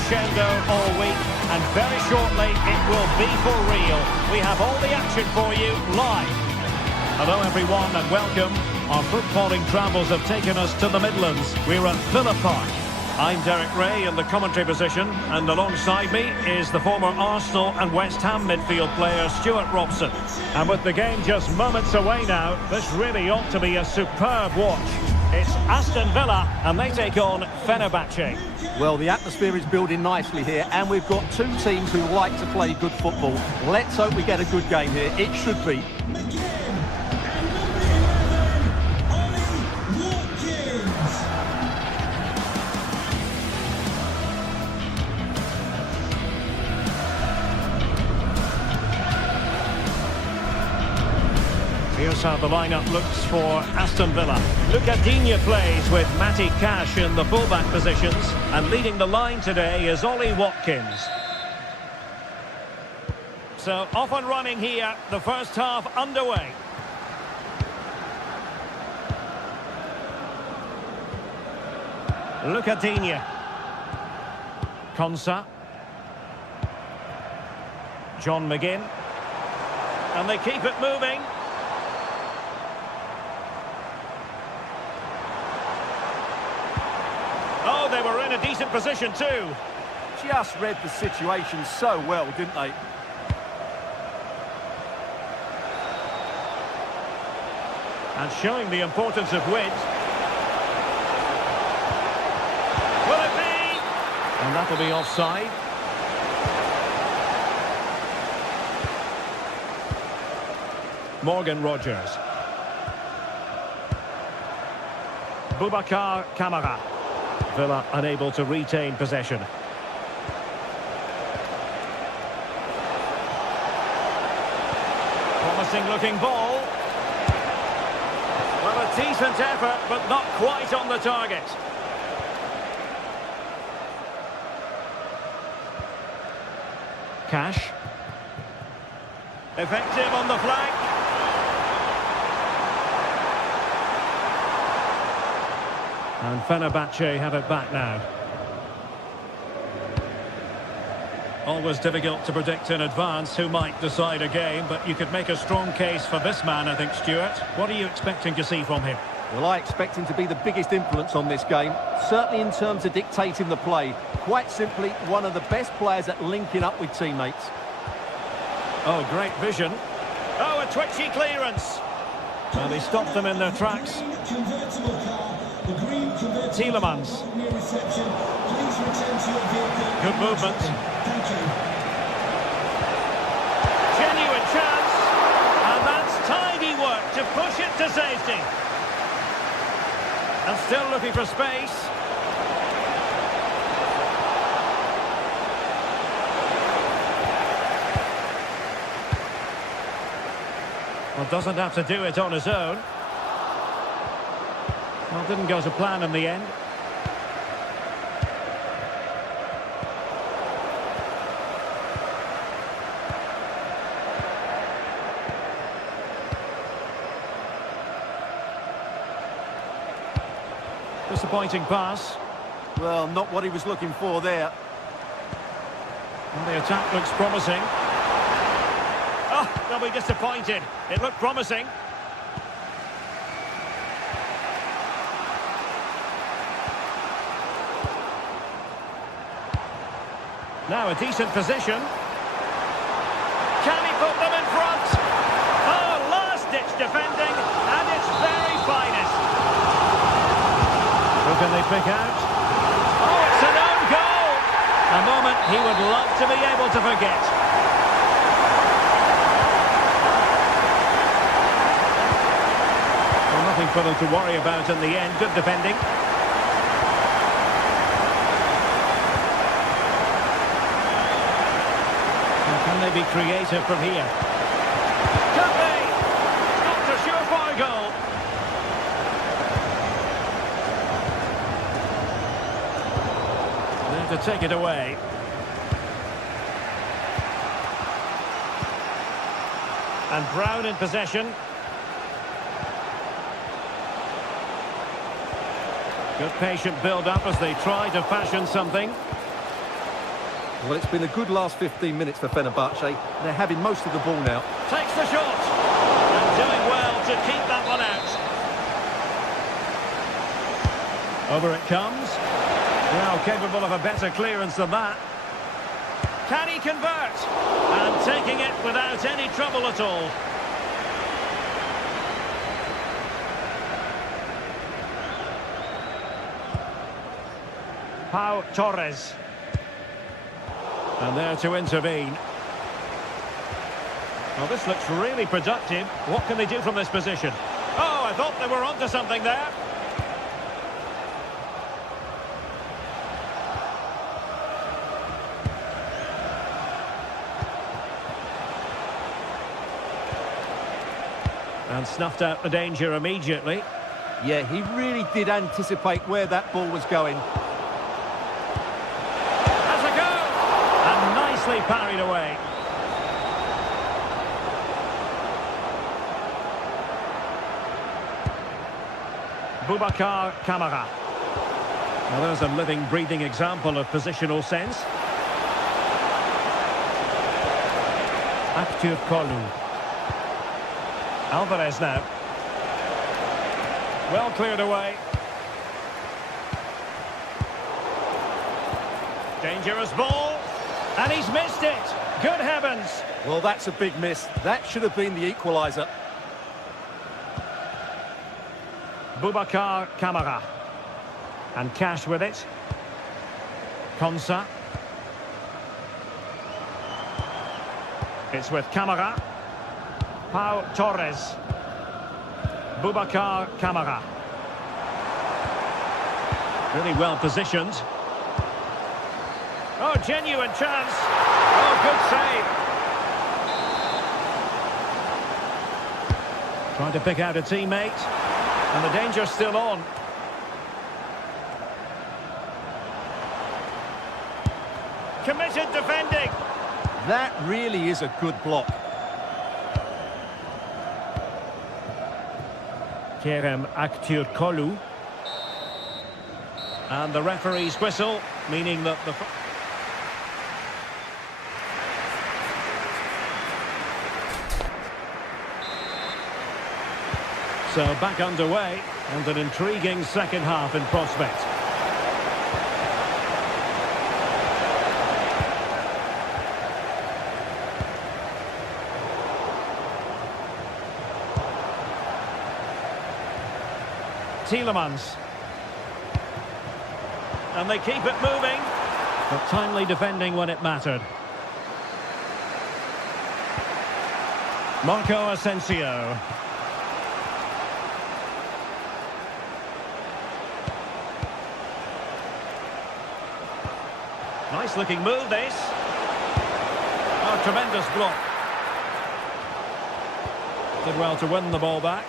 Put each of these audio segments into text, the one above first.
crescendo all week, and very shortly it will be for real. We have all the action for you live. Hello everyone and welcome. Our footballing travels have taken us to the Midlands. We're at Villa Park. I'm Derek Ray in the commentary position, and alongside me is the former Arsenal and West Ham midfield player Stuart Robson. And with the game just moments away now, this really ought to be a superb watch. It's Aston Villa, and they take on Fenerbahce. Well, the atmosphere is building nicely here, and we've got two teams who like to play good football. Let's hope we get a good game here. It should be. Here's how the lineup looks for Aston Villa. Lucadinha plays with Matty Cash in the fullback positions, and leading the line today is Ollie Watkins. So off and running here, the first half underway. Lucadinha. Konsa. John McGinn. And they keep it moving. Oh, they were in a decent position too. Just read the situation so well, didn't they? And showing the importance of width. Will it be? And that'll be offside. Morgan Rogers. Boubacar Kamara. Villa unable to retain possession. Promising looking ball. Well, a decent effort, but not quite on the target. Cash. Effective on the flank. And Fenerbahce have it back now. Always difficult to predict in advance who might decide a game, but you could make a strong case for this man, I think, Stuart. What are you expecting to see from him? Well, I expect him to be the biggest influence on this game, certainly in terms of dictating the play. Quite simply, one of the best players at linking up with teammates. Oh, great vision. Oh, a twitchy clearance. Well, he stopped them in their tracks. Tielemans. Good movement. Genuine chance. And that's tidy work to push it to safety. And still looking for space. Well, doesn't have to do it on his own. Well, didn't go to plan in the end. Disappointing pass. Well, not what he was looking for there. And the attack looks promising. Oh, they'll be disappointed. It looked promising. Now a decent position. Can he put them in front? Oh, last-ditch defending, and it's very finest. Who can they pick out? Oh, it's an own goal! A moment he would love to be able to forget. Well, nothing for them to worry about in the end. Good defending. Can they be creative from here? Could be! Not a surefire goal. There to take it away. And Brown in possession. Good patient build-up as they try to fashion something. Well, it's been a good last 15 minutes for Fenerbahce. They're having most of the ball now. Takes the shot. And doing well to keep that one out. Over it comes. Now capable of a better clearance than that. Can he convert? And taking it without any trouble at all. Pau Torres. And there to intervene. Well, this looks really productive. What can they do from this position? Oh, I thought they were onto something there. And snuffed out the danger immediately. Yeah, he really did anticipate where that ball was going. Has a go! And nicely parried away. Boubacar Kamara. Now there's a living, breathing example of positional sense. Aktür Kolu. Alvarez now. Well cleared away. Dangerous ball. And he's missed it. Good heavens. Well, that's a big miss. That should have been the equaliser. Boubacar Kamara. And Cash with it. Konsa. It's with Kamara. Pau Torres. Boubacar Kamara. Really well positioned. Oh, genuine chance. Oh, good save. Trying to pick out a teammate. And the danger's still on. Committed defending. That really is a good block. Kerem Aktürkoğlu. And the referee's whistle, meaning that the... So back underway, and an intriguing second half in prospect. Tielemans. And they keep it moving, but timely defending when it mattered. Marco Asensio. Nice looking move, this. Oh, tremendous block. Did well to win the ball back.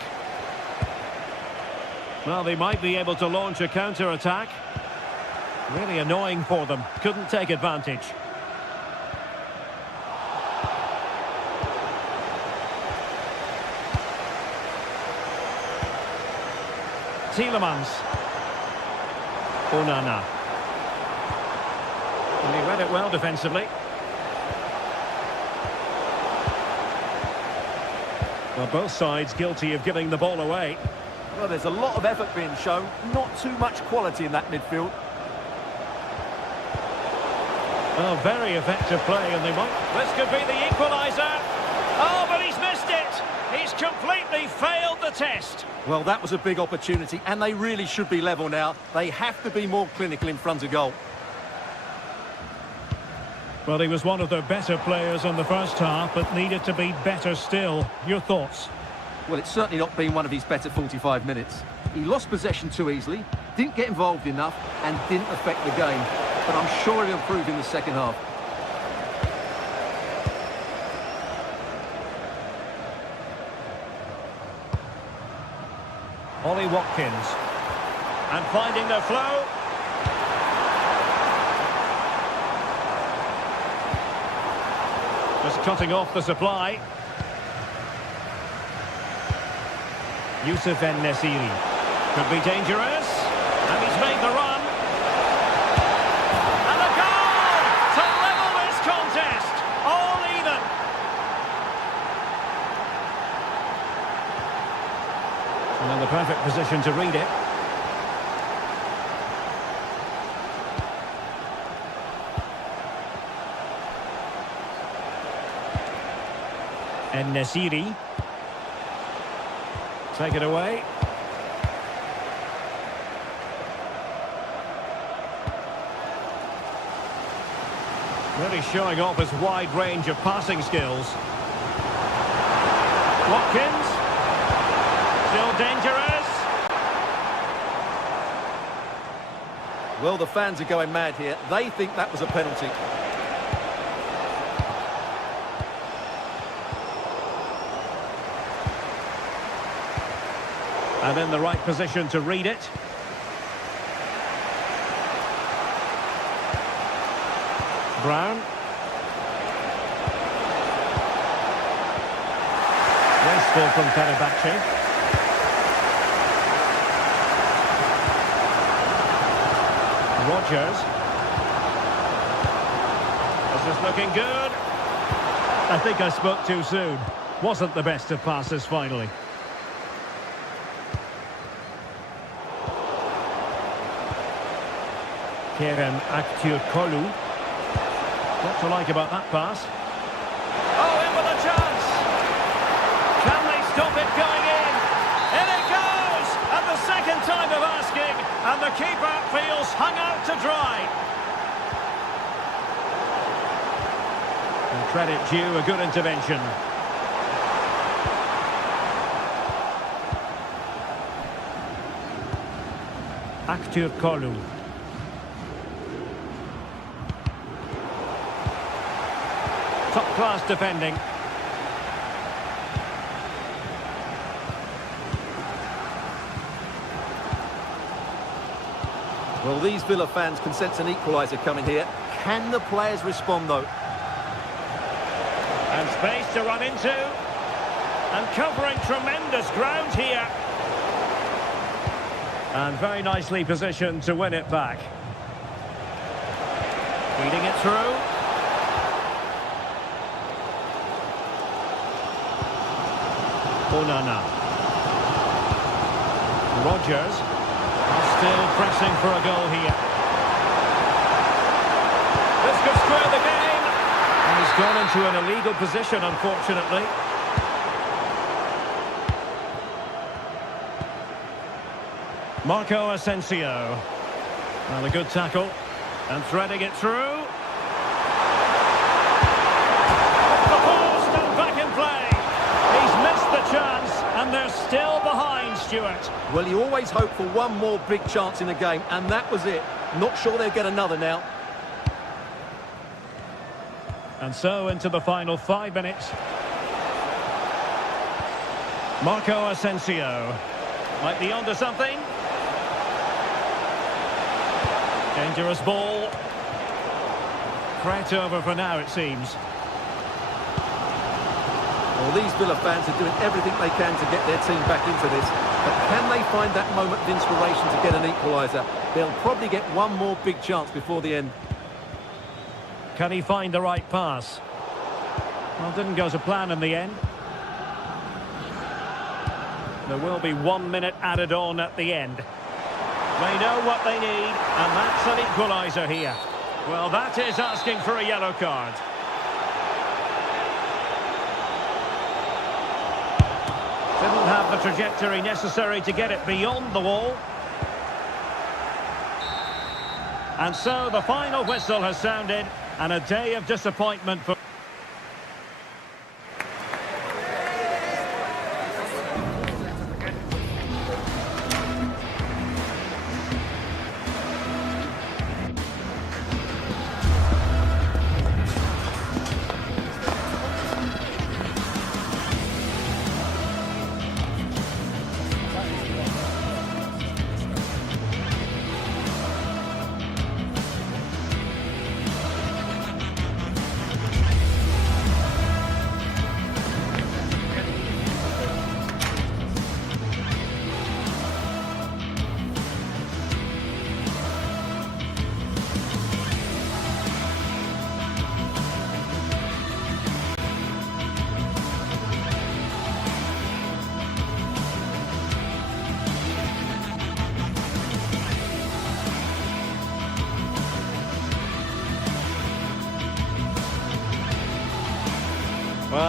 Well, they might be able to launch a counter-attack. Really annoying for them. Couldn't take advantage. Tielemans. Onana. And he read it well defensively. Well, both sides guilty of giving the ball away. Well, there's a lot of effort being shown, not too much quality in that midfield. Well, very effective play, and they might... This could be the equaliser. Oh, but he's missed it. He's completely failed the test. Well, that was a big opportunity, and they really should be level now. They have to be more clinical in front of goal. Well, he was one of their better players in the first half, but needed to be better still. Your thoughts? Well, it's certainly not been one of his better 45 minutes. He lost possession too easily, didn't get involved enough, and didn't affect the game. But I'm sure he'll improve in the second half. Ollie Watkins. And finding the flow. Just cutting off the supply. Youssef En-Nesyri. Could be dangerous. And he's made the run. And a goal to level And in the perfect position to read it. And Nesiri. Take it away. Really showing off his wide range of passing skills. Watkins. Still dangerous. Well, the fans are going mad here. They think that was a penalty. And in the right position to read it. Brown. Wasteful from Fenerbahce. Rogers. This is looking good. I think I spoke too soon. Wasn't the best of passes finally. Kerem Aktürkoğlu. What to like about that pass? Oh, in with a chance! Can they stop it going in? In it goes! And the second time of asking, and the keeper feels hung out to dry. And credit due, a good intervention. Aktürkoğlu. Top-class defending. Well, these Villa fans can sense an equaliser coming here. Can the players respond, though? And space to run into. And covering tremendous ground here. And very nicely positioned to win it back. Feeding it through. Onana. Rogers still pressing for a goal here. This could square the game. And he's gone into an illegal position, unfortunately. Marco Asensio. And a good tackle. And threading it through. The post and back in play. He's missed the chance, and they're still behind, Stuart. Well, you always hope for one more big chance in the game, and that was it. Not sure they'll get another now. And so into the final 5 minutes. Marco Asensio. Might be onto something. Dangerous ball. Threat over for now, it seems. Well, these Villa fans are doing everything they can to get their team back into this. But can they find that moment of inspiration to get an equaliser? They'll probably get one more big chance before the end. Can he find the right pass? Well, didn't go to plan in the end. There will be 1 minute added on at the end. They know what they need, and that's an equaliser here. Well, that is asking for a yellow card. Didn't have the trajectory necessary to get it beyond the wall. And so the final whistle has sounded, and a day of disappointment for...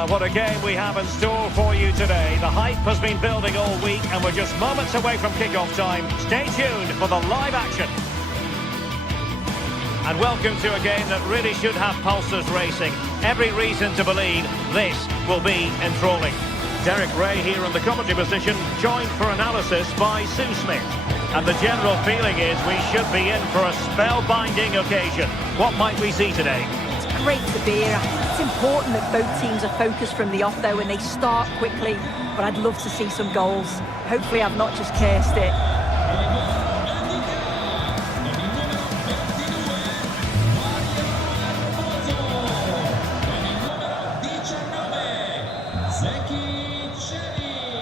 Well, what a game we have in store for you today. The hype has been building all week and we're just moments away from kick-off time. Stay tuned for the live action. And welcome to a game that really should have pulses racing. Every reason to believe this will be enthralling. Derek Ray here in the commentary position, joined for analysis by Sue Smith. And the general feeling is we should be in for a spellbinding occasion. What might we see today? It's great to be here. It's important that both teams are focused from the off, though, and they start quickly. But I'd love to see some goals. Hopefully I've not just cursed it.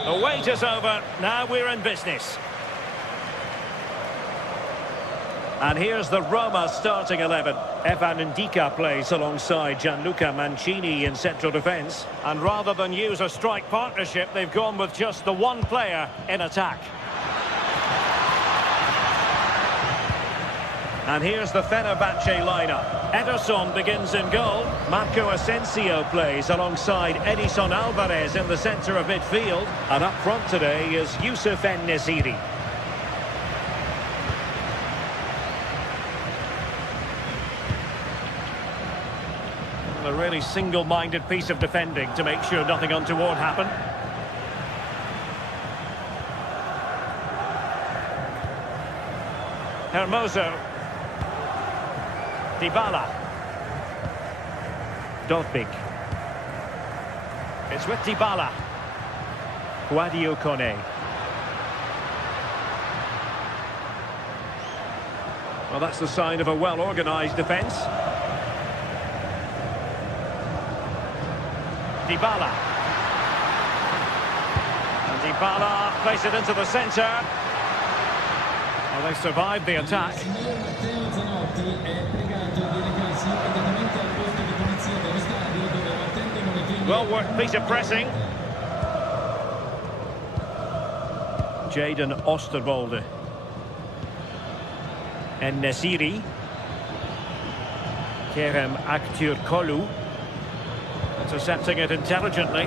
The wait is over. Now we're in business. And here's the Roma starting 11. Evan Ndika plays alongside Gianluca Mancini in central defence. And rather than use a strike partnership, they've gone with just the one player in attack. And here's the Fenerbahce lineup. Ederson begins in goal. Marco Asensio plays alongside Edison Alvarez in the centre of midfield. And up front today is Youssef En-Nesyri. A really single-minded piece of defending to make sure nothing untoward happened. Hermoso. Dybala. Dovbik. It's with Dybala. Guadio Kone. Well, that's the sign of a well-organised defence. Dybala. And Dybala plays it into the centre. Well, they survived the attack. Well-worked piece of pressing. Jadon Oosterwolde. En-Nesyri. Kerem Aktürkoğlu. Intercepting it intelligently.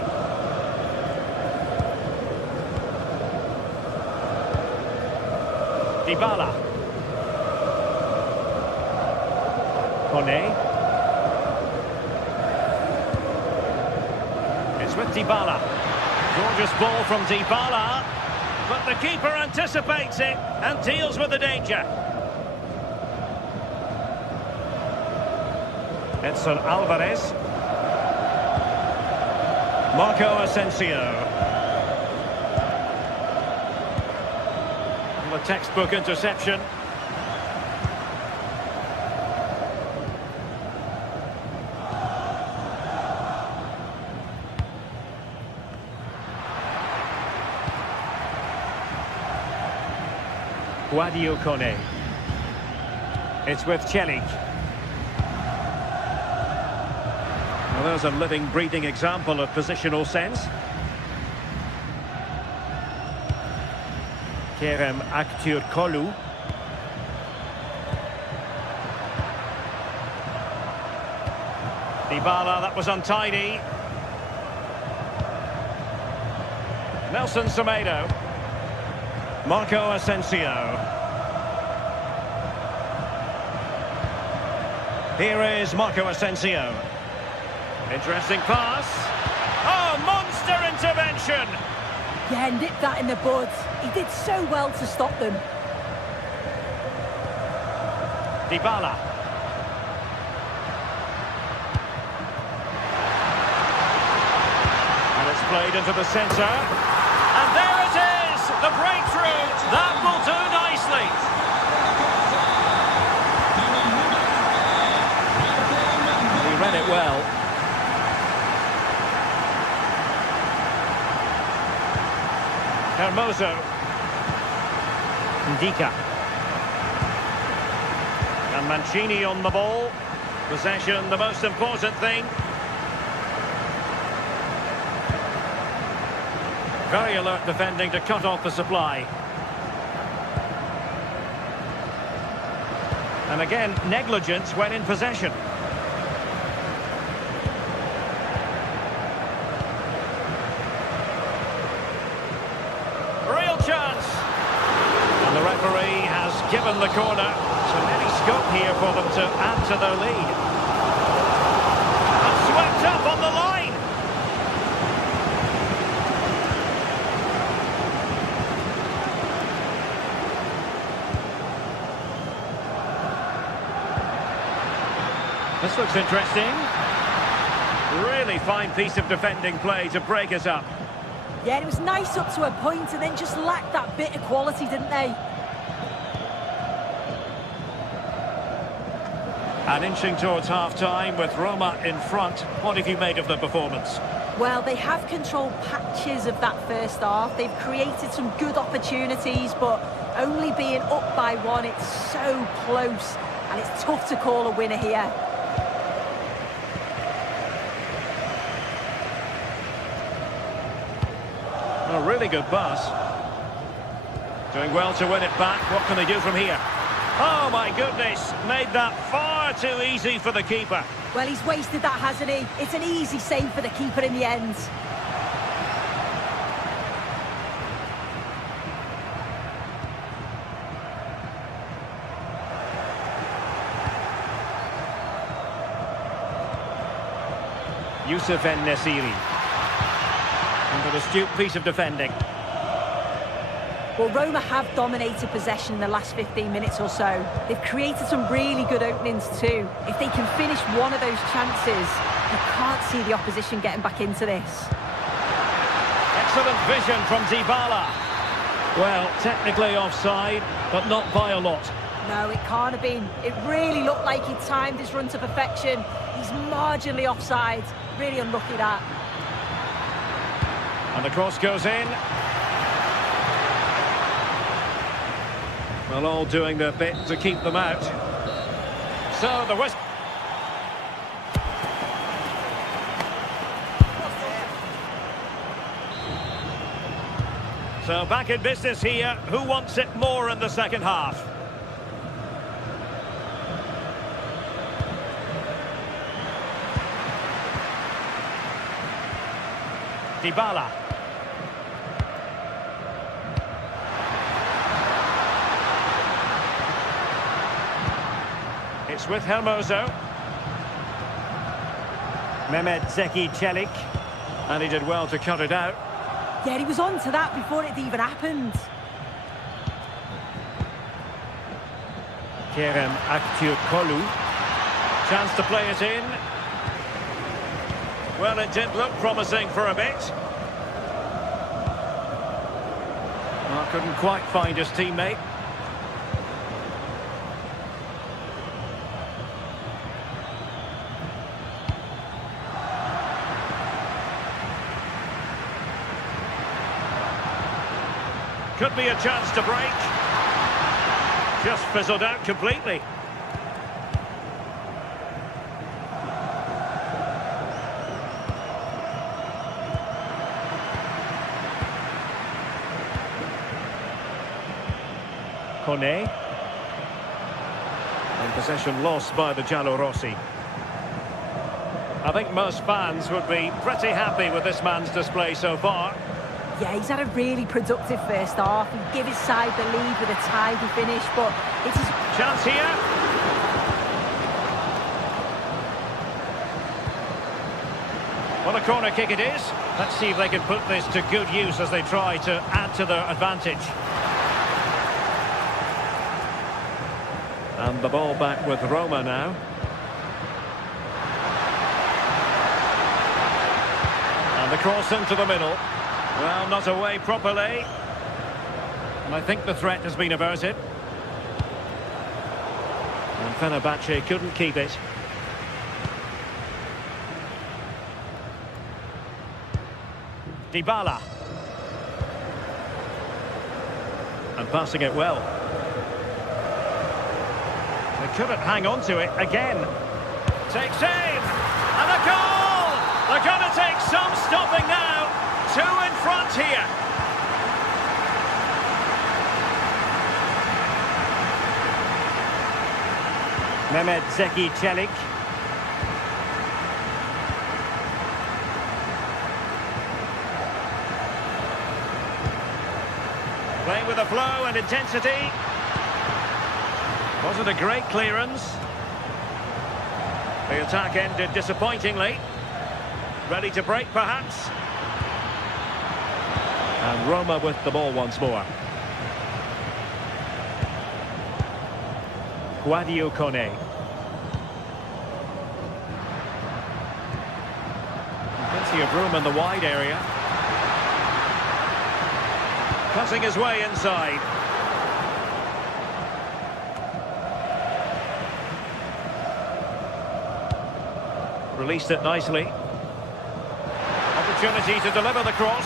Dybala. Kone. It's with Dybala. Gorgeous ball from Dybala. But the keeper anticipates it and deals with the danger. Edson Alvarez. Marco Asensio. The textbook interception. Guadio Kone. It's with Celik. Well, there's a living, breathing example of positional sense. Kerem Aktürkoğlu. Dybala, that was untidy. Nelson Semedo. Marco Asensio. Here is Marco Asensio. Interesting pass. Oh, monster intervention! Yeah, nipped that in the bud. He did so well to stop them. Dybala. And it's played into the centre. And there it is! The breakthrough! That will do nicely! He read it well. Hermoso. Ndika. And Mancini on the ball. Possession, the most important thing. Very alert defending to cut off the supply. And again, negligence when in possession. referee has given the corner, so any scope here for them to add to their lead. And swept up on the line. This looks interesting. Really fine piece of defending play to break us up. Yeah, it was nice up to a point and then just lacked that bit of quality, didn't they? And inching towards half-time with Roma in front. What have you made of the performance? Well, they have controlled patches of that first half. They've created some good opportunities, but only being up by one, it's so close. And it's tough to call a winner here. A really good pass. Doing well to win it back. What can they do from here? Oh, my goodness. Made that far too easy for the keeper. Well, he's wasted that, hasn't he? It's an easy save for the keeper in the end. Youssef En-Nesyri. And an astute piece of defending. Well, Roma have dominated possession in the last 15 minutes or so. They've created some really good openings too. If they can finish one of those chances, you can't see the opposition getting back into this. Excellent vision from Dybala. Well, technically offside, but not by a lot. No, it can't have been. It really looked like he timed his run to perfection. He's marginally offside. Really unlucky that. And the cross goes in. Well, all doing their bit to keep them out. So the West... So back in business here. Who wants it more in the second half? Dybala. It's with Hermoso. Mehmet Zeki Çelik. And he did well to cut it out. Yeah, he was on to that before it even happened. Kerem Aktürkoğlu. Chance to play it in. Well, it did look promising for a bit. Well, couldn't quite find his teammate. Could be a chance to break. Just fizzled out completely. Kone. And possession lost by the Giallorossi. I think most fans would be pretty happy with this man's display so far. Yeah, he's had a really productive first half. He gave his side the lead with a tidy finish, but it's his... Chance here. What a corner kick it is. Let's see if they can put this to good use as they try to add to their advantage. And the ball back with Roma now. And the cross into the middle. Well, not away properly. And I think the threat has been averted. And Fenerbahce couldn't keep it. Dybala. And passing it well. They couldn't hang on to it again. Takes aim. And a goal! They're going to take some stopping now. Two in front here. Mehmet Zeki Çelik. Playing with a flow and intensity. Wasn't a great clearance. The attack ended disappointingly. Ready to break, perhaps. And Roma with the ball once more. Guadio Kone. Plenty of room in the wide area. Cutting his way inside. Released it nicely. Opportunity to deliver the cross.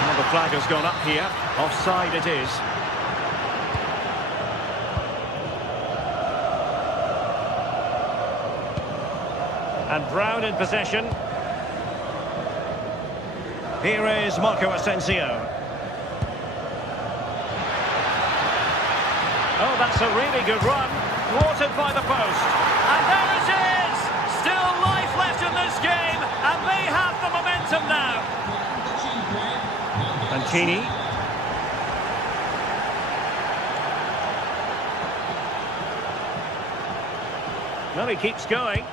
Well, the flag has gone up here. Offside it is. And Brown in possession. Here is Marco Asensio. Oh, that's a really good run. Thwarted by the post. And there it is! Still life left in this game, and they have the momentum now. Mancini. Well, he keeps going.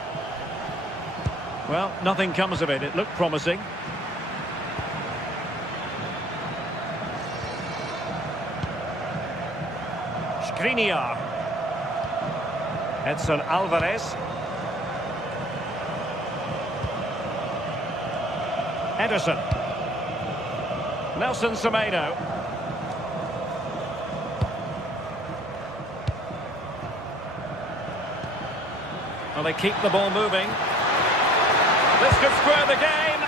Well, nothing comes of it. It looked promising. Skriniar. Edson Alvarez. Ederson. Nelson Semedo. Well, they keep the ball moving. This could square the game,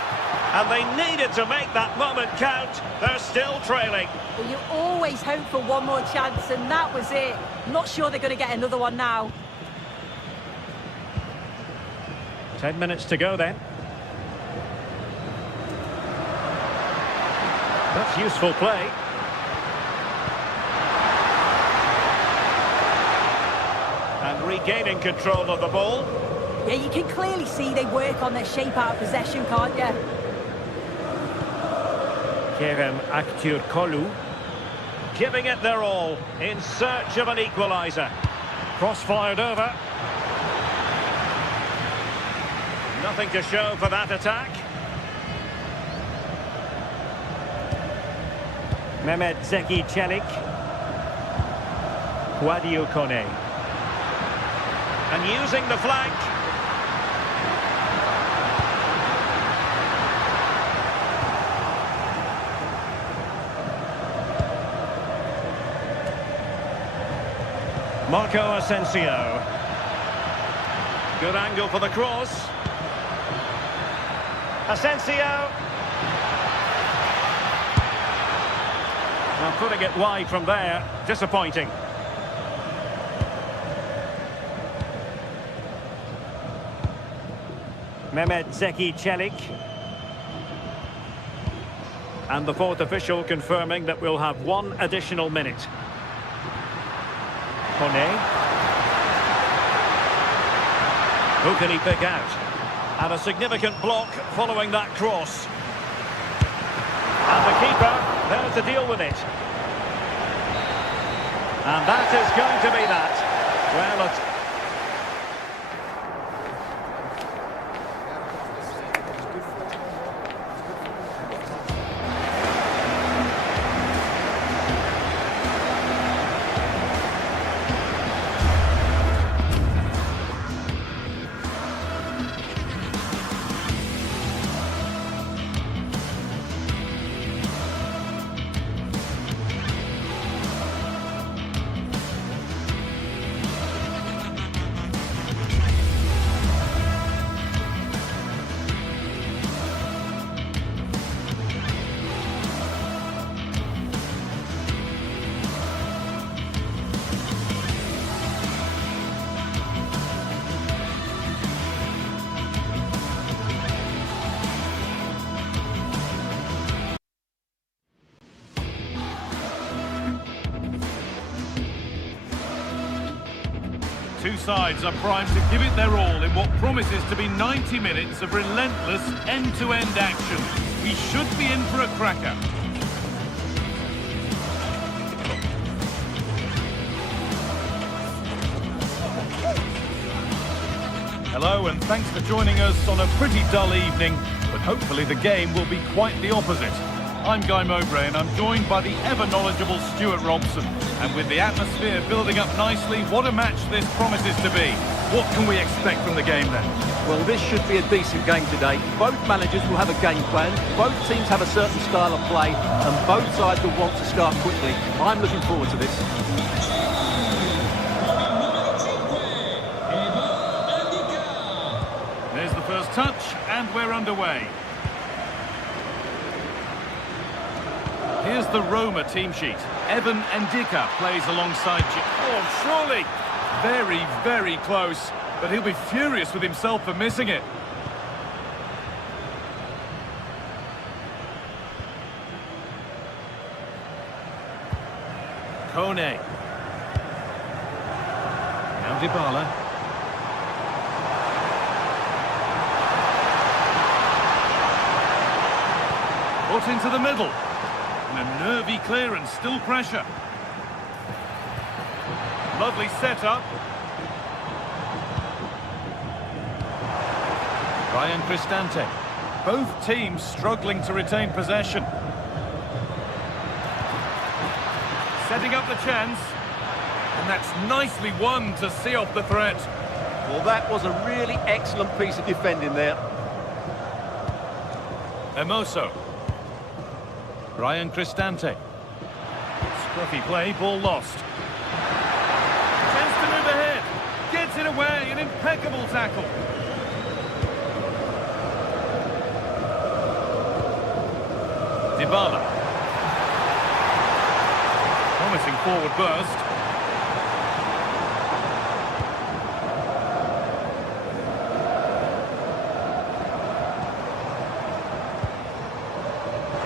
and they needed to make that moment count. They're still trailing. Well, you always hope for one more chance, and that was it. Not sure they're going to get another one now. 10 minutes to go then. That's useful play. And regaining control of the ball. Yeah, you can clearly see they work on their shape out of possession, can't you? Kerem Aktürkoğlu giving it their all in search of an equaliser. Cross fired over. Nothing to show for that attack. Mehmet Zeki Çelik. Guadio Kone. And using the flank. Marco Asensio. Good angle for the cross. Asensio. Now putting it wide from there. Disappointing. Mehmet Zeki Çelik. And the fourth official confirming that we'll have one additional minute. Kone. Who can he pick out? And a significant block following that cross. And the keeper there to deal with it. And that is going to be that. Well, it's... Two sides are primed to give it their all in what promises to be 90 minutes of relentless end-to-end action. We should be in for a cracker. Hello and thanks for joining us on a pretty dull evening, but hopefully the game will be quite the opposite. I'm Guy Mowbray and I'm joined by the ever-knowledgeable Stuart Robson. And with the atmosphere building up nicely, what a match this promises to be. What can we expect from the game then? Well, this should be a decent game today. Both managers will have a game plan, both teams have a certain style of play, and both sides will want to start quickly. I'm looking forward to this. There's the first touch, and we're underway. Here's the Roma team sheet. Evan Ndika plays alongside... Oh, surely! Very, very close. But he'll be furious with himself for missing it. Kone. Now Dybala. Put into the middle. And a nervy clearance, still pressure. Lovely setup. Ryan Cristante. Both teams struggling to retain possession. Setting up the chance. And that's nicely won to see off the threat. Well, that was a really excellent piece of defending there. Emoso. Ryan Cristante. Scruffy play, ball lost. Chance to move ahead. Gets it away, an impeccable tackle. Dybala. Promising forward burst.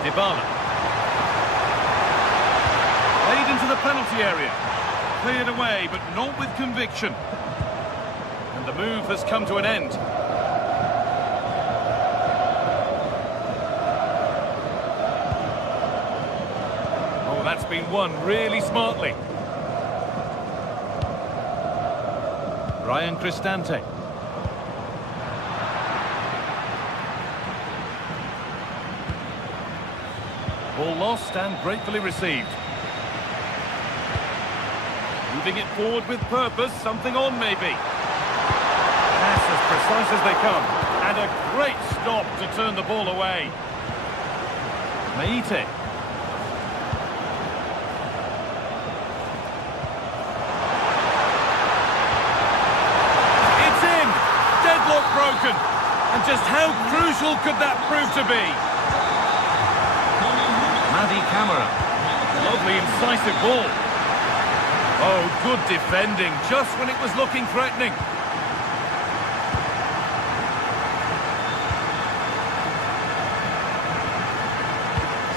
Dybala. Played into the penalty area. Cleared away, but not with conviction. And the move has come to an end. Oh, that's been won really smartly. Ryan Cristante. Ball lost and gratefully received. Moving it forward with purpose, something on maybe. Pass as precise as they come. And a great stop to turn the ball away. Meite. It's in! Deadlock broken. And just how crucial could that prove to be? Madi Camara. Lovely incisive ball. Oh, good defending, just when it was looking threatening.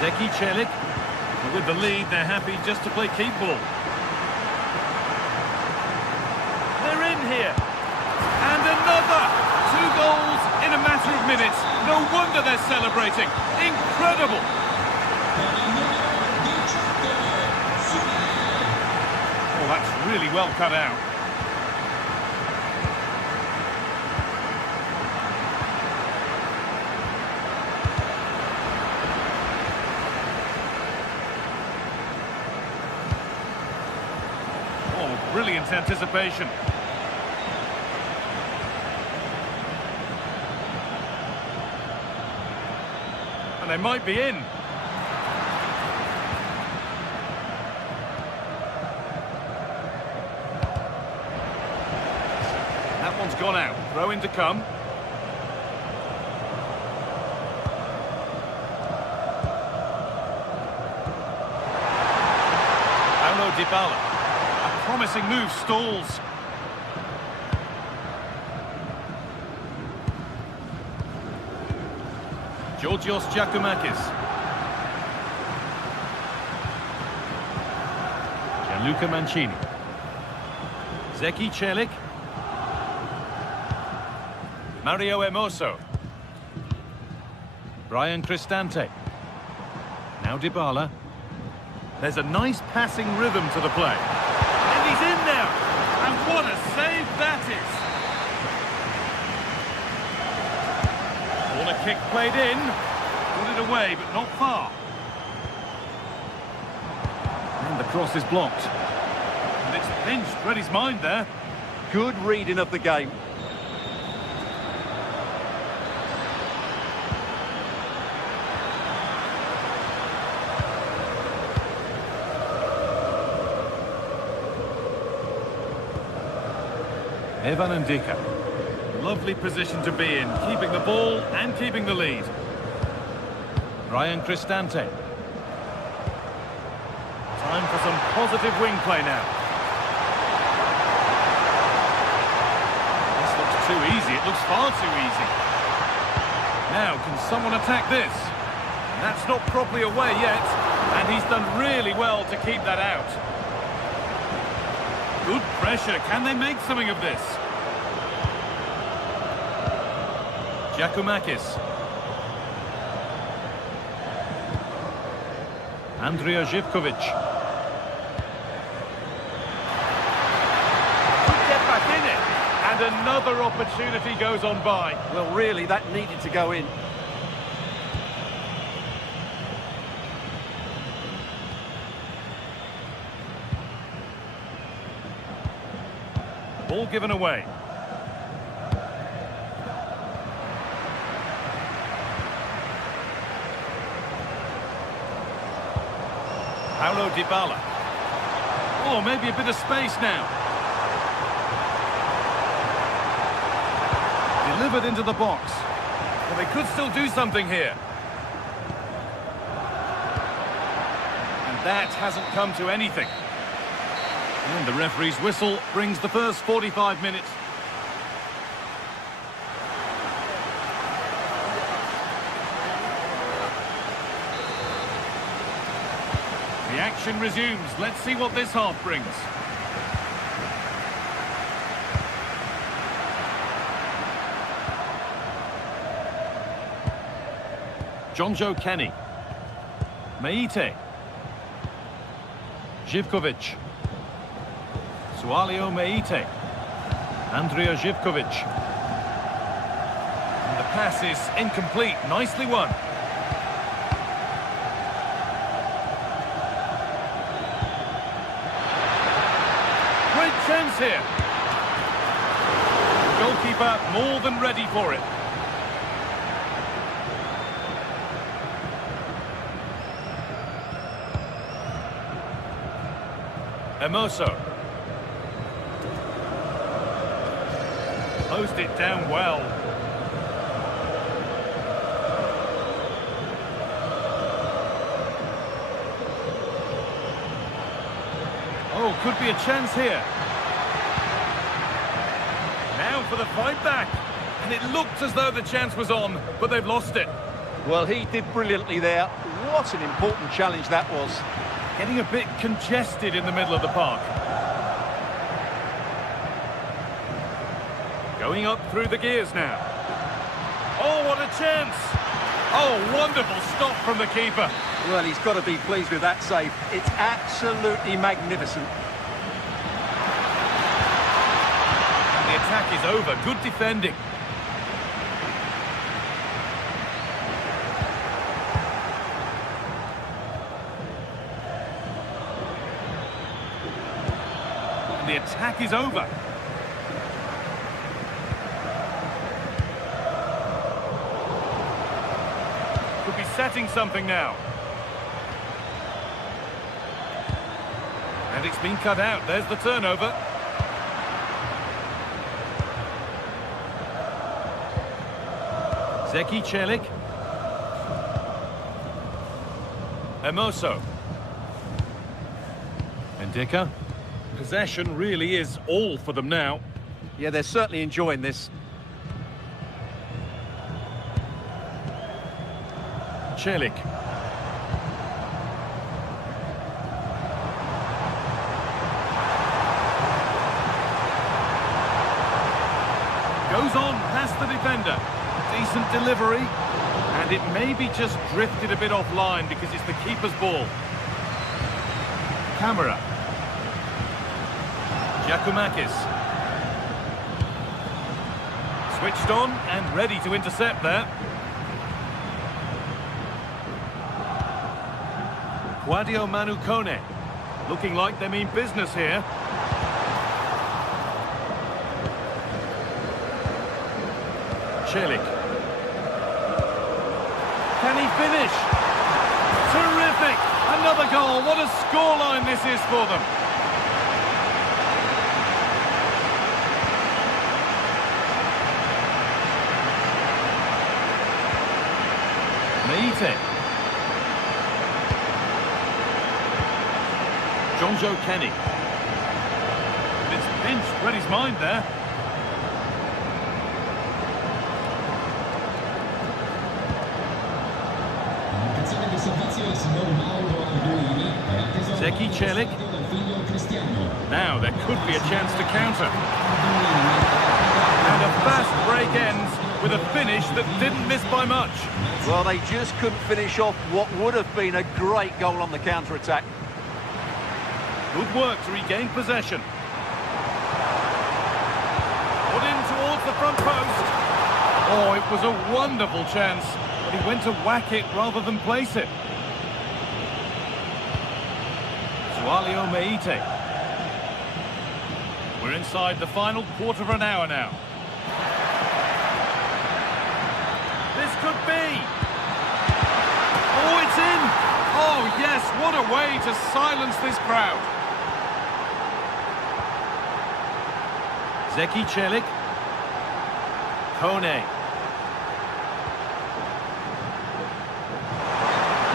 Zeki Celik. With the lead, they're happy just to play keep ball. They're in here. And another! 2 goals in a matter of minutes. No wonder they're celebrating. Incredible! Oh, that's really well cut out. Oh, brilliant anticipation. And they might be in. That one's gone out. Throw in to come. Paulo Dybala. A promising move stalls. Georgios Giacomakis. Gianluca Mancini. Zeki Celik. Mario Emoso. Ryan Cristante. Now Dybala. There's a nice passing rhythm to the play. And he's in now. And what a save that is. a kick played in. Put it away, but not far. And the cross is blocked. And it's pinched. Read his mind there. Good reading of the game. Evan Ndika. Lovely position to be in, keeping the ball and keeping the lead. Ryan Cristante. Time for some positive wing play now. This looks too easy. It looks far too easy. Now, can someone attack this? That's not properly away yet, and he's done really well to keep that out. Good pressure. Can they make something of this? Giacomakis. Andrija Živković. Could get back in it. And another opportunity goes on by. Well, really, that needed to go in. Ball given away. Paulo Dybala. Oh, maybe a bit of space now. Delivered into the box. Well, they could still do something here. And that hasn't come to anything. And the referee's whistle brings the first 45 minutes. The action resumes. Let's see what this half brings. Jonjo Kenny. Meite. Živković. Sualio Meite. Andrija Živković. And the pass is incomplete. Nicely won. Great chance here. The goalkeeper more than ready for it. Hermoso. Closed it down well. Oh, could be a chance here. Now for the fight back. And it looked as though the chance was on, but they've lost it. Well, he did brilliantly there. What an important challenge that was. Getting a bit congested in the middle of the park. Going up through the gears now. Oh, what a chance! Oh, wonderful stop from the keeper. Well, he's got to be pleased with that save. It's absolutely magnificent. And the attack is over. Good defending. And the attack is over. Could be setting something now. And it's been cut out. There's the turnover. Zeki Celik. Hermoso. Ndika. Possession really is all for them now. Yeah, they're certainly enjoying this. Celik. Goes on past the defender. Decent delivery. And it maybe just drifted a bit offline because it's the keeper's ball. Camera. Giacomakis. Switched on and ready to intercept there. Quadio Manu Kone. Looking like they mean business here. Celik. Can he finish? Terrific! Another goal. What a scoreline this is for them. Meite. Jonjo Kenny. It's pinched, read his mind there. Zeki Celik. Now there could be a chance to counter. And a fast break ends with a finish that didn't miss by much. Well, they just couldn't finish off what would have been a great goal on the counter-attack. Good work to regain possession. Put in towards the front post. Oh, it was a wonderful chance, but he went to whack it rather than place it. Sualio Meite. We're inside the final quarter of an hour now. This could be. Oh, it's in. Oh, yes, what a way to silence this crowd. Zeki Celik. Kone.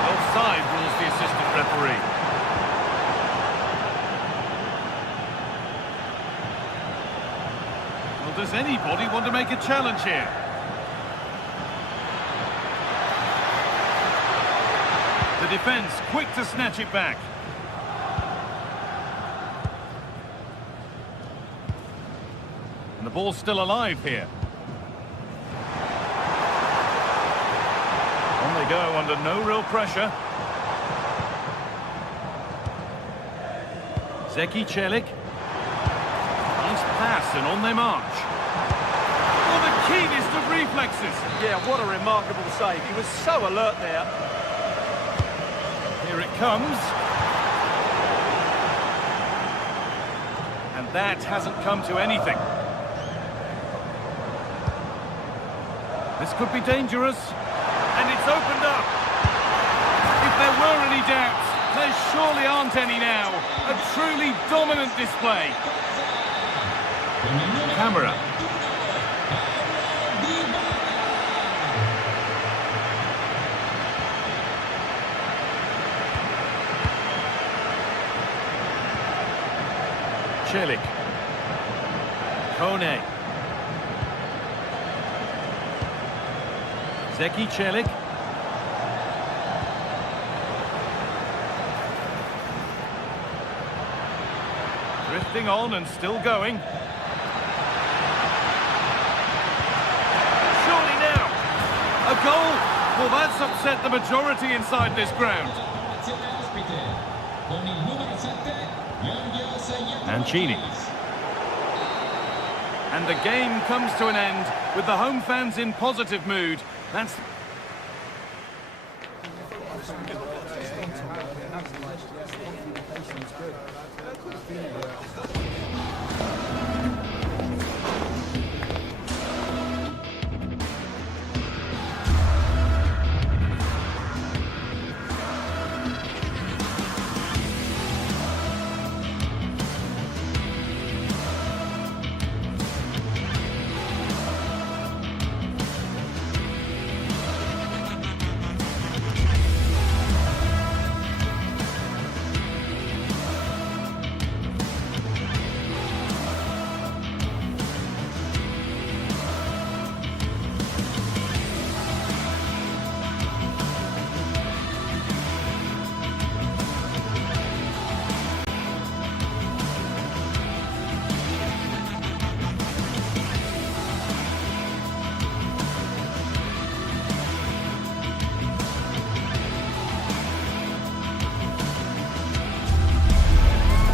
Offside rules the assistant referee. Well, does anybody want to make a challenge here? The defence quick to snatch it back. And the ball's still alive here. On they go under no real pressure. Zeki Celik. Nice pass and on they march. Oh, the keenest of reflexes. Yeah, what a remarkable save. He was so alert there. Here it comes. And that hasn't come to anything. This could be dangerous. And it's opened up. If there were any doubts, there surely aren't any now. A truly dominant display. Camera. Celik. Kone. Zeki Celik. Drifting on and still going. Surely now. A goal. Well, that's upset the majority inside this ground. Mancini. And the game comes to an end with the home fans in positive mood. That's...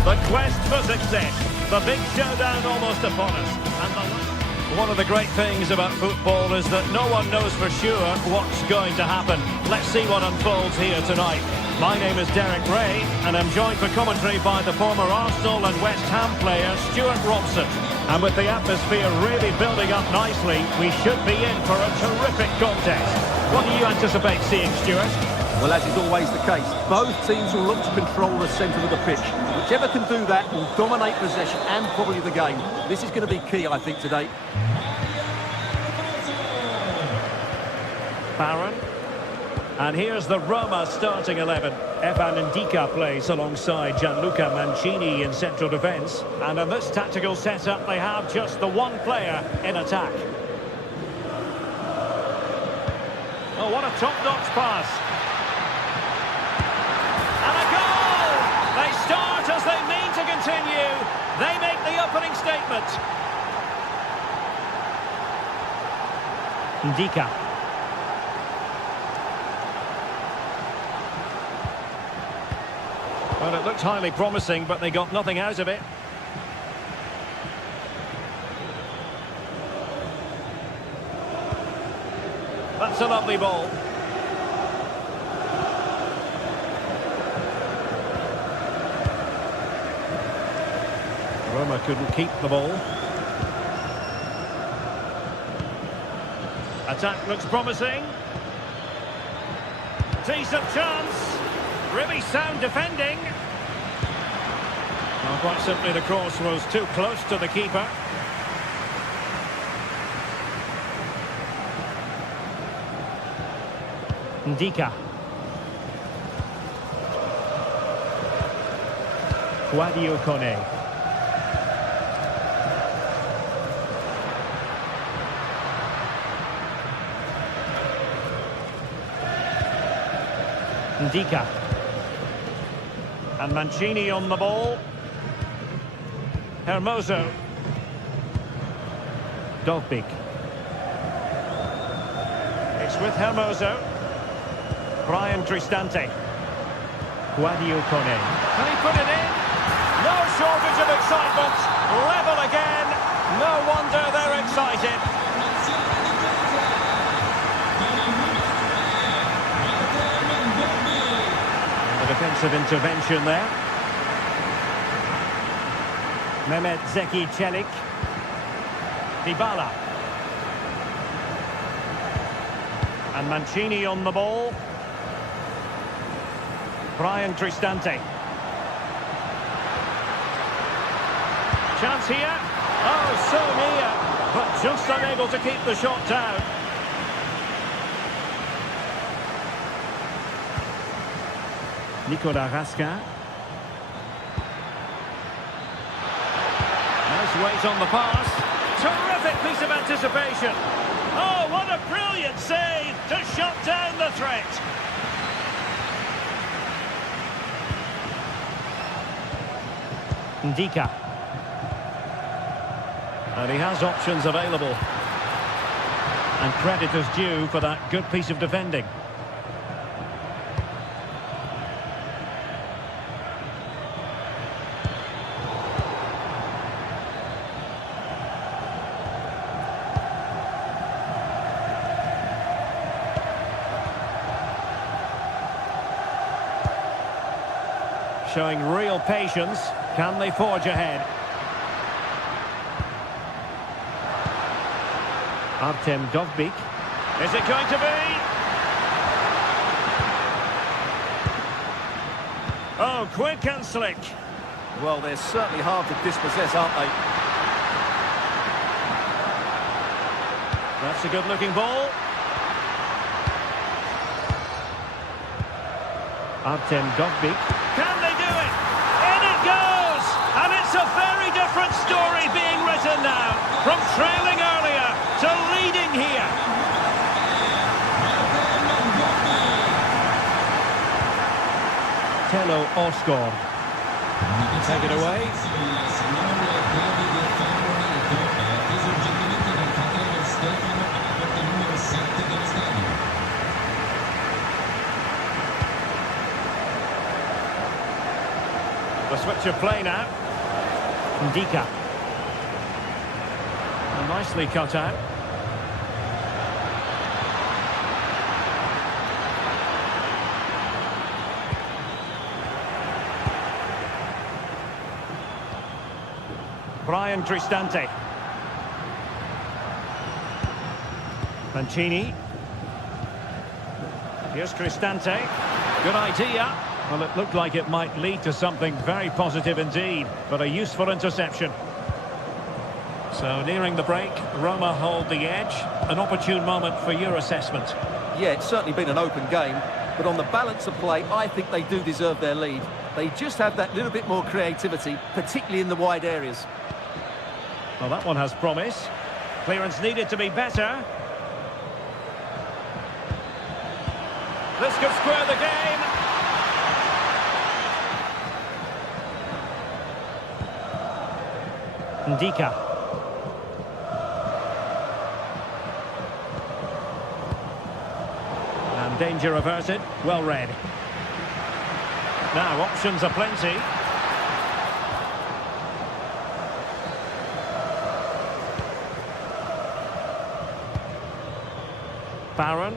The quest for success. The big showdown almost upon us. And the... One of the great things about football is that no one knows for sure what's going to happen. Let's see what unfolds here tonight. My name is Derek Ray, and I'm joined for commentary by the former Arsenal and West Ham player Stuart Robson. And with the atmosphere really building up nicely, we should be in for a terrific contest. What do you anticipate seeing, Stuart? Well, as is always the case, both teams will look to control the centre of the pitch. Whichever can do that will dominate possession and probably the game. This is going to be key, I think, today. Barron. And here's the Roma starting 11. Evan Ndika plays alongside Gianluca Mancini in central defence. And in this tactical setup, they have just the one player in attack. Oh, what a top-notch pass. And a goal! They start as they mean to continue. They make the opening statement. Ndika. Well, it looked highly promising, but they got nothing out of it. That's a lovely ball. Roma couldn't keep the ball. Attack looks promising. Decent chance. Really sound defending. Well, quite simply, the cross was too close to the keeper. Ndika. Quadio Kone. Ndika. And Mancini on the ball. Hermoso. Dovbik. It's with Hermoso. Brian Cristante. Quadio Kone. Can he put it in? No shortage of excitement. Level again. No wonder they're excited. A defensive intervention there. Mehmet Zeki Çelik. Dybala. And Mancini on the ball. Brian Cristante. Chance here. Oh, so near. But just unable to keep the shot down. Nicolas Raskin. Nice weight on the pass. Terrific piece of anticipation. Oh, what a brilliant save to shut down the threat. Ndika. And he has options available. And credit is due for that good piece of defending. Showing real patience. Can they forge ahead? Artem Dovbik. Is it going to be? Oh, quick and slick. Well, they're certainly hard to dispossess, aren't they? That's a good-looking ball. Artem Dovbik. Can they do it? In it goes! And it's a very different story being written now. From trailing earlier to leading here. Tello Osgård. Take it away. The switch of play now. Ndika. And nicely cut out. Brian Cristante. Mancini. Here's Cristante. Good idea. Well, it looked like it might lead to something very positive indeed, but a useful interception. So nearing the break, Roma hold the edge. An opportune moment for your assessment. Yeah, it's certainly been an open game, but on the balance of play, I think they do deserve their lead. They just have that little bit more creativity, particularly in the wide areas. Well, that one has promise. Clearance needed to be better. This could square the game. Ndika. And danger averted. Well read. Now, options are plenty. Barron.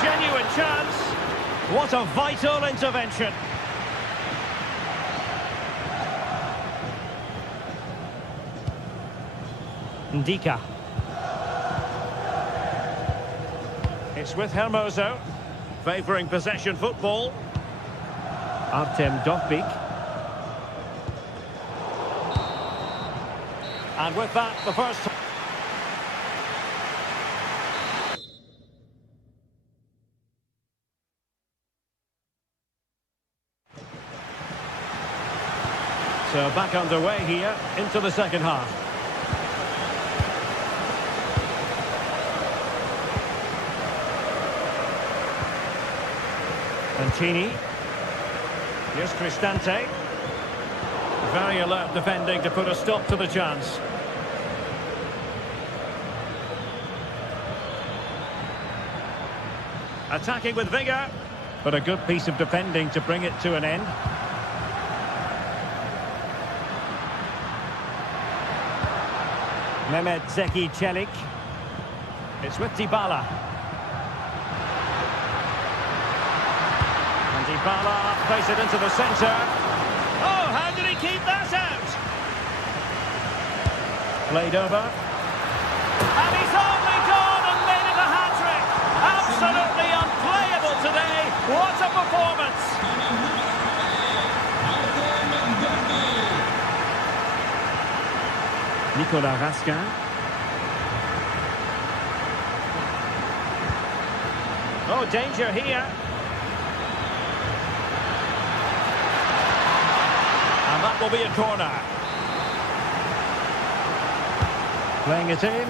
Genuine chance. What a vital intervention. Ndika. It's with Hermoso, favouring possession football. Artem Dovbyk. And with that, the first... So back underway here, into the second half. Mancini. Here's Cristante. Very alert defending to put a stop to the chance. Attacking with vigour, but a good piece of defending to bring it to an end. Mehmet Zeki Çelik. It's with Dybala. And Dybala plays it into the centre. Oh, how did he keep that out? Played over. And he's only gone and made it a hat-trick. Absolutely unplayable today. What a performance. Nicolas Raskin. Oh, danger here. And that will be a corner. Playing it in.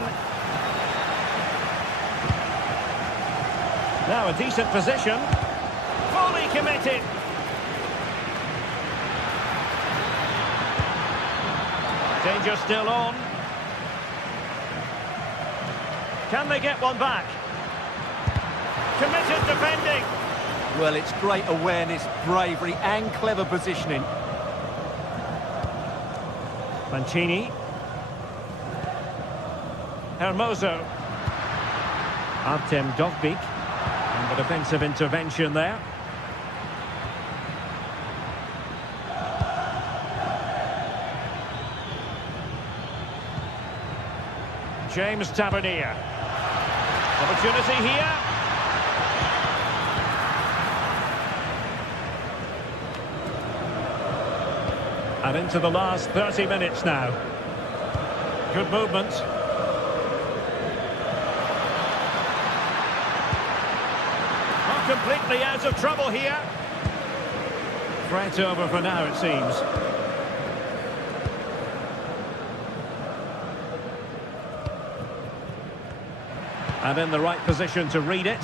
Now a decent position. Fully committed. Danger still on. Can they get one back? Committed defending. Well, it's great awareness, bravery and clever positioning. Mancini. Hermoso. Artem Dovbyk. And the defensive intervention there. James Tavernier. Opportunity here. And into the last 30 minutes now. Good movement. Not completely out of trouble here. Threat over for now, it seems. And in the right position to read it.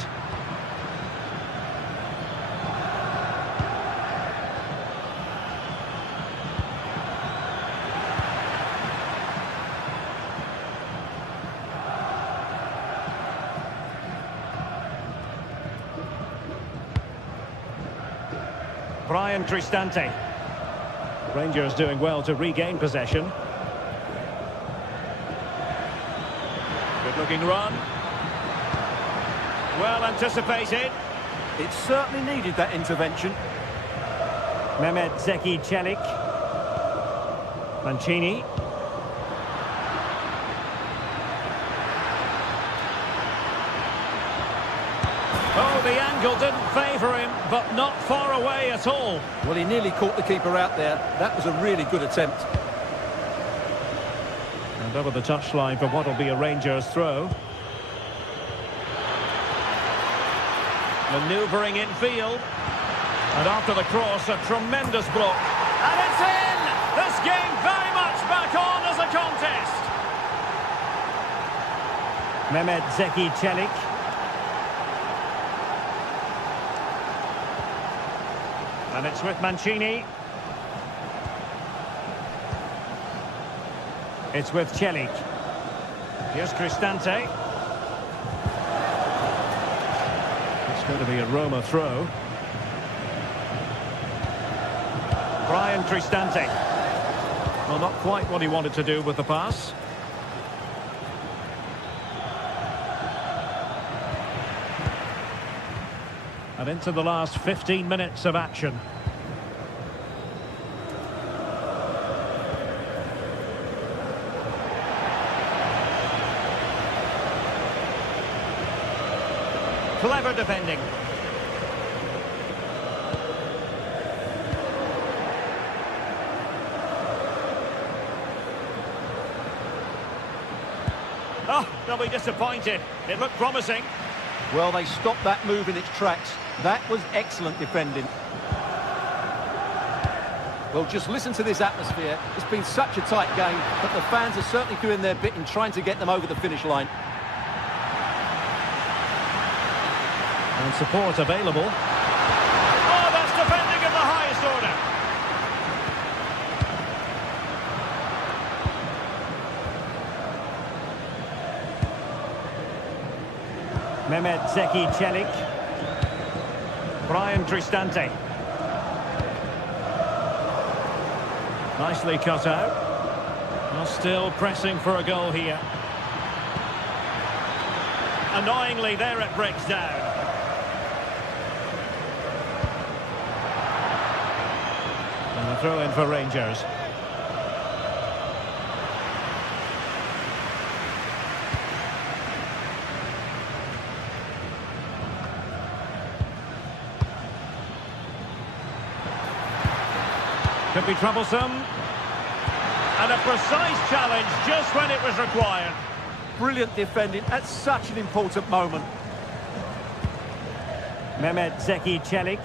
Brian Cristante. Rangers doing well to regain possession. Good looking run. Well anticipated. It certainly needed that intervention. Mehmet Zeki Çelik. Mancini. Oh, the angle didn't favour him, but not far away at all. Well, he nearly caught the keeper out there. That was a really good attempt. And over the touchline for what will be a Rangers throw. Manoeuvring in field. And after the cross, a tremendous block. And it's in! This game very much back on as a contest. Mehmet Zeki Çelik. And it's with Mancini. It's with Çelik. Here's Cristante. It's going to be a Roma throw. Brian Cristante. Well, not quite what he wanted to do with the pass. And into the last 15 minutes of action. Clever defending. Oh, they'll be disappointed. It looked promising. Well, they stopped that move in its tracks. That was excellent defending. Well, just listen to this atmosphere. It's been such a tight game, but the fans are certainly doing their bit in trying to get them over the finish line. And support available. Oh, that's defending of the highest order. Mehmet Zeki Çelik. Brian Cristante. Nicely cut out. Well, still pressing for a goal here. Annoyingly, there it breaks down. And a throw in for Rangers. Could be troublesome. And a precise challenge just when it was required. Brilliant defending at such an important moment. Mehmet Zeki Çelik.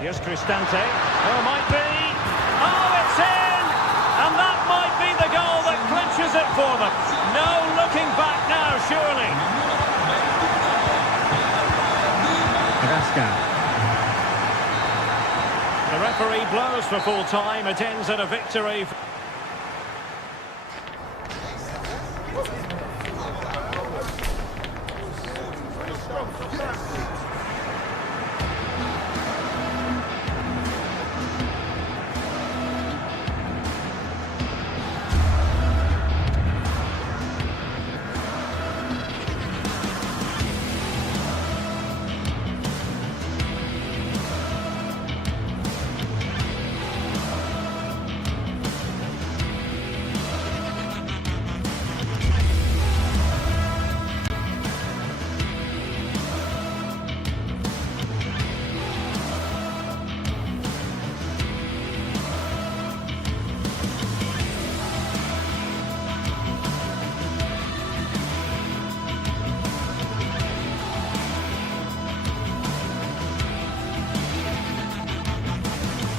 Here's Cristante. Oh, might be. Oh, it's in! And that might be the goal that clinches it for them. No looking back now, surely. The referee blows for full time. It ends in a victory.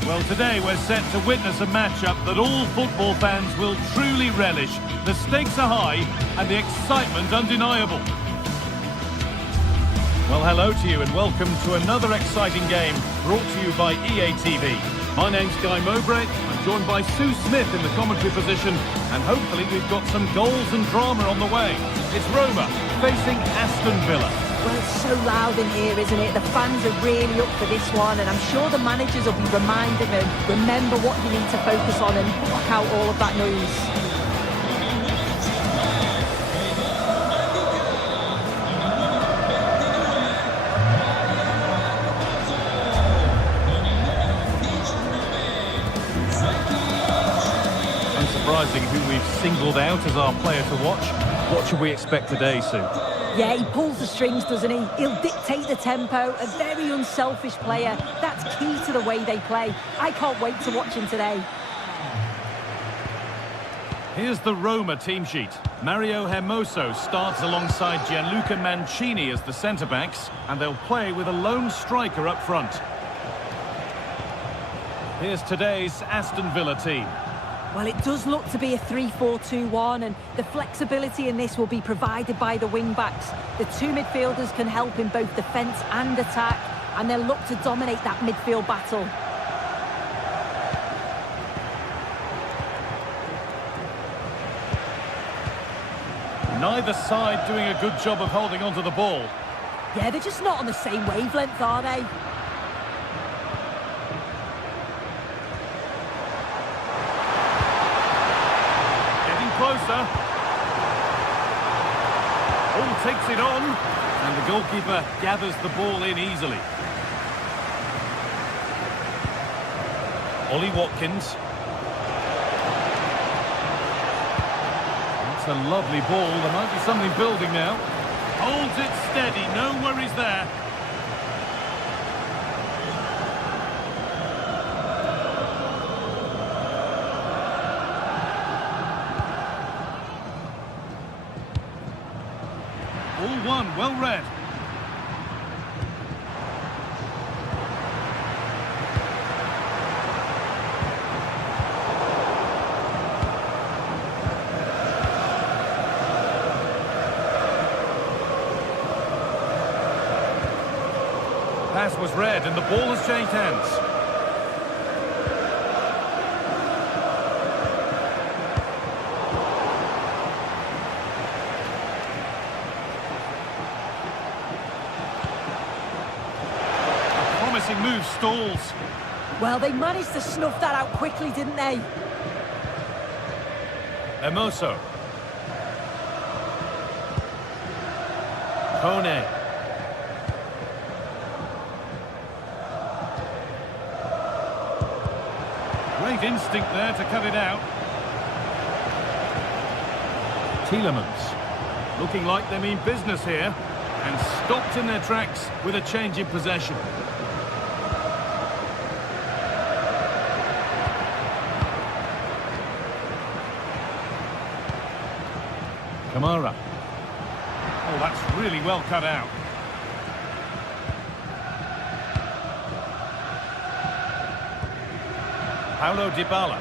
Well, today we're set to witness a matchup that all football fans will truly relish. The stakes are high and the excitement undeniable. Well, hello to you and welcome to another exciting game brought to you by EA TV. My name's Guy Mowbray. I'm joined by Sue Smith in the commentary position, and hopefully we've got some goals and drama on the way. It's Roma facing Aston Villa. Well, it's so loud in here, isn't it? The fans are really up for this one, and I'm sure the managers will be reminding them, remember what you need to focus on and block out all of that noise. Unsurprising who we've singled out as our player to watch. What should we expect today, Sue? Yeah, he pulls the strings, doesn't he? He'll dictate the tempo, a very unselfish player. That's key to the way they play. I can't wait to watch him today. Here's the Roma team sheet. Mario Hermoso starts alongside Gianluca Mancini as the centre-backs, and they'll play with a lone striker up front. Here's today's Aston Villa team. Well, it does look to be a 3-4-2-1, and the flexibility in this will be provided by the wing-backs. The two midfielders can help in both defence and attack, and they'll look to dominate that midfield battle. Neither side doing a good job of holding onto the ball. Yeah, they're just not on the same wavelength, are they? Closer. All takes it on, and the goalkeeper gathers the ball in easily. Ollie Watkins. That's a lovely ball. There might be something building now. Holds it steady, no worries there. All one, well read. Pass was read and the ball has changed hands. Move stalls. Well, they managed to snuff that out quickly, didn't they? Hermoso. Kone. Great instinct there to cut it out. Tielemans. Looking like they mean business here. And stopped in their tracks with a change in possession. Kamara. Oh, that's really well cut out. Paulo Dybala.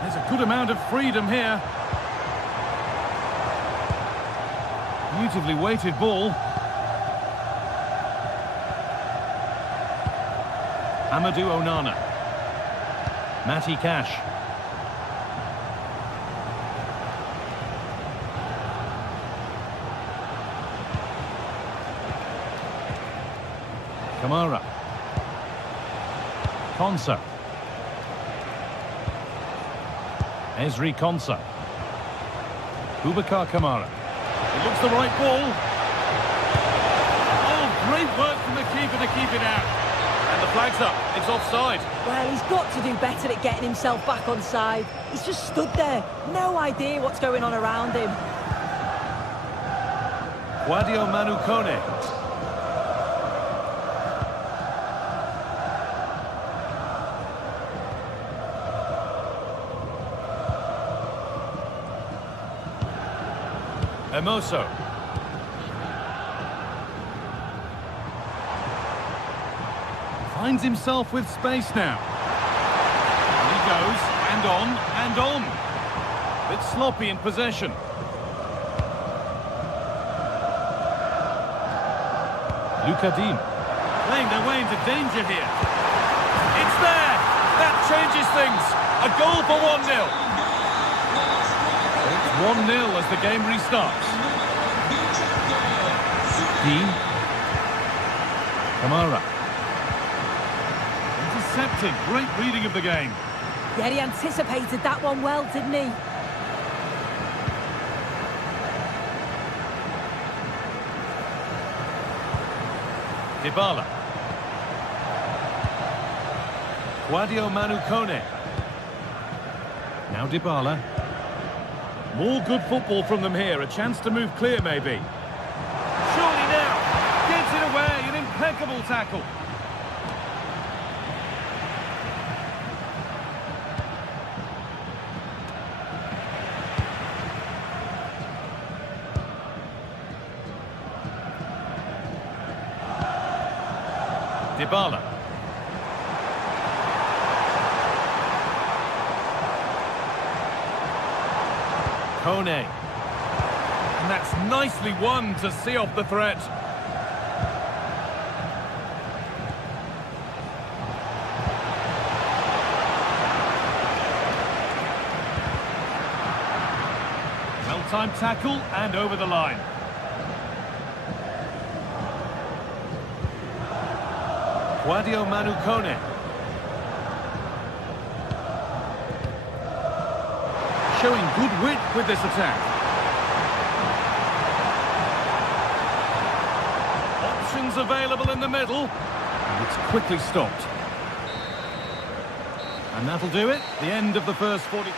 There's a good amount of freedom here. Beautifully weighted ball. Amadou Onana. Matty Cash. Kamara. Konsa. Ezri Konsa. Boubacar Kamara. It looks the right ball. Oh, great work from the keeper to keep it out. And the flag's up. It's offside. Well, he's got to do better at getting himself back on side. He's just stood there. No idea what's going on around him. Wadio Manu Kone. Hermoso. Finds himself with space now. And he goes, and on, and on. Bit sloppy in possession. Lucadine. Playing their way into danger here. It's there! That changes things. A goal for 1-0. It's 1-0 as the game restarts. Dean. Kamara. Intercepted. Great reading of the game. Yeah, he anticipated that one well, didn't he? Dybala. Sadio Manu Kone. Now Dybala. More good football from them here. A chance to move clear, maybe. Surely now. Gets it away. An impeccable tackle. Dybala. Kone. And that's nicely won to see off the threat. Well-timed tackle and over the line. Sadio Manu Kone. Showing good wit with this attack. Options available in the middle. And it's quickly stopped. And that'll do it. The end of the first 40...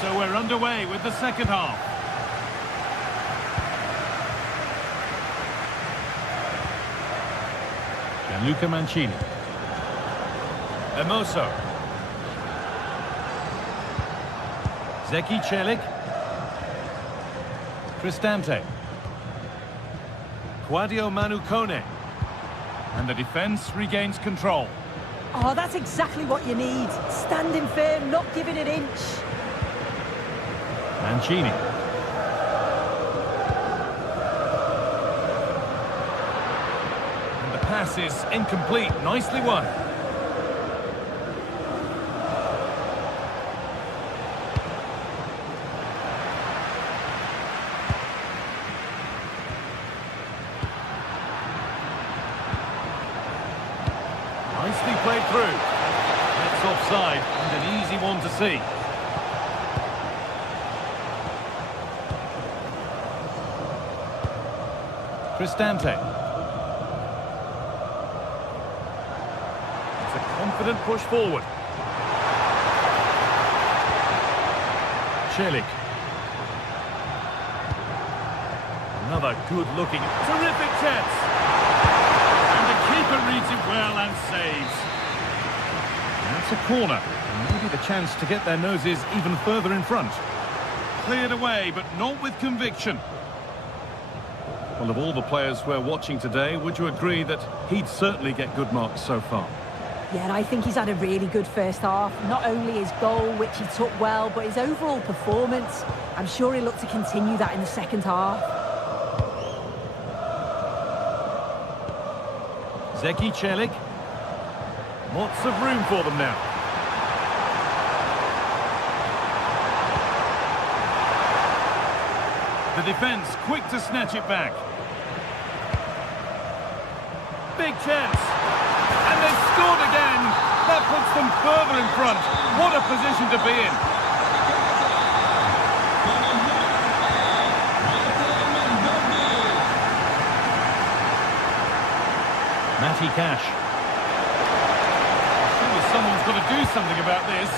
So we're underway with the second half. Gianluca Mancini. Emoso. Zeki Celik. Cristante. Sadio Manu Kone. And the defence regains control. Oh, that's exactly what you need. Standing firm, not giving an inch. Mancini. And the pass is incomplete. Nicely won. Nicely played through. That's offside and an easy one to see. Cristante. It's a confident push forward. Celik. Another good-looking, terrific chance. And the keeper reads it well and saves. That's a corner. And maybe the chance to get their noses even further in front. Cleared away, but not with conviction. Well, of all the players we're watching today, would you agree that he'd certainly get good marks so far? Yeah, and I think he's had a really good first half. Not only his goal, which he took well, but his overall performance. I'm sure he'll look to continue that in the second half. Zeki Celik. Lots of room for them now. The defence quick to snatch it back. Big chance. And they've scored again. That puts them further in front. What a position to be in. Matty Cash. Surely someone's got to do something about this.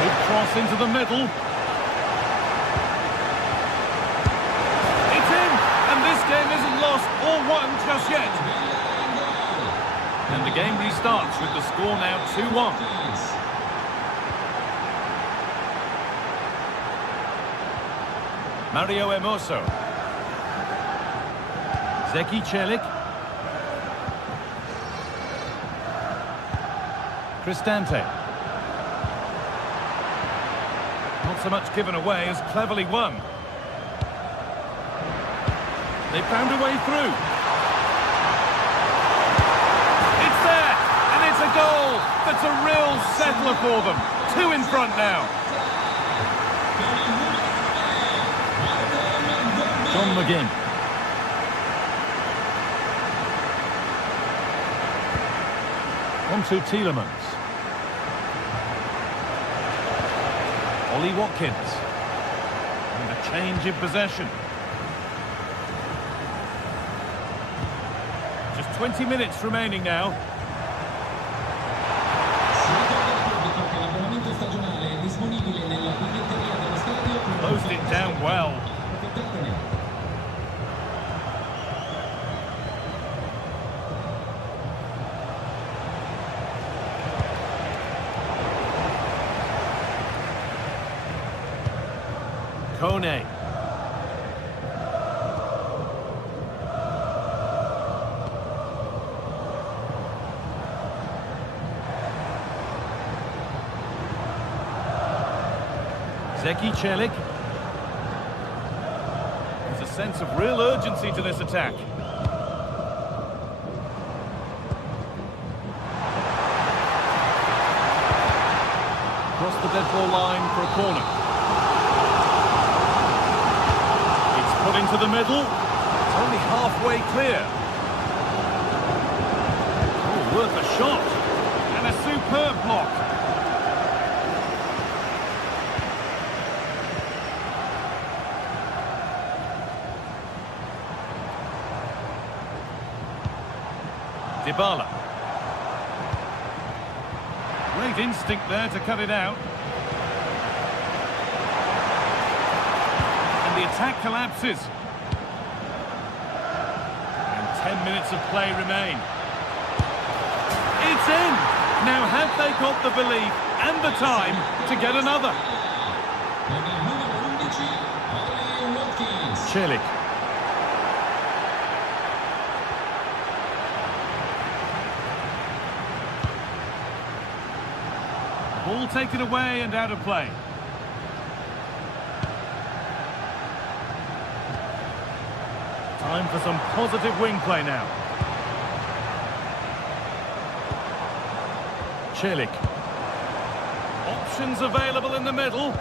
Good cross into the middle. Game isn't lost or won just yet. And the game restarts with the score now 2-1. Mario Hermoso. Zeki Celik. Cristante. Not so much given away as cleverly won. They found a way through. It's there, and it's a goal. That's a real settler for them. 2 in front now. John McGinn. On to Tielemans. Ollie Watkins. And a change in possession. Just 20 minutes remaining now. Closed it down well. Kone. Zeki Celik. There's a sense of real urgency to this attack. Across the dead ball line for a corner. Put into the middle. It's only halfway clear. Oh, worth a shot. And a superb block. Dybala. Great instinct there to cut it out. The attack collapses. And 10 minutes of play remain. It's in! Now have they got the belief and the time to get another? Celik. Ball taken away and out of play. Time for some positive wing play now. Celik. Options available in the middle.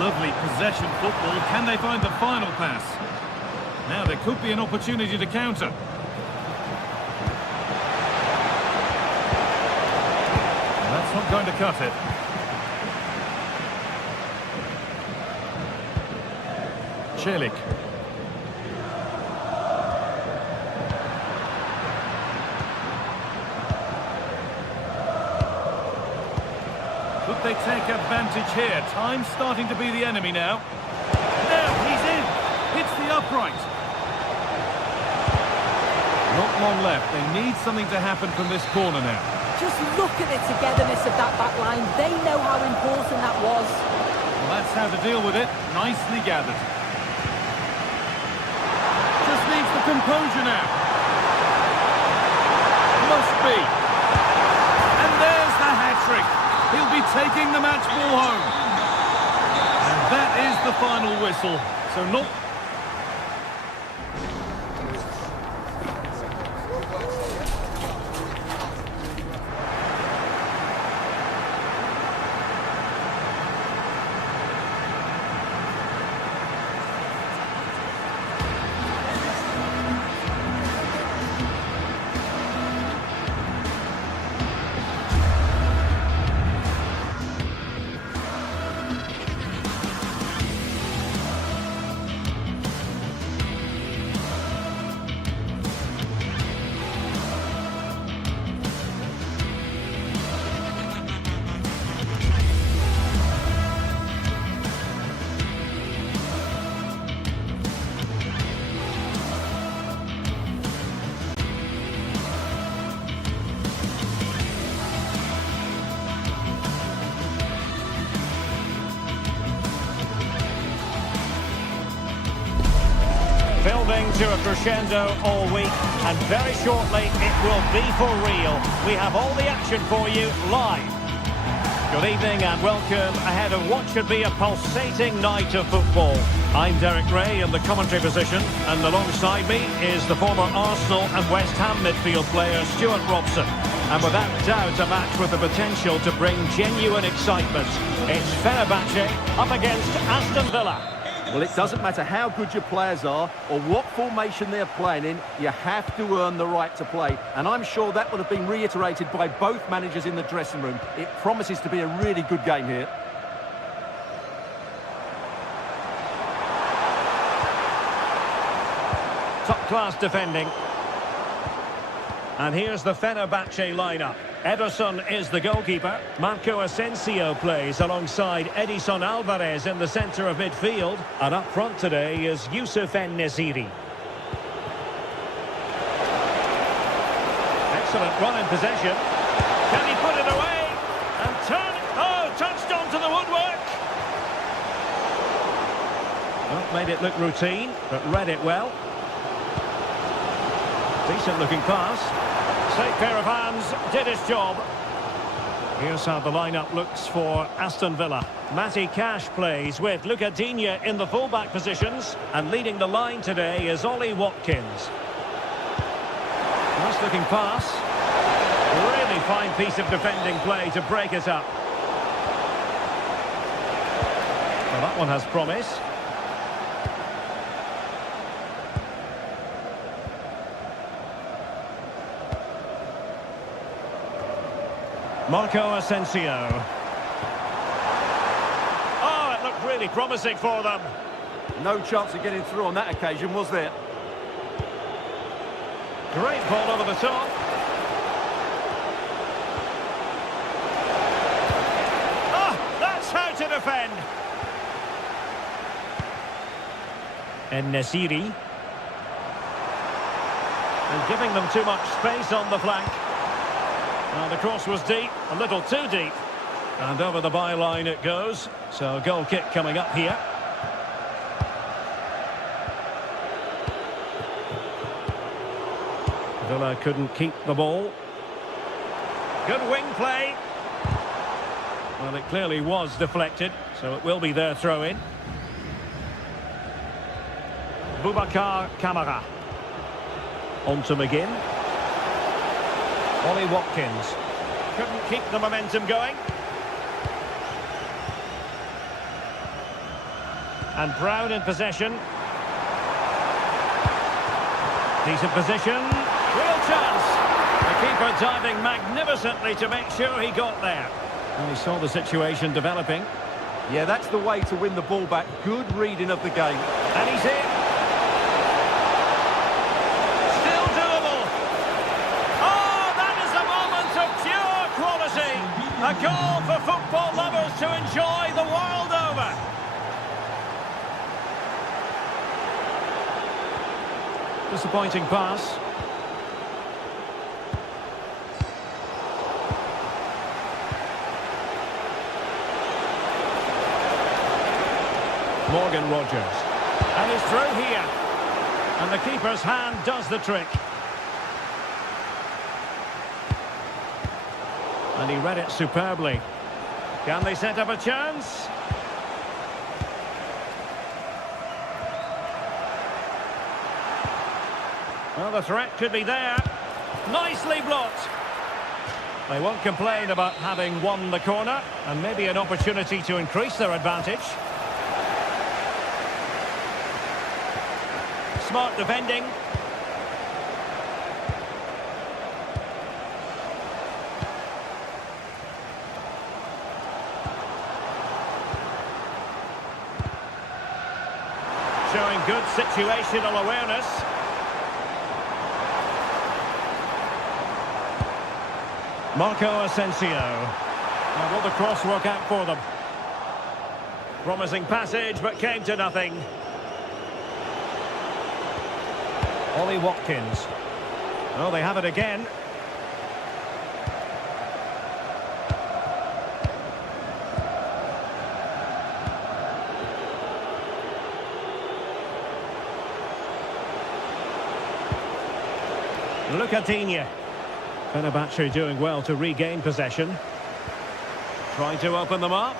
Lovely possession football. Can they find the final pass? Now there could be an opportunity to counter. That's not going to cut it. Celik. Could they take advantage here? Time's starting to be the enemy now. Now he's in. Hits the upright. Not long left. They need something to happen from this corner now. Just look at the togetherness of that back line. They know how important that was. Well, that's how to deal with it. Nicely gathered. Just needs the composure now. Must be. And there's the hat-trick. He'll be taking the match ball home. And that is the final whistle. So not... to a crescendo all week, and very shortly it will be for real. We have all the action for you live. Good evening and welcome ahead of what should be a pulsating night of football. I'm Derek Ray in the commentary position, and alongside me is the former Arsenal and West Ham midfield player Stuart Robson. And without doubt a match with the potential to bring genuine excitement. It's Fenerbahce up against Aston Villa. Well, it doesn't matter how good your players are or what formation they're playing in, you have to earn the right to play. And I'm sure that would have been reiterated by both managers in the dressing room. It promises to be a really good game here. Top-class defending. And here's the Fenerbahce lineup. Ederson is the goalkeeper. Marco Asensio plays alongside Edison Alvarez in the centre of midfield. And up front today is Youssef En-Nesyri. Excellent run in possession. Can he put it away? And turn... Oh, touched onto the woodwork. Well, made it look routine, but read it well. Decent looking pass. Safe pair of hands, did his job. Here's how the lineup looks for Aston Villa. Matty Cash plays with Luca Digne in the fullback positions, and leading the line today is Ollie Watkins. Nice looking pass. Really fine piece of defending play to break it up. Well, that one has promise. Marco Asensio. Oh, it looked really promising for them. No chance of getting through on that occasion, was there? Great ball over the top. Oh, that's how to defend. En-Nesyri. And giving them too much space on the flank. Well, the cross was deep, a little too deep. And over the byline it goes. So goal kick coming up here. Villa couldn't keep the ball. Good wing play. Well, it clearly was deflected, so it will be their throw-in. Boubacar Kamara. On to McGinn. Ollie Watkins. Couldn't keep the momentum going. And Brown in possession. Decent position. Real chance. The keeper diving magnificently to make sure he got there. And he saw the situation developing. Yeah, that's the way to win the ball back. Good reading of the game. And he's in. Still doable. Oh, that is a moment of pure quality. A goal for football lovers to enjoy the world over. Disappointing pass. Morgan Rogers. And he's through here. And the keeper's hand does the trick. And he read it superbly. Can they set up a chance? Well, the threat could be there. Nicely blocked. They won't complain about having won the corner, and maybe an opportunity to increase their advantage. Smart defending. Showing good situational awareness. Marco Asensio. Now, will the cross work out for them? Promising passage, but came to nothing. Ollie Watkins. Oh, they have it again. Lucadinha. Fenerbahce doing well to regain possession. Trying to open them up.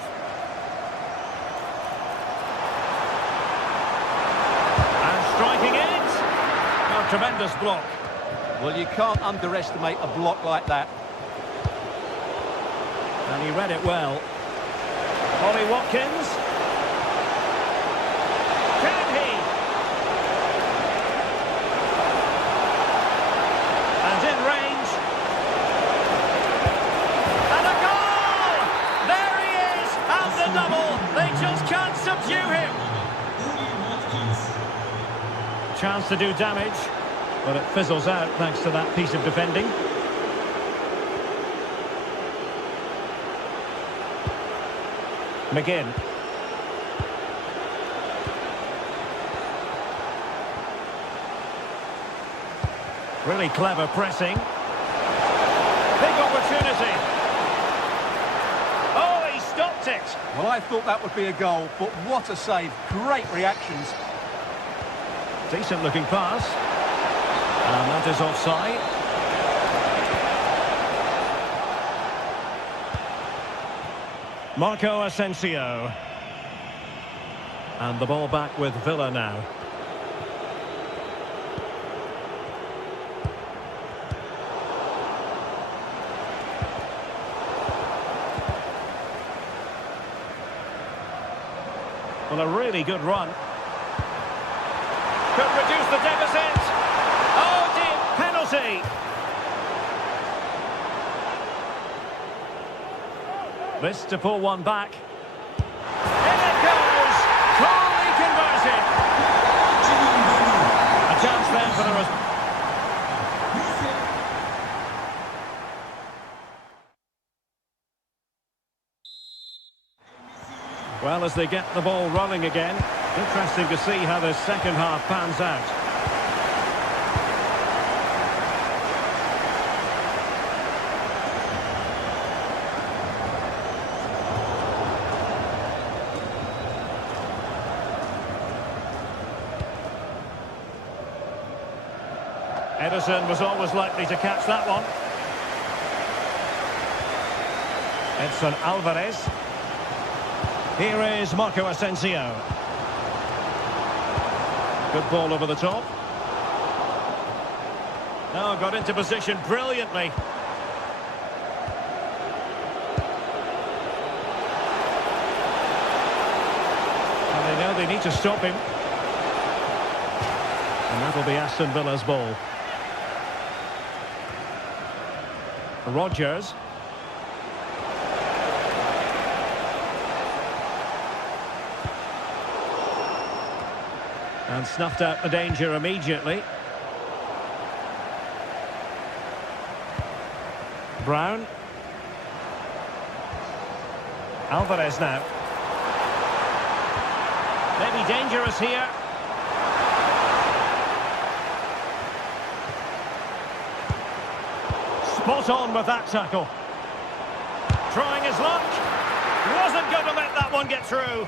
And striking it. A tremendous block. Well, you can't underestimate a block like that. And he read it well. Ollie Watkins. Can he? And in range. And a goal! There he is! And the double! They just can't subdue him! Chance to do damage, but it fizzles out thanks to that piece of defending. McGinn. Really clever pressing. Big opportunity. Oh, he stopped it. Well, I thought that would be a goal, but what a save. Great reactions. Decent looking pass. And that is offside. Marco Asensio. And the ball back with Villa now. Well, a really good run. Could reduce the deficit. Oh, dear, penalty. This to pull one back. In it goes! Coolly converted! A chance then for the result. Well, as they get the ball running again, interesting to see how the second half pans out. Ederson was always likely to catch that one. Edson Alvarez. Here is Marco Asensio. Good ball over the top. Now got into position brilliantly. And they know they need to stop him. And that'll be Aston Villa's ball. Rodgers. And snuffed out the danger immediately. Brown. Alvarez now. Maybe dangerous here. Spot on with that tackle. Trying his luck. Wasn't going to let that one get through.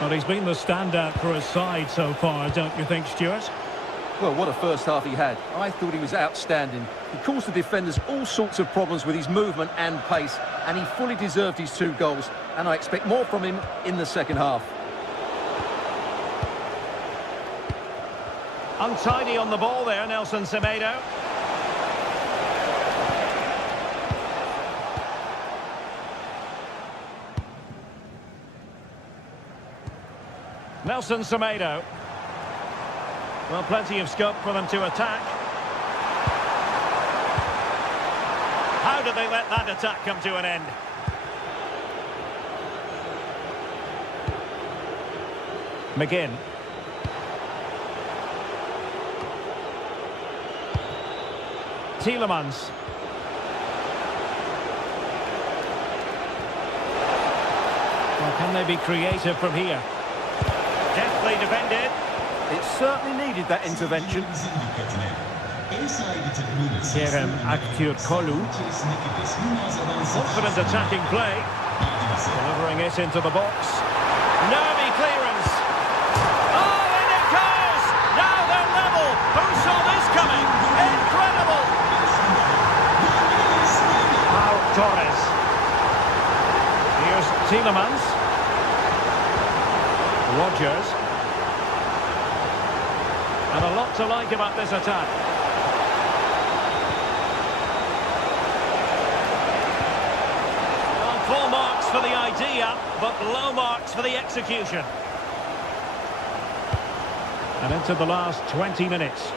Well, he's been the standout for his side so far, don't you think, Stuart? Well, what a first half he had. I thought he was outstanding. He caused the defenders all sorts of problems with his movement and pace, and he fully deserved his 2 goals, and I expect more from him in the second half. Untidy on the ball there, Nelson Semedo. Nelson Semedo. Well, plenty of scope for them to attack. How did they let that attack come to an end? McGinn. Tielemans. Well, can they be creative from here? Depth Nicely defended. It certainly needed that intervention. Kerem Aktürkoğlu. Confident attacking play. Delivering it into the box. Nervy clearance. Oh, and it goes! Now they're level. Who saw this coming? Incredible! Pau Torres. Here's Tielemans. Rodgers. And a lot to like about this attack. Well, full marks for the idea, but low marks for the execution. And into the last 20 minutes.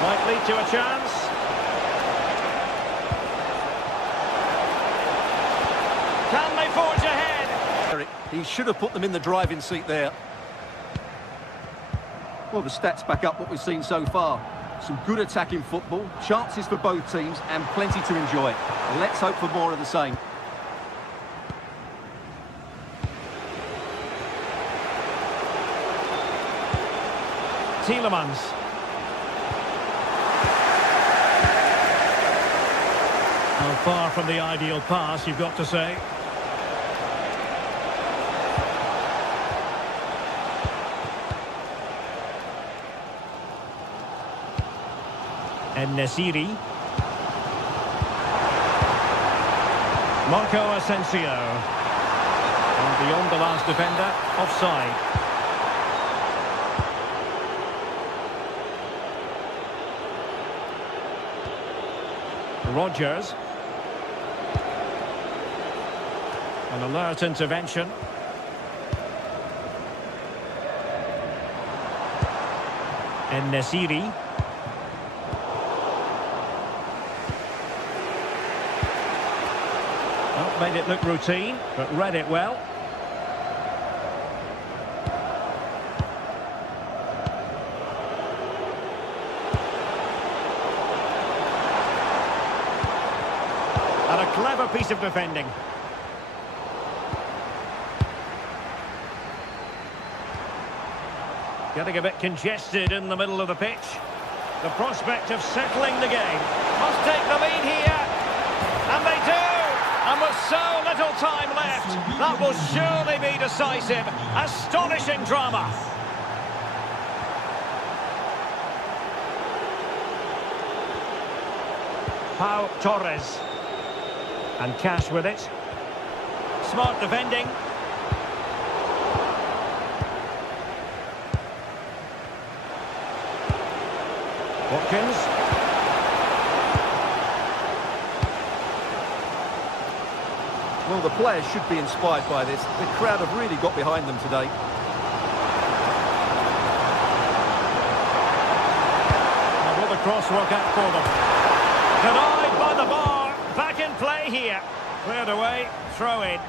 Might lead to a chance. Can they forge ahead? He should have put them in the driving seat there. Well, the stats back up what we've seen so far. Some good attacking football, chances for both teams, and plenty to enjoy. Let's hope for more of the same. Tielemans. Well, far from the ideal pass, you've got to say. En-Nesyri. Marco Asensio. And beyond the last defender, offside. Rodgers. An alert intervention. En-Nesyri. Made it look routine, but read it well. And a clever piece of defending. Getting a bit congested in the middle of the pitch. The prospect of settling the game. Must take the lead here. And they do! And with so little time left, that will surely be decisive. Astonishing drama. Pau Torres. And Cash with it. Smart defending. Watkins. Well, the players should be inspired by this. The crowd have really got behind them today. And will the cross work out for them? Denied by the bar. Back in play here. Cleared away. Throw in.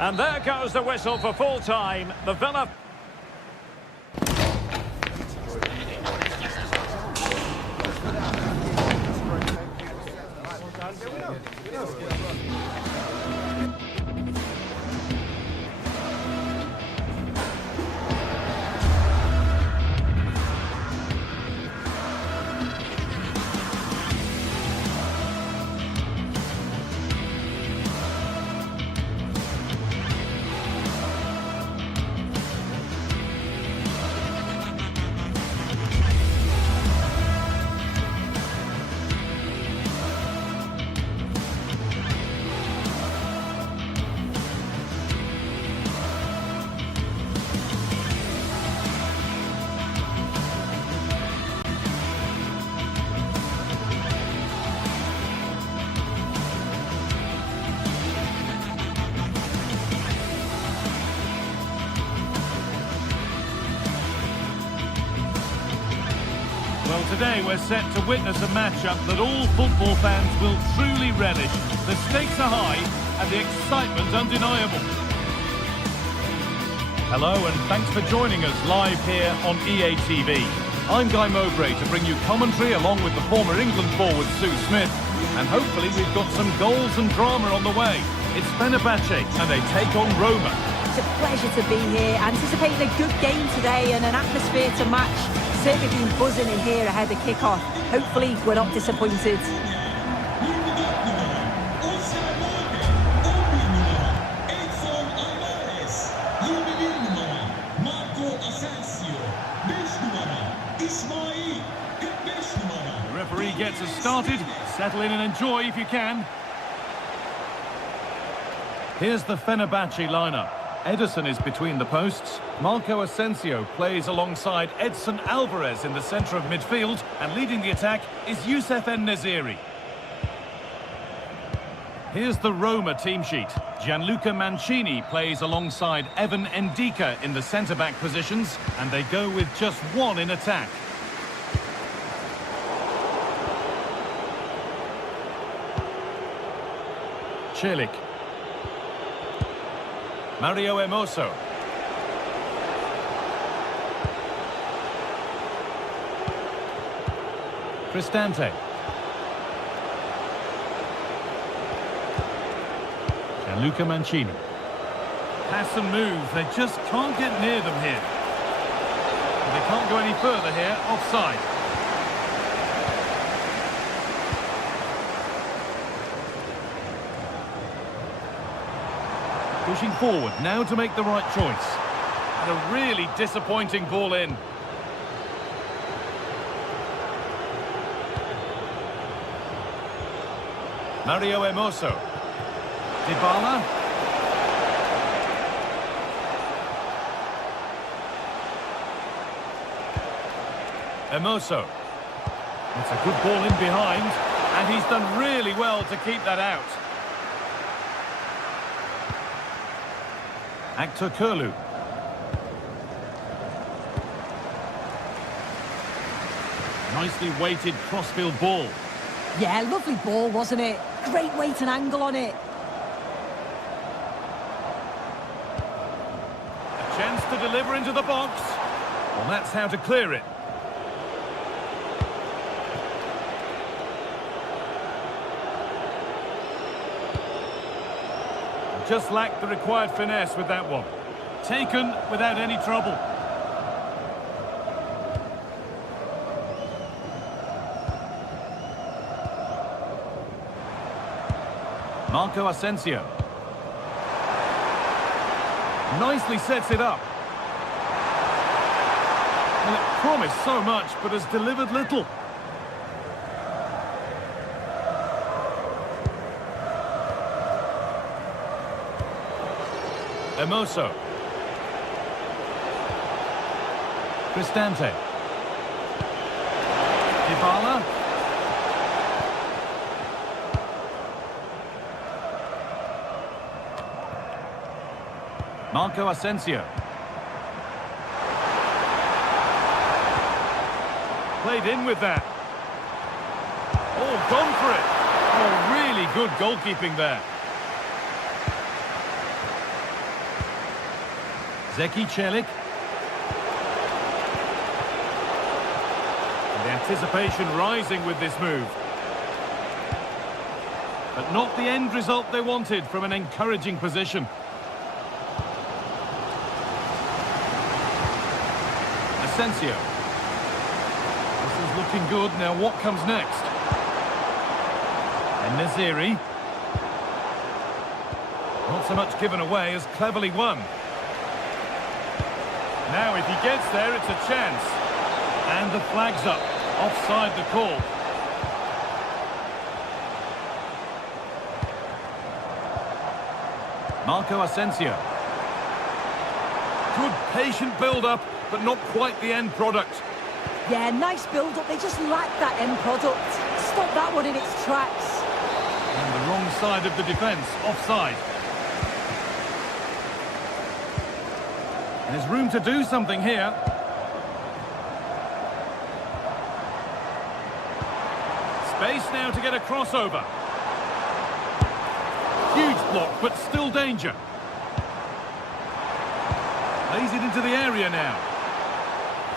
And there goes the whistle for full time. The Villa... Well, today we're set to witness a matchup that all football fans will truly relish. The stakes are high and the excitement undeniable. Hello and thanks for joining us live here on EA TV. I'm Guy Mowbray to bring you commentary along with the former England forward Sue Smith. And hopefully we've got some goals and drama on the way. It's Fenerbahce and they take on Roma. It's a pleasure to be here, anticipating a good game today and an atmosphere to match. Certainly been buzzing in here ahead of kick-off. Hopefully we're not disappointed. The referee gets us started. Settle in and enjoy if you can. Here's the Fenerbahce lineup. Ederson is between the posts. Marco Asensio plays alongside Edson Alvarez in the centre of midfield, and leading the attack is Youssef En-Nesyri. Here's the Roma team sheet. Gianluca Mancini plays alongside Evan Ndika in the centre-back positions, and they go with just one in attack. Celik. Mario Hermoso. Cristante. Gianluca Mancini. Pass and move. They just can't get near them here. They can't go any further here. Offside. Pushing forward now to make the right choice. And a really disappointing ball in. Mario Hermoso. Dybala. Hermoso. It's a good ball in behind. And he's done really well to keep that out. Actor Kurlu. Nicely weighted crossfield ball. Yeah, lovely ball, wasn't it? Great weight and angle on it. A chance to deliver into the box. Well, that's how to clear it. Just lacked the required finesse with that one. Taken without any trouble. Marco Asensio. Nicely sets it up. Well, it promised so much, but has delivered little. Hermoso. Cristante. Dybala. Marco Asensio. Played in with that. Oh, gone for it. Oh, really good goalkeeping there. Zeki Celik. The anticipation rising with this move. But not the end result they wanted from an encouraging position. Asensio. This is looking good. Now what comes next? En-Nesyri. Not so much given away as cleverly won. Now if he gets there, it's a chance. And the flag's up. Offside the call. Marco Asensio. Good patient build-up, but not quite the end product. Yeah, nice build-up. They just lack that end product. Stop that one in its tracks. And the wrong side of the defence. Offside. There's room to do something here. Space now to get a crossover. Huge block, but still danger. Lays it into the area now.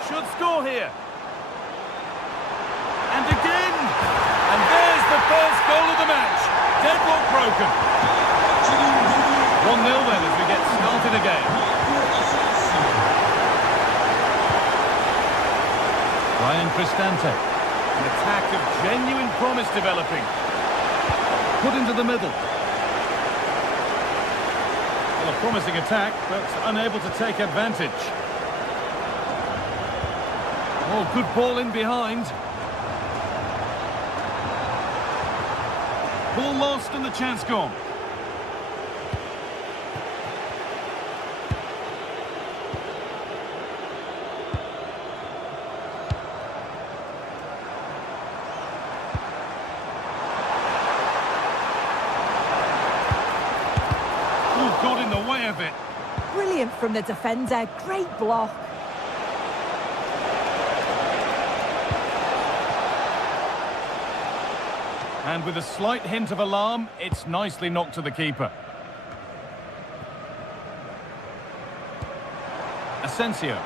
Should score here. And again! And there's the first goal of the match. Deadlock broken. 1-0 then as we get started again. Ryan Cristante. An attack of genuine promise developing. Put into the middle. Well, a promising attack, but unable to take advantage. Oh, good ball in behind. Ball lost and the chance gone. Oh, got in the way of it. Brilliant from the defender. Great block. And with a slight hint of alarm, it's nicely knocked to the keeper. Asensio.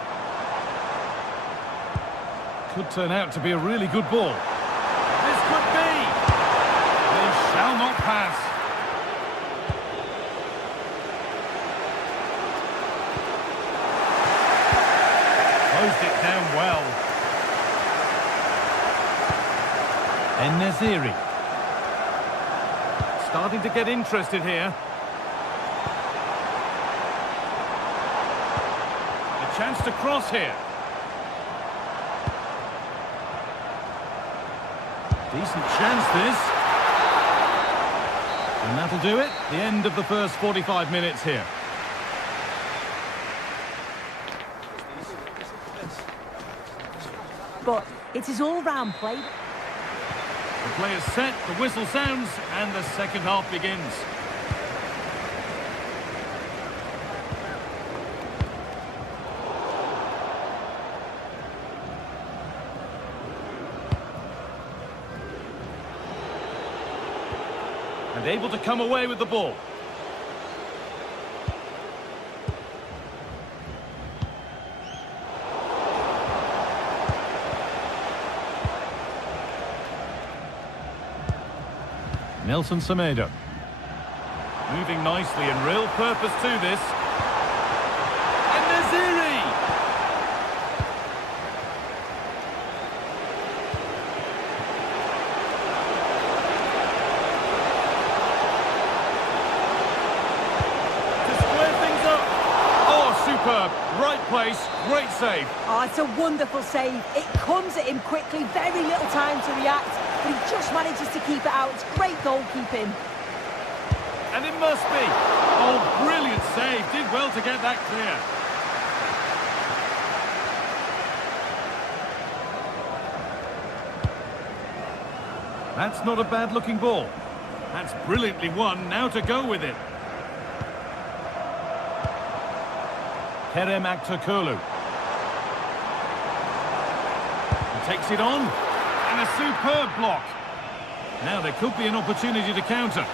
Could turn out to be a really good ball. This could be! They shall not pass. Closed it down well. En-Nesyri. Starting to get interested here. A chance to cross here. Decent chance this. And that'll do it. The end of the first 45 minutes here. But it is all-round play. The play is set, the whistle sounds, and the second half begins. And able to come away with the ball. Nelson Semedo. Moving nicely and real purpose to this. En-Nesyri! To square things up. Oh, superb. Right place, great save. Oh, it's a wonderful save. It comes at him quickly, very little time to react. But he just manages to keep it out. It's great goalkeeping. And it must be. Oh, brilliant save. Did well to get that clear. That's not a bad-looking ball. That's brilliantly won. Now to go with it. Kerem Aktürkoğlu. He takes it on. And a superb block. Now there could be an opportunity to counter.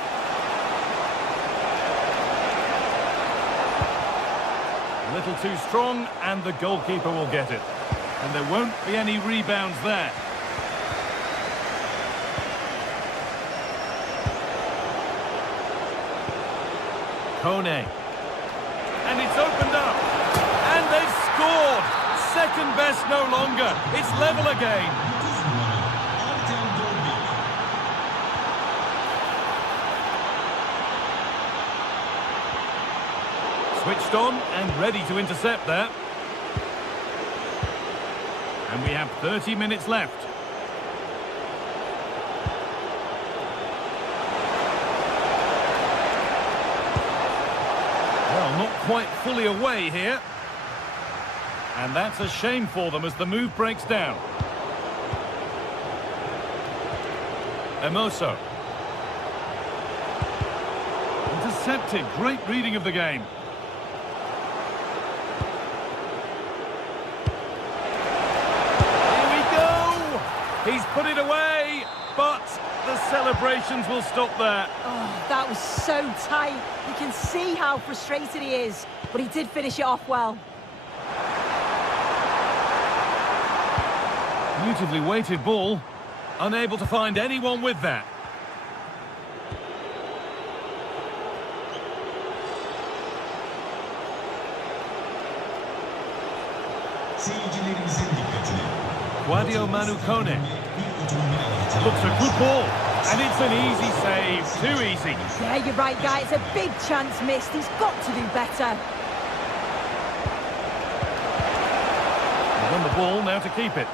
A little too strong, and the goalkeeper will get it. And there won't be any rebounds there. Kone. And it's opened up. And they've scored. Second best no longer. It's level again. Switched on and ready to intercept there. And we have 30 minutes left. Well, not quite fully away here. And that's a shame for them as the move breaks down. Emoso. Intercepted. Great reading of the game. He's put it away, but the celebrations will stop there. Oh, that was so tight. You can see how frustrated he is, but he did finish it off well. Beautifully weighted ball. Unable to find anyone with that. Guadio Manukone. Looks a good ball. And it's an easy save. Too easy. Yeah, you're right, guy. It's a big chance missed. He's got to do better. He's won the ball, now to keep it.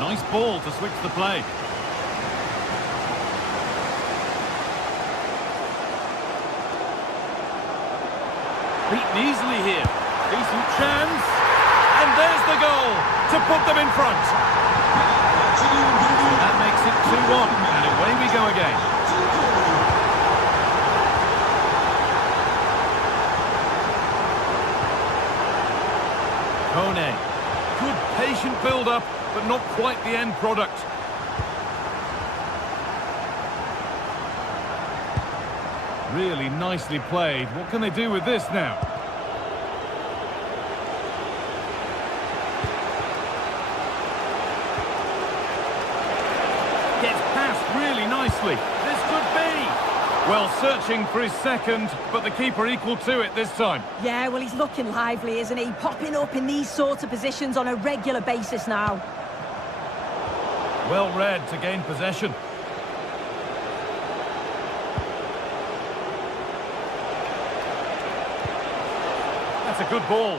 Nice ball to switch the play. Beaten easily here. Decent chance. And there's the goal to put them in front. That makes it 2-1. And away we go again. Kone. Good patient build-up, but not quite the end product. Really nicely played. What can they do with this now? Gets past really nicely. This could be. Well, searching for his second, but the keeper equal to it this time. Yeah, well, he's looking lively, isn't he? Popping up in these sorts of positions on a regular basis now. Well read to gain possession. That's a good ball.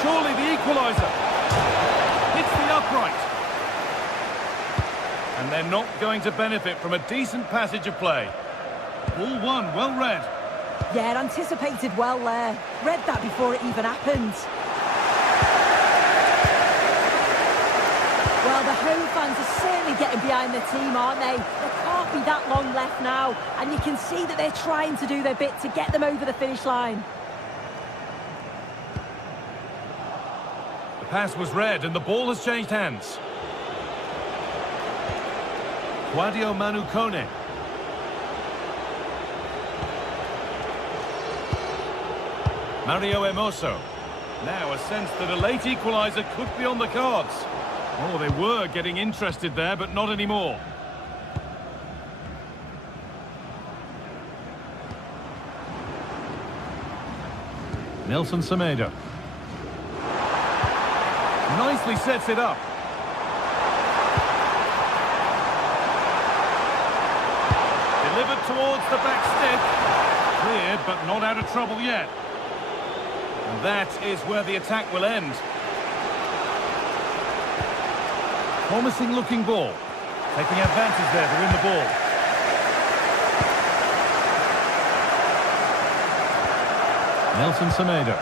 Surely the equaliser. Hits the upright. And they're not going to benefit from a decent passage of play. Ball one, well read. Yeah, anticipated well there. Read that before it even happened. Well, the home fans are certainly getting behind the team, aren't they? There can't be that long left now, and you can see that they're trying to do their bit to get them over the finish line. The pass was read, and the ball has changed hands. Guadio Manukone. Mario Emoso. Now a sense that a late equaliser could be on the cards. Oh, they were getting interested there, but not anymore. Nelson Semedo. Nicely sets it up. Delivered towards the back stick. Cleared, but not out of trouble yet. And that is where the attack will end. Promising looking ball. Taking advantage there to win the ball. Nelson Semedo.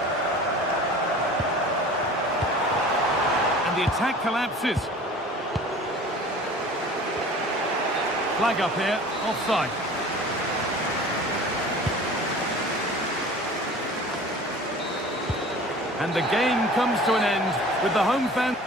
And the attack collapses. Flag up here, offside. And the game comes to an end with the home fans.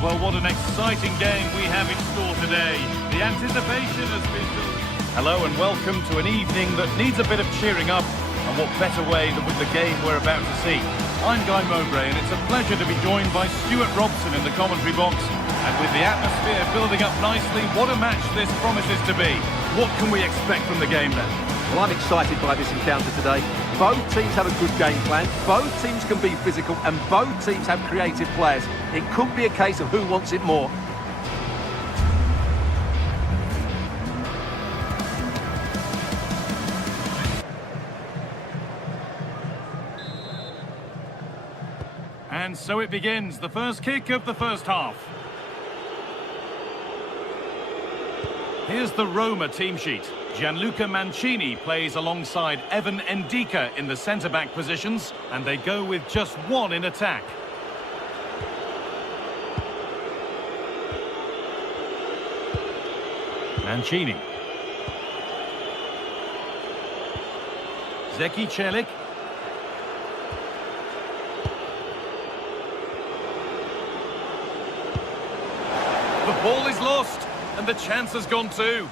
Well, what an exciting game we have in store today. The anticipation has been built. Hello and welcome to an evening that needs a bit of cheering up, and what better way than with the game we're about to see. I'm Guy Mowbray, and it's a pleasure to be joined by Stuart Robson in the commentary box And with the atmosphere building up nicely, what a match this promises to be. What can we expect from the game then? Well, I'm excited by this encounter today. Both teams have a good game plan, both teams can be physical, and both teams have creative players. It could be a case of who wants it more. And so it begins, the first kick of the first half. Here's the Roma team sheet. Gianluca Mancini plays alongside Evan Ndika in the centre-back positions, and they go with just one in attack. Mancini. Zeki Celik. The ball is lost, and the chance has gone too.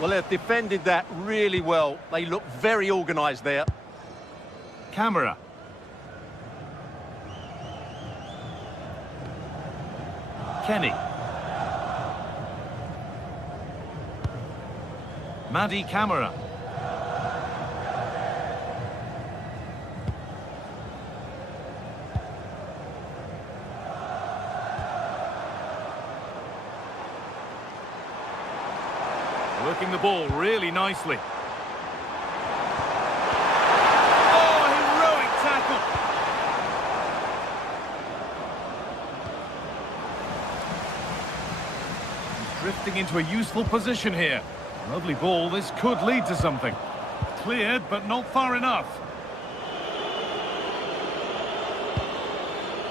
Well, they've defended that really well. They look very organised there. Camera. Kenny. Madi Camera. Working the ball really nicely. Oh, heroic tackle! He's drifting into a useful position here. Lovely ball, this could lead to something. Cleared, but not far enough.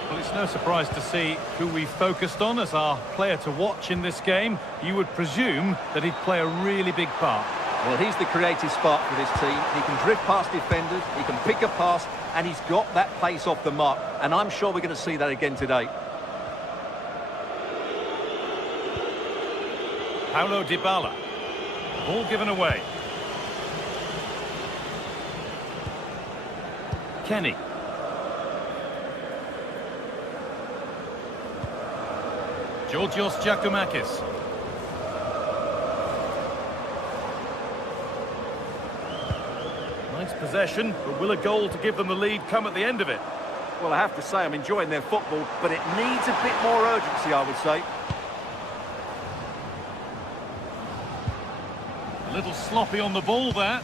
Well, it's no surprise to see who we focused on as our player to watch in this game. You would presume that he'd play a really big part. Well, he's the creative spark for this team. He can drift past defenders, he can pick a pass, and he's got that pace off the mark. And I'm sure we're going to see that again today. Paulo Dybala. Ball given away. Kenny. Georgios Giacomakis. Nice possession, but will a goal to give them the lead come at the end of it? Well, I have to say I'm enjoying their football, but it needs a bit more urgency, I would say. A little sloppy on the ball there.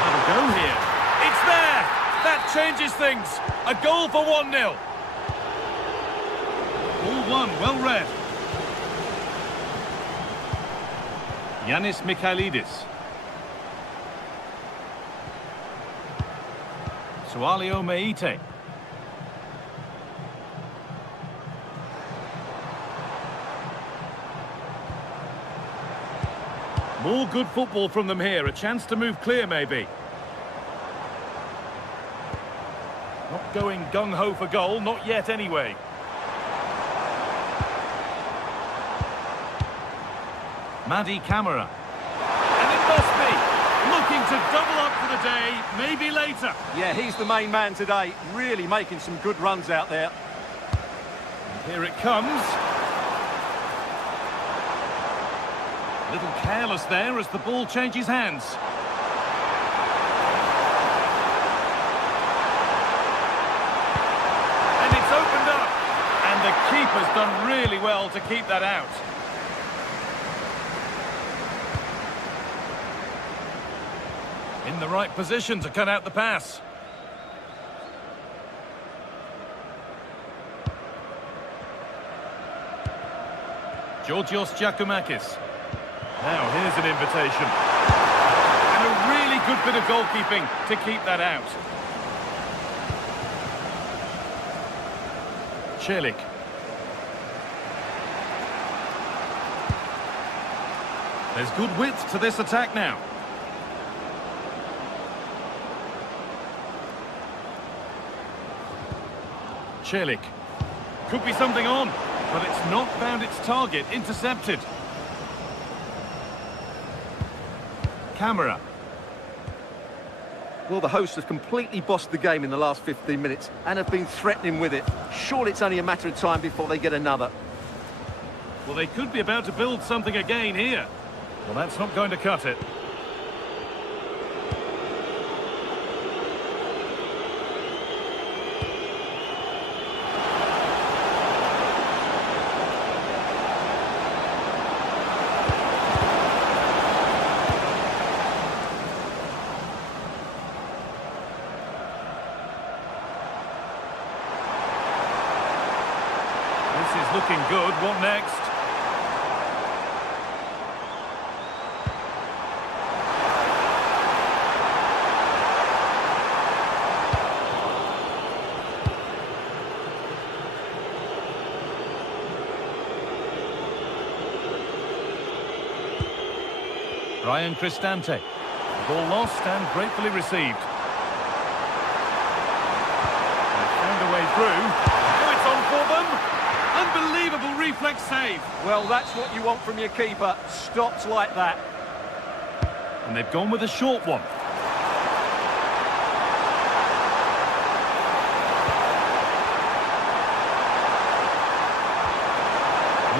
Have a go here. It's there! That changes things. A goal for 1-0. All one, well read. Yanis Mikhailidis. Sualio Meite. More good football from them here. A chance to move clear, maybe. Not going gung-ho for goal, not yet anyway. Madi Camera. And it must be. Looking to double up for the day, maybe later. Yeah, he's the main man today. Really making some good runs out there. And here it comes. A little careless there as the ball changes hands. And it's opened up. And the keeper's done really well to keep that out. In the right position to cut out the pass. Georgios Giacomakis. Now here's an invitation. And a really good bit of goalkeeping to keep that out. Celik. There's good width to this attack now. Celik. Could be something on, but it's not found its target. Intercepted. Camera. Well, the hosts have completely bossed the game in the last 15 minutes and have been threatening with it. Surely it's only a matter of time before they get another. Well, they could be about to build something again here. Well, that's not going to cut it. This is looking good. What next? Ryan Cristante. Ball lost and gratefully received. They found a way through. Now it's on for them. Unbelievable reflex save. Well, that's what you want from your keeper. Stops like that. And they've gone with a short one.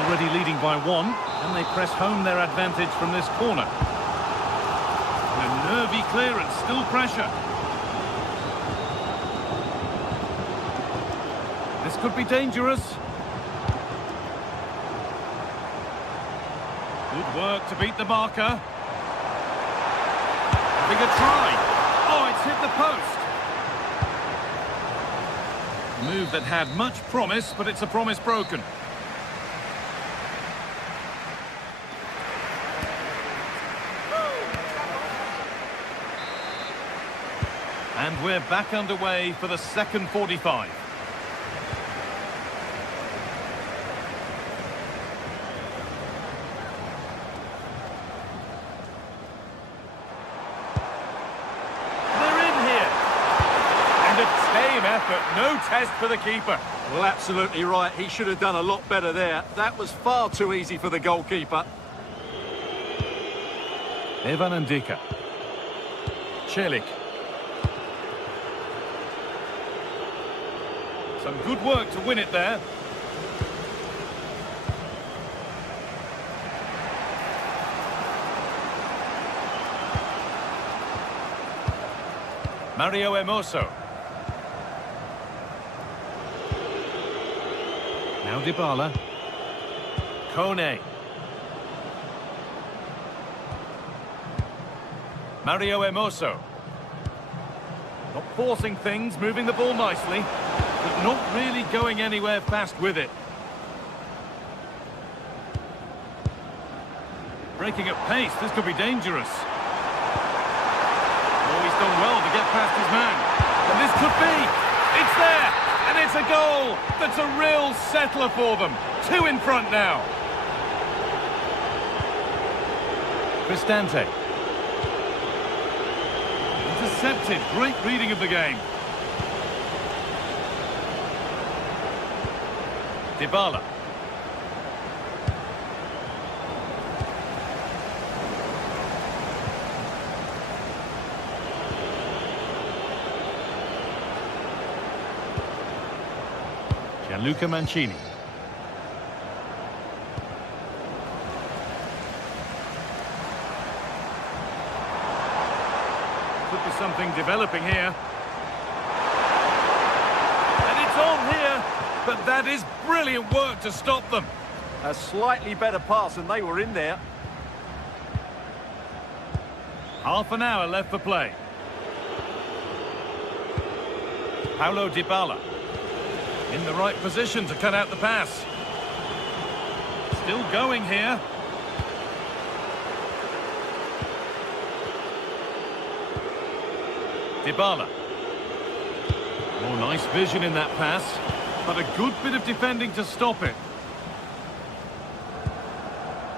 Already leading by one, and they press home their advantage from this corner. And a nervy clearance, still pressure. This could be dangerous. Good work to beat the marker. Having a try. Oh, it's hit the post. Move that had much promise, but it's a promise broken. And we're back underway for the second 45. Effort, no test for the keeper. Well, absolutely right. He should have done a lot better there. That was far too easy for the goalkeeper. Evan Ndika. Celik. Some good work to win it there. Mario Hermoso. Now Dybala. Kone. Mario Hermoso. Not forcing things, moving the ball nicely, but not really going anywhere fast with it. Breaking at pace, this could be dangerous. Oh, he's done well to get past his man. And this could be. It's there! And it's a goal that's a real settler for them. 2 in front now. Cristante. Intercepted. Great reading of the game. Dybala. Gianluca Mancini. Could be something developing here. And it's on here, but that is brilliant work to stop them. A slightly better pass and they were in there. Half an hour left for play. Paulo Dybala. In the right position to cut out the pass. Still going here. Dybala. Oh, nice vision in that pass, but a good bit of defending to stop it.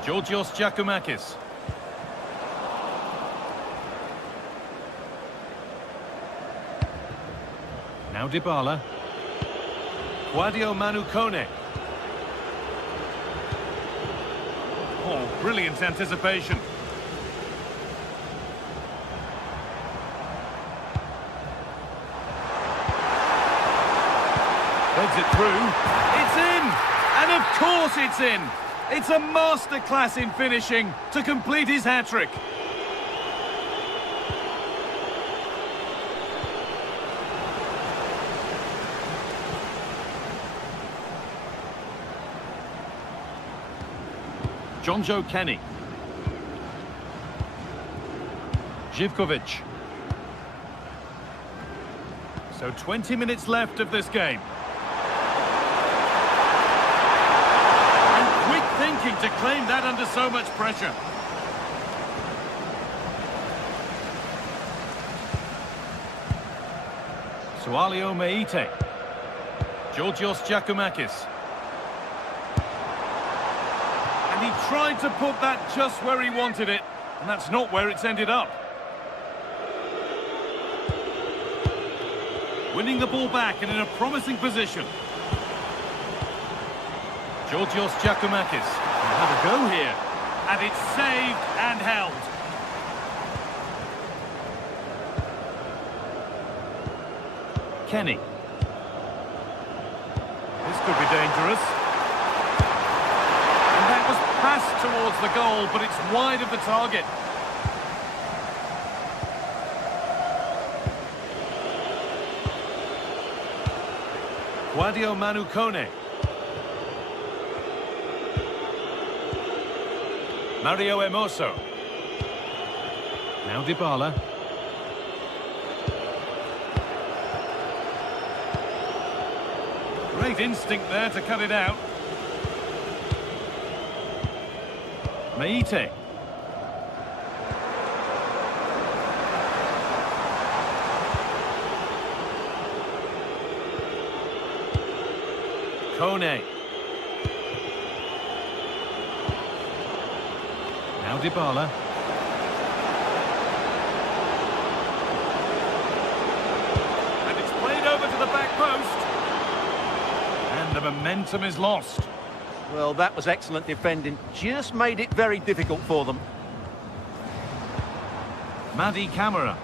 Georgios Giacomakis. Now Dybala. Guadio Manu Kone. Oh, brilliant anticipation. Threads it through. It's in! And of course it's in! It's a masterclass in finishing to complete his hat-trick. Jonjo Kenny. Živkovic. So 20 minutes left of this game. And quick thinking to claim that under so much pressure. Sualio Meite. Georgios Giacomakis. And he tried to put that just where he wanted it, and that's not where it's ended up. Winning the ball back and in a promising position. Georgios Giacomakis will have a go here. And it's saved and held. Kenny. This could be dangerous. And that was passed towards the goal, but it's wide of the target. Guadio Manu Kone. Mario Hermoso. Now Dybala. Great instinct there to cut it out. Meite. Kone. Now Dybala. And it's played over to the back post. And the momentum is lost. Well, that was excellent defending. Just made it very difficult for them. Madi Camara.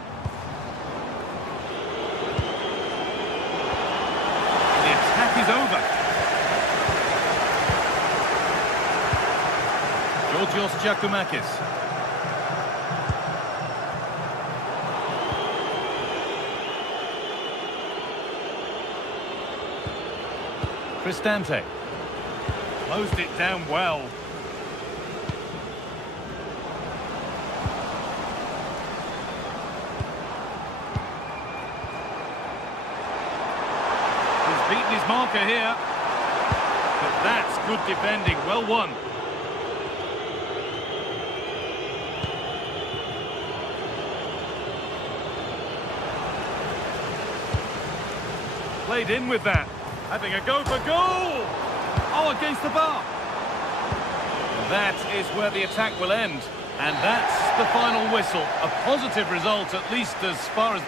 The attack is over. Georgios Giacomakis. Cristante. Closed it down well. He's beaten his marker here. But that's good defending. Well won. Played in with that. Having a go for goal! Oh, against the bar. That is where the attack will end. And that's the final whistle. A positive result, at least as far as...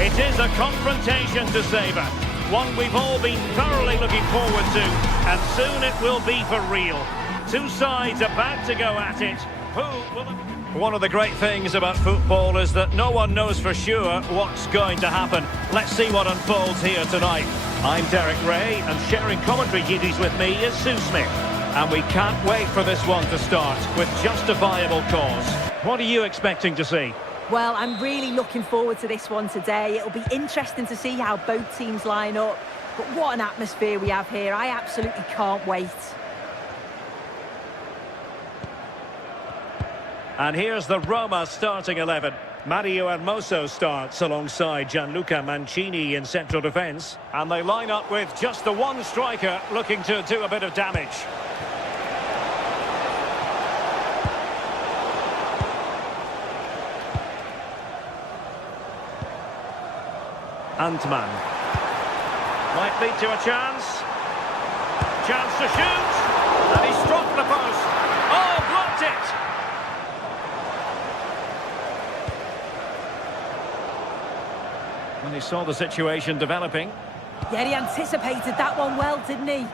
It is a confrontation to savour. one we've all been thoroughly looking forward to, and soon it will be for real. Two sides about to go at it. Who will... One of the great things about football is that no one knows for sure what's going to happen. Let's see what unfolds here tonight. I'm Derek Ray, and sharing commentary duties with me is Sue Smith. And we can't wait for this one to start with justifiable cause. What are you expecting to see? Well, I'm really looking forward to this one today. It'll be interesting to see how both teams line up. But what an atmosphere we have here. I absolutely can't wait. And here's the Roma starting 11. Mario Hermoso starts alongside Gianluca Mancini in central defence. And they line up with just the one striker looking to do a bit of damage. Antman. Might lead to a chance. Chance to shoot. And he struck the post. Oh, blocked it. When he saw the situation developing. Yeah, he anticipated that one well, didn't he?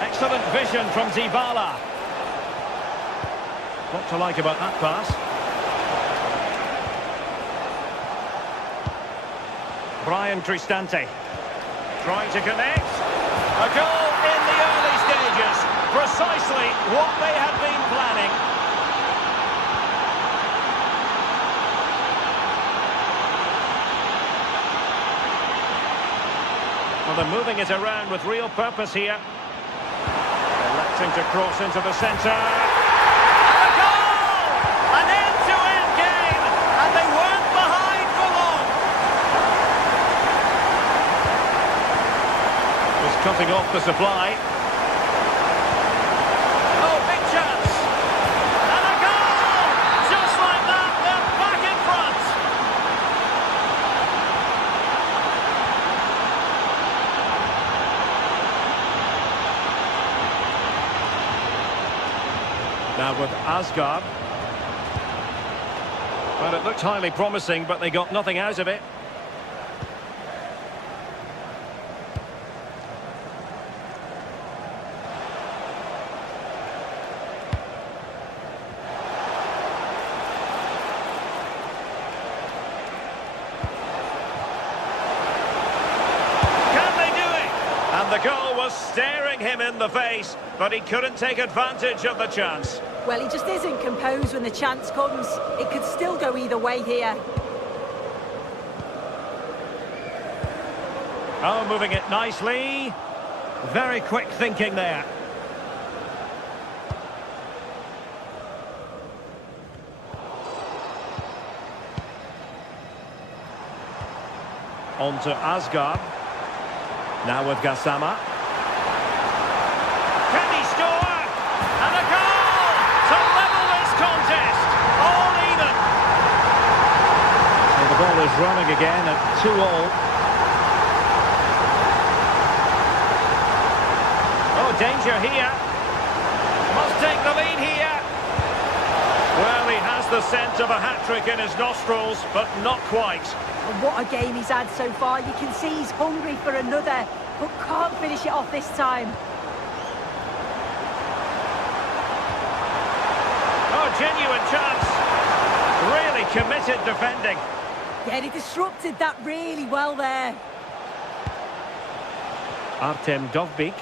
Excellent vision from Dybala. What to like about that pass? Brian Cristante trying to connect. A goal in the early stages. Precisely what they had been planning. Well, they're moving it around with real purpose here. Electing to cross into the centre. And a goal! An end-to-end game, and they weren't behind for long. Was cutting off the supply. Oh, big chance! And a goal! Just like that, they're back in front. Now with Asgard. Well, it looked highly promising, but they got nothing out of it. Can they do it? And the goal was staring him in the face, but he couldn't take advantage of the chance. Well, he just isn't composed when the chance comes. It could still go either way here. Oh, moving it nicely. Very quick thinking there. On to Asgard. Now with Gassama. Can he score? And a goal to level this contest. All even. So the ball is running again at 2-all. Oh, danger here. Must take the lead here. Well, he has the scent of a hat-trick in his nostrils, but not quite. And what a game he's had so far. You can see he's hungry for another, but can't finish it off this time. Oh, genuine chance. Really committed defending. Yeah, he disrupted that really well there. Artem Dovbyk.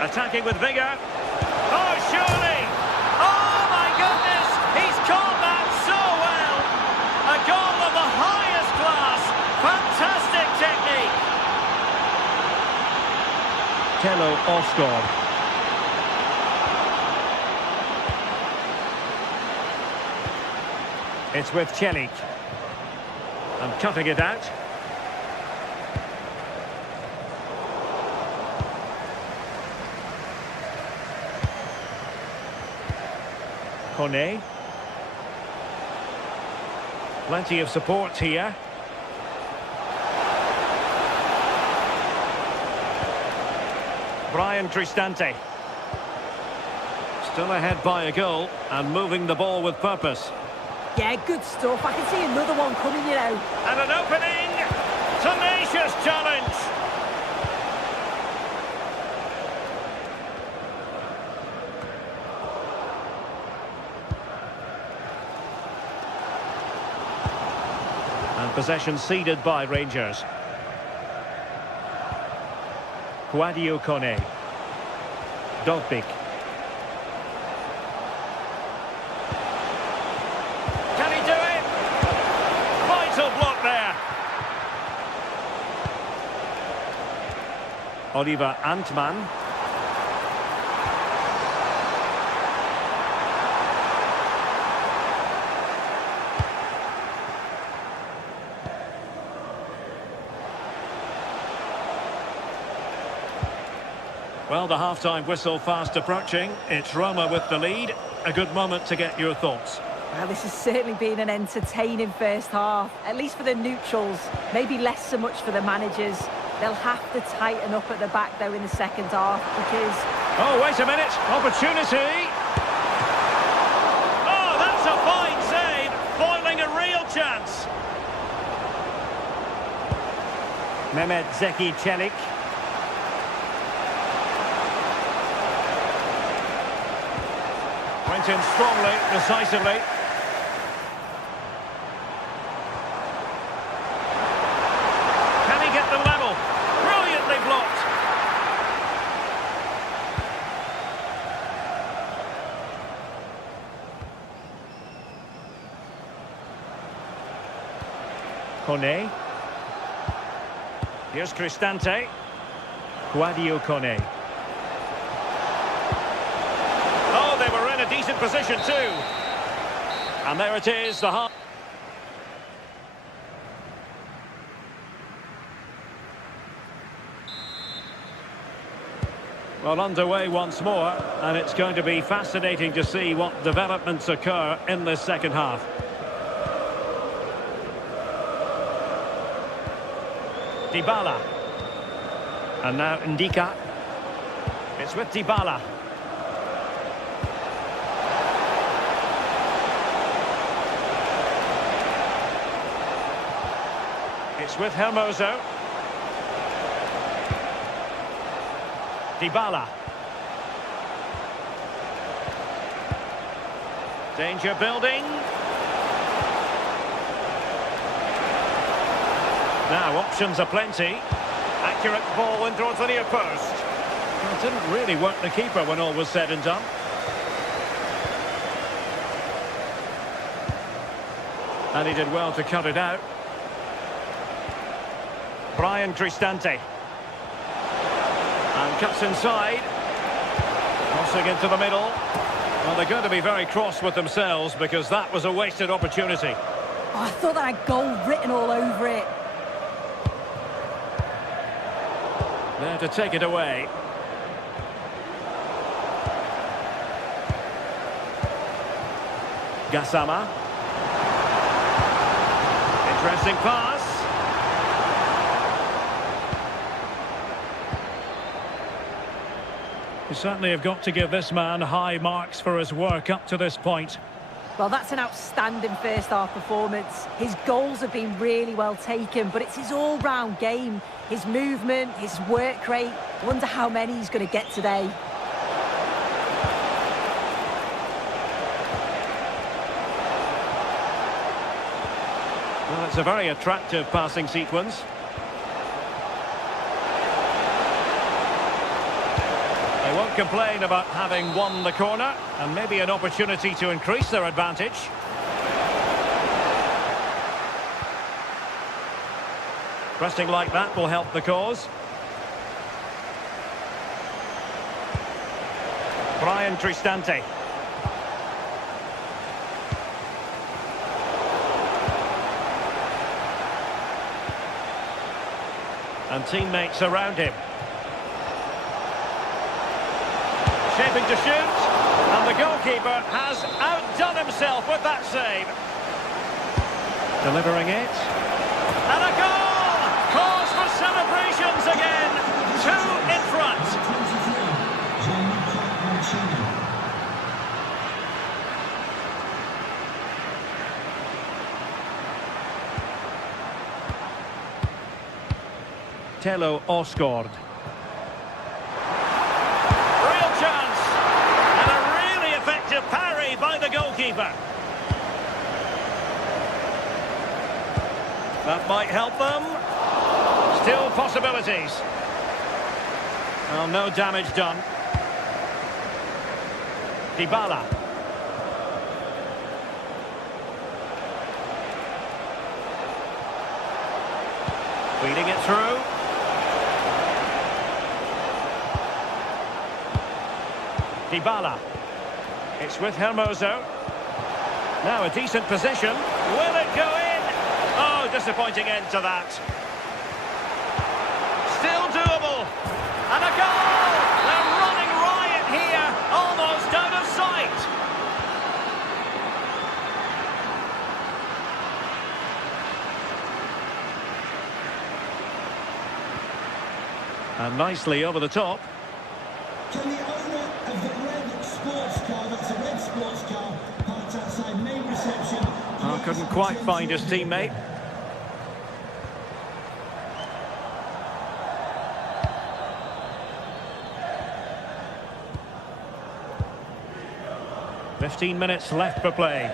Attacking with vigour. Oh, surely! Oh, my goodness! He's caught that so well! A goal of the highest class! Fantastic technique! Tello Osgård. It's with Celik. And cutting it out. Kone. Plenty of support here. Brian Cristante. Still ahead by a goal and moving the ball with purpose. Yeah, good stuff. I can see another one coming, you know. And an opening! Tenacious challenge! And possession ceded by Rangers. Guadio Kone. Dogbik. Can he do it? Vital block there. Oliver Antman. Well, the half-time whistle fast approaching. It's Roma with the lead. A good moment to get your thoughts. Well, this has certainly been an entertaining first half, at least for the neutrals. Maybe less so much for the managers. They'll have to tighten up at the back, though, in the second half, because... Oh, wait a minute. Opportunity. Oh, that's a fine save. Foiling a real chance. Mehmet Zeki Çelik. Went in strongly, decisively. Can he get the level? Brilliantly blocked. Kone. Here's Cristante. Guadio Kone. They were in a decent position too. And there it is, the half. Well, underway once more, and it's going to be fascinating to see what developments occur in this second half. Dybala. And now Ndika. It's with Dybala. It's with Hermoso. Dybala. Danger building. Now options are plenty. Accurate ball in towards the near post. Well, it didn't really work the keeper when all was said and done. And he did well to cut it out. Brian Cristante. And cuts inside. Crossing into the middle. Well, they're going to be very cross with themselves because that was a wasted opportunity. Oh, I thought that had goal written all over it. There to take it away. Gassama. Interesting pass. You certainly have got to give this man high marks for his work up to this point. Well, that's an outstanding first half performance. His goals have been really well taken, but it's his all-round game. His movement, his work rate. I wonder how many he's going to get today. Well, it's a very attractive passing sequence. They won't complain about having won the corner, and maybe an opportunity to increase their advantage. Pressing like that will help the cause. Brian Cristante. And teammates around him. Shaping to shoot, and the goalkeeper has outdone himself with that save. Delivering it. And a goal! Cause for celebrations again. 2 in front. Telo Osgård. Real chance. And a really effective parry by the goalkeeper. That might help them. Still possibilities. Well, no damage done. Dybala. Feeding it through. Dybala. It's with Hermoso. Now a decent position. Will it go in? Oh, disappointing end to that. Still doable. And a goal! They're running riot here, almost out of sight. And nicely over the top. Can the owner of the red sports car, that's a red sports car, parked outside main reception... Oh, couldn't quite find his teammate. "15 minutes left for play.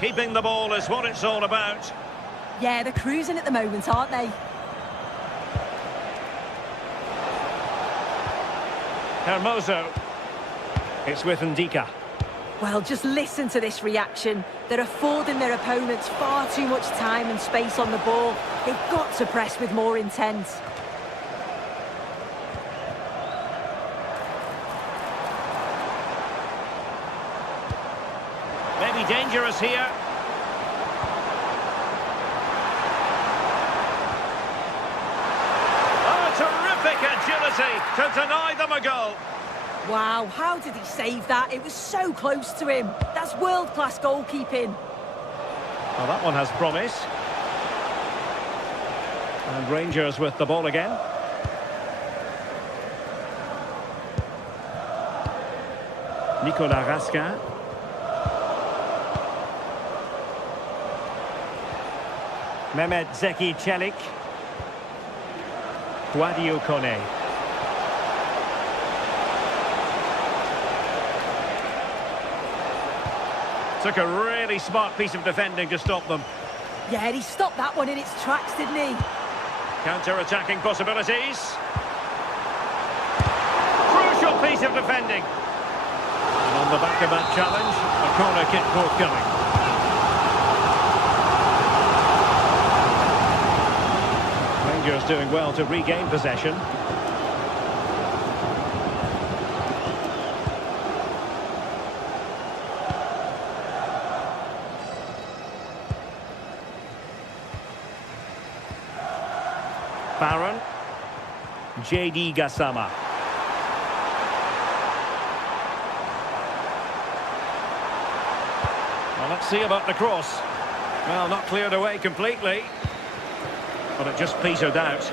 Keeping the ball is what it's all about. Yeah, they're cruising at the moment, aren't they? Hermoso. It's with Ndika. Well, just listen to this reaction. They're affording their opponents far too much time and space on the ball. They've got to press with more intent. Maybe dangerous here. Oh, terrific agility to deny them a goal. Wow, how did he save that? It was so close to him. That's world-class goalkeeping. Well, that one has promise. And Rangers with the ball again. Nicolas Raskin. Mehmet Zeki Çelik. Guadio Kone. Took a really smart piece of defending to stop them. Yeah, he stopped that one in its tracks, didn't he? Counter-attacking possibilities. Crucial piece of defending. And on the back of that challenge, a corner kick forthcoming. Rangers doing well to regain possession. Baron. JD Gassama. Well, let's see about the cross. Well, not cleared away completely. But it just petered out.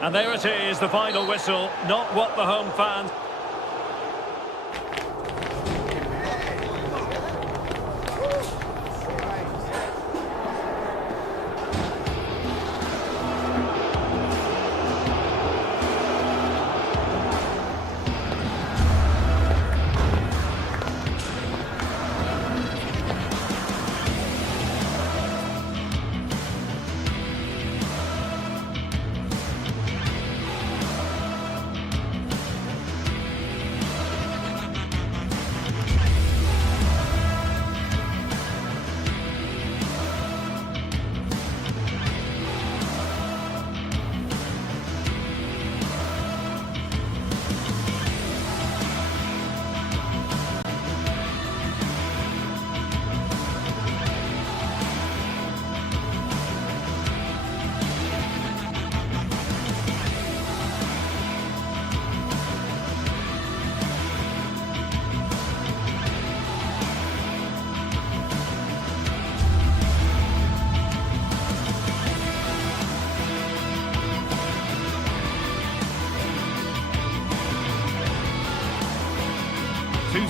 And there it is, the final whistle. Not what the home fans...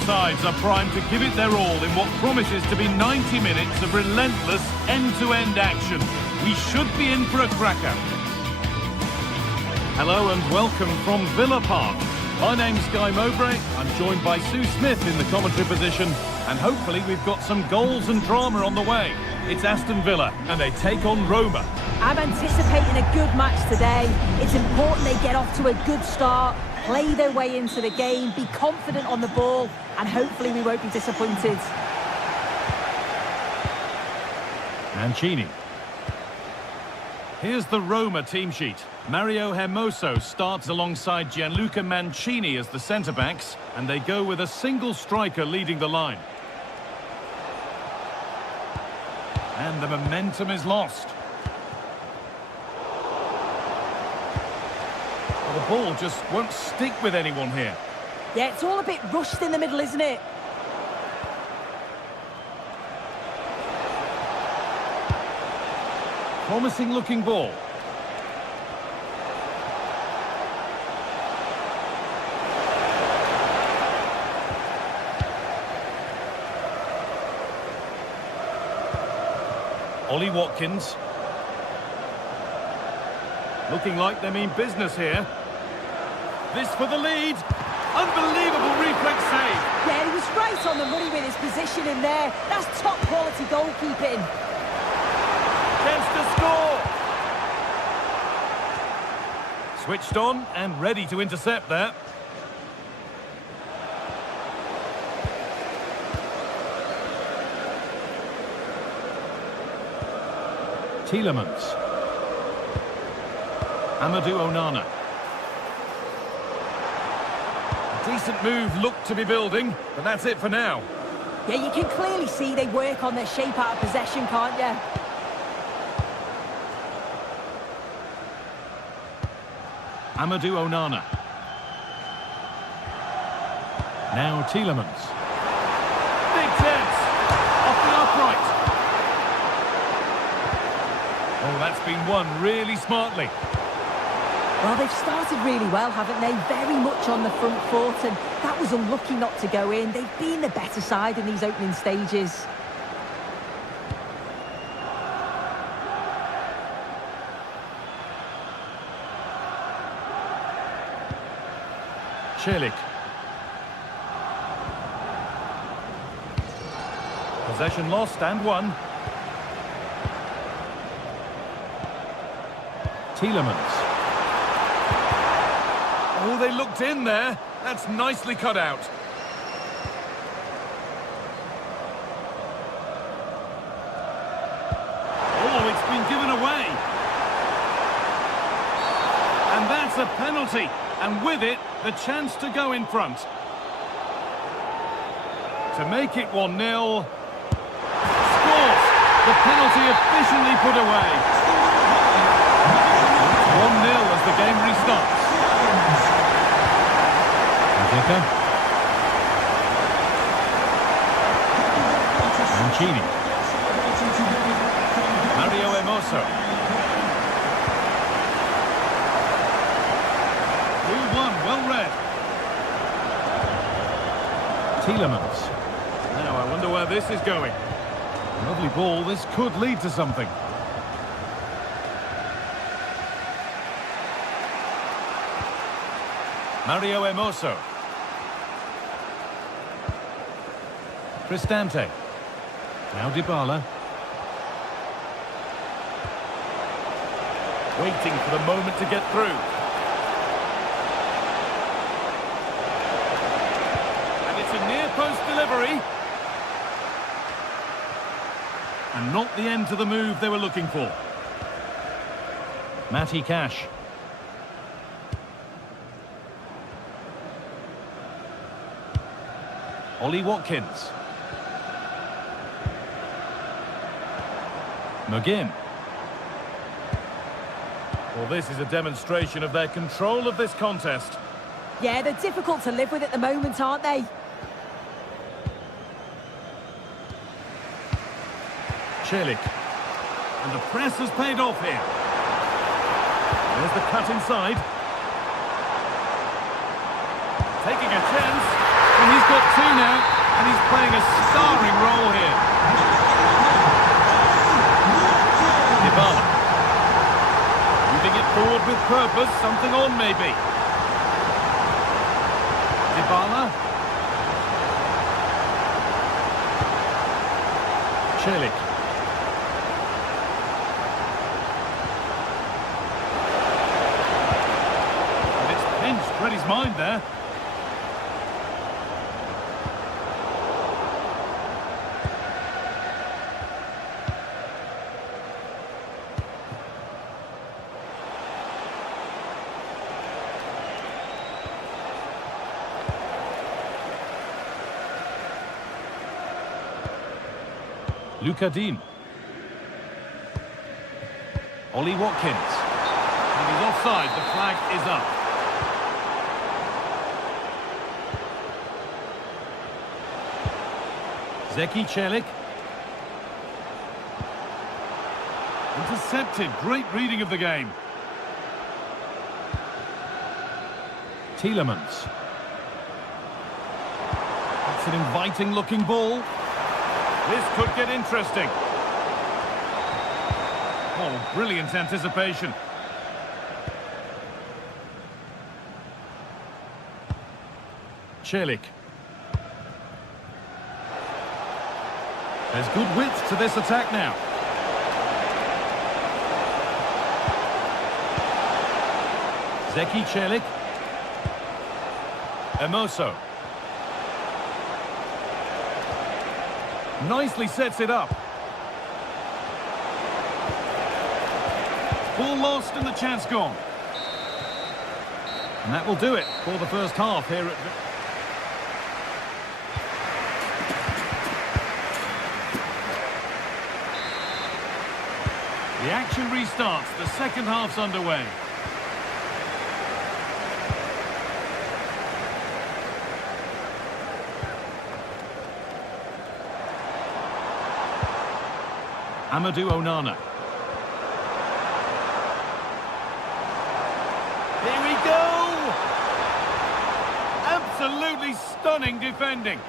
sides are primed to give it their all in what promises to be 90 minutes of relentless end-to-end action. We should be in for a cracker. Hello and welcome from Villa Park. My name's Guy Mowbray. I'm joined by Sue Smith in the commentary position, and hopefully we've got some goals and drama on the way. It's Aston Villa, and they take on Roma. I'm anticipating a good match today. It's important they get off to a good start, play their way into the game, be confident on the ball, and hopefully we won't be disappointed. Mancini. Here's the Roma team sheet. Mario Hermoso starts alongside Gianluca Mancini as the centre-backs, and they go with a single striker leading the line. And the momentum is lost. Well, the ball just won't stick with anyone here. Yeah, it's all a bit rushed in the middle, isn't it? Promising looking ball. Ollie Watkins. Looking like they mean business here. This for the lead. Unbelievable reflex save. Yeah, he was right on the money with his position in there. That's top quality goalkeeping. Chance to score. Switched on and ready to intercept there. Tielemans. Amadou Onana. A decent move looked to be building, but that's it for now. Yeah, you can clearly see they work on their shape out of possession, can't you? Amadou Onana. Now Tielemans. Big chance. Off the upright. Oh, that's been won really smartly. Well, they've started really well, haven't they? Very much on the front foot, and that was unlucky not to go in. They've been the better side in these opening stages. Celik. Possession lost and won. Tielemans. Oh, they looked in there. That's nicely cut out. Oh, it's been given away. And that's a penalty. And with it, the chance to go in front. To make it 1-0. Scores! The penalty efficiently put away. 1-0 as the game restarts. Mancini. Mario Hermoso. 2-1, well read. Tielemans. Now I wonder where this is going. Lovely ball, this could lead to something. Mario Hermoso. Cristante. Now Dybala. Waiting for the moment to get through. And it's a near-post delivery. And not the end to the move they were looking for. Matty Cash. Ollie Watkins. McGinn. Well, this is a demonstration of their control of this contest. Yeah, they're difficult to live with at the moment, aren't they? Celik. And the press has paid off here. There's the cut inside. Taking a chance. Well, he's got two now, and he's playing a starring role here. Dybala. Moving it forward with purpose, something on maybe. Dybala. Celik. And it's pinched, read his mind there. Luca Dean. Ollie Watkins. And he's offside, the flag is up. Zeki Celik. Intercepted, great reading of the game. Tielemans. That's an inviting looking ball. This could get interesting. Oh, brilliant anticipation. Celik. There's good width to this attack now. Zeki Celik. Emoso. Nicely sets it up. Ball lost and the chance gone. And that will do it for the first half here at... The action restarts. The second half's underway. Amadou Onana. Here we go! Absolutely stunning defending.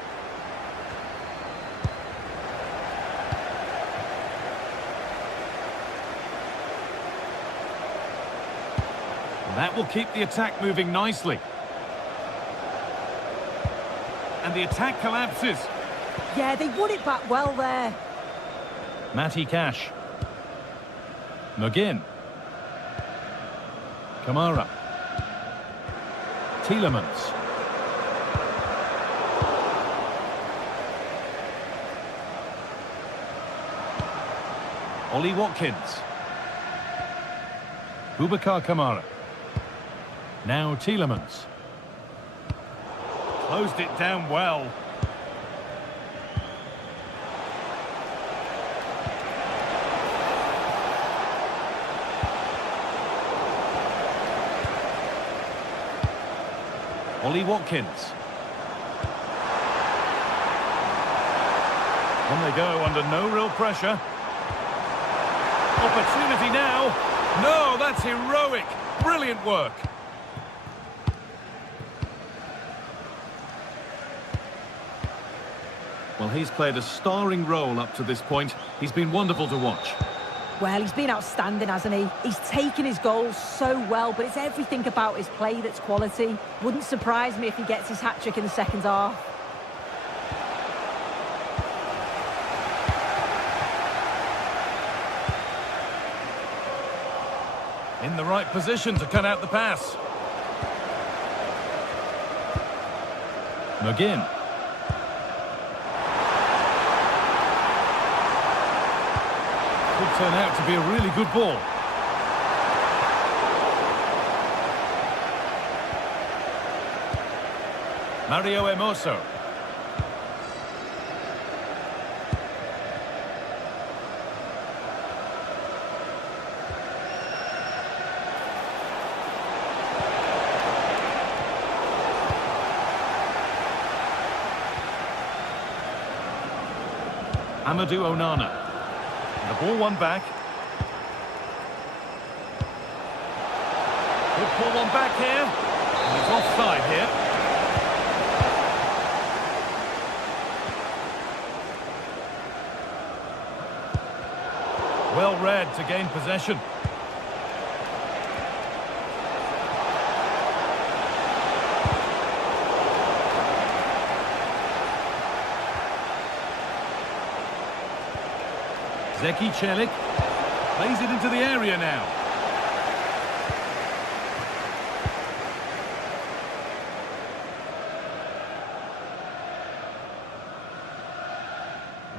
That will keep the attack moving nicely. And the attack collapses. Yeah, they won it back well there. Matty Cash. McGinn. Kamara. Tielemans. Ollie Watkins. Boubacar Kamara. Now Tielemans. Closed it down well. Ollie Watkins. On they go under no real pressure. Opportunity now. No, that's heroic. Brilliant work. Well, he's played a starring role up to this point. He's been wonderful to watch. Well, he's been outstanding, hasn't he? He's taken his goals so well, but it's everything about his play that's quality. Wouldn't surprise me if he gets his hat-trick in the second half. In the right position to cut out the pass. McGinn. Could turn out to be a really good ball. Mario Emoso. Amadou Onana. And the ball won back. Good pull one back here. And he's offside here. well read to gain possession. Zeki Celik plays it into the area now.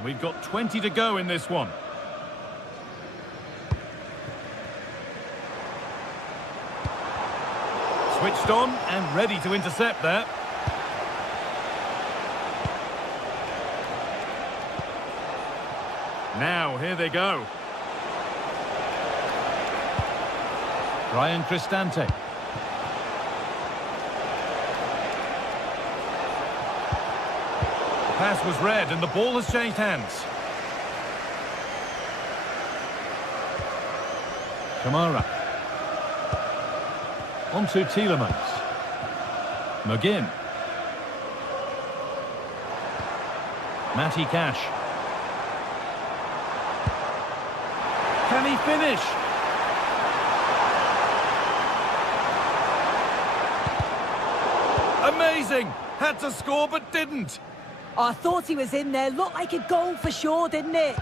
We've got 20 to go in this one. Switched on and ready to intercept there. Now, here they go. Brian Cristante. The pass was read and the ball has changed hands. Kamara. On to Tielemans. McGinn. Matty Cash. Can he finish? Amazing! Had to score but didn't. I thought he was in there. Looked like a goal for sure, didn't it?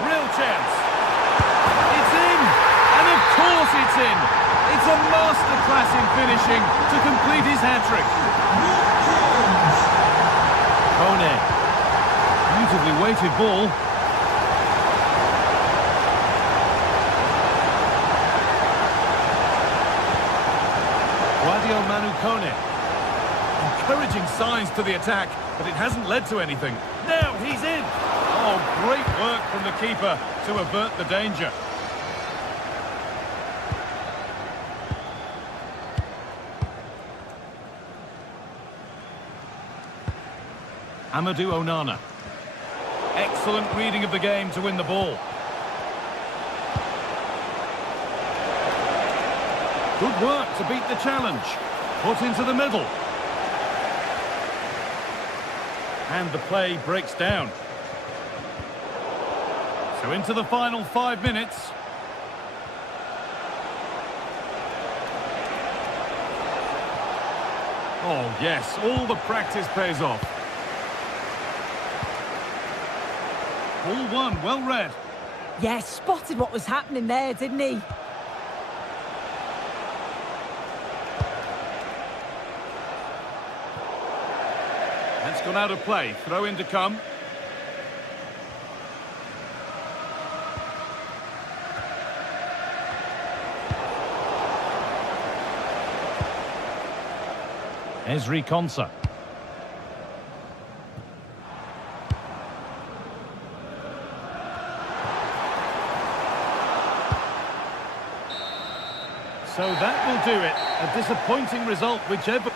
Real chance. It's in! And of course it's in! It's a masterclass in finishing to complete his hat-trick. Kone. Beautifully weighted ball. Manu Kone. Encouraging signs to the attack, but it hasn't led to anything. Now he's in! Oh, great work from the keeper to avert the danger. Amadou Onana. Excellent reading of the game to win the ball. Good work to beat the challenge. Put into the middle. And the play breaks down. So into the final 5 minutes. Oh yes, all the practice pays off. Ball one, well read. Yeah, spotted what was happening there, didn't he? That's gone out of play. Throw in to come. Ezri Konsa. So that will do it. A disappointing result, whichever...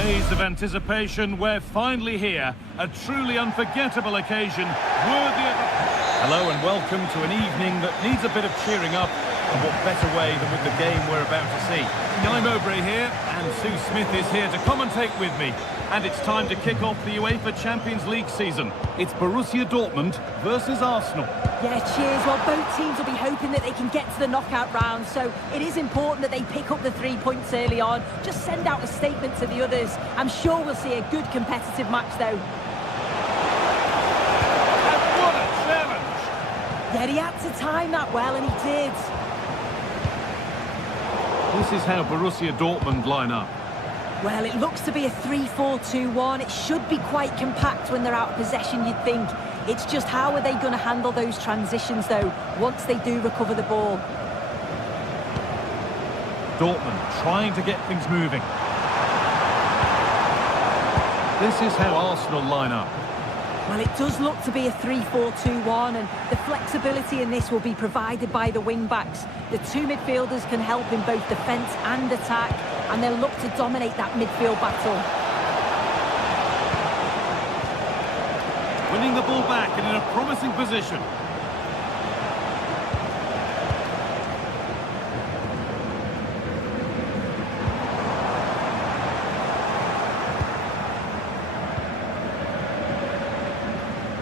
Days of anticipation, we're finally here. A truly unforgettable occasion, worthy of... Hello and welcome to an evening that needs a bit of cheering up. And what better way than with the game we're about to see. Guy Mowbray here, and Sue Smith is here to commentate with me. And it's time to kick off the UEFA Champions League season. It's Borussia Dortmund versus Arsenal. Yeah, cheers. Well, both teams will be hoping that they can get to the knockout round, so it is important that they pick up the 3 points early on. Just send out a statement to the others. I'm sure we'll see a good competitive match, though. And what a challenge! Yeah, he had to time that well, and he did. This is how Borussia Dortmund line up. Well, it looks to be a 3-4-2-1. It should be quite compact when they're out of possession, you'd think. It's just how are they going to handle those transitions, though, once they do recover the ball. Dortmund trying to get things moving. This is how Arsenal line up. Well, it does look to be a 3-4-2-1, and the flexibility in this will be provided by the wing-backs. The two midfielders can help in both defence and attack, and they'll look to dominate that midfield battle. Winning the ball back and in a promising position.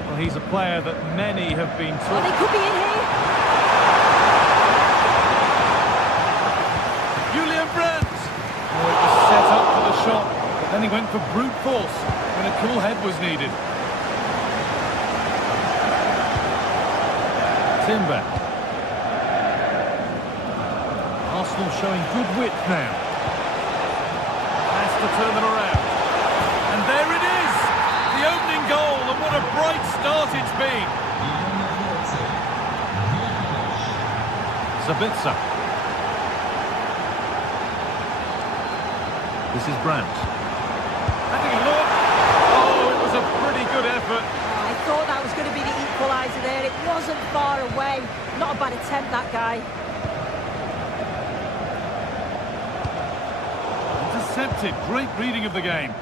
Well, he's a player that many have been taught. Well, they could be in here. Julian Brandt! Oh, it was set up for the shot, but then he went for brute force when a cool head was needed. Timber. Arsenal showing good width now. Has to turn them around. And there it is! The opening goal, and what a bright start it's been! Sabitzer. This is Brandt. Having a look. Oh, it was a pretty good effort. I thought that was going to be the equaliser there. It wasn't far away. Not a bad attempt, that guy. Intercepted. Great reading of the game.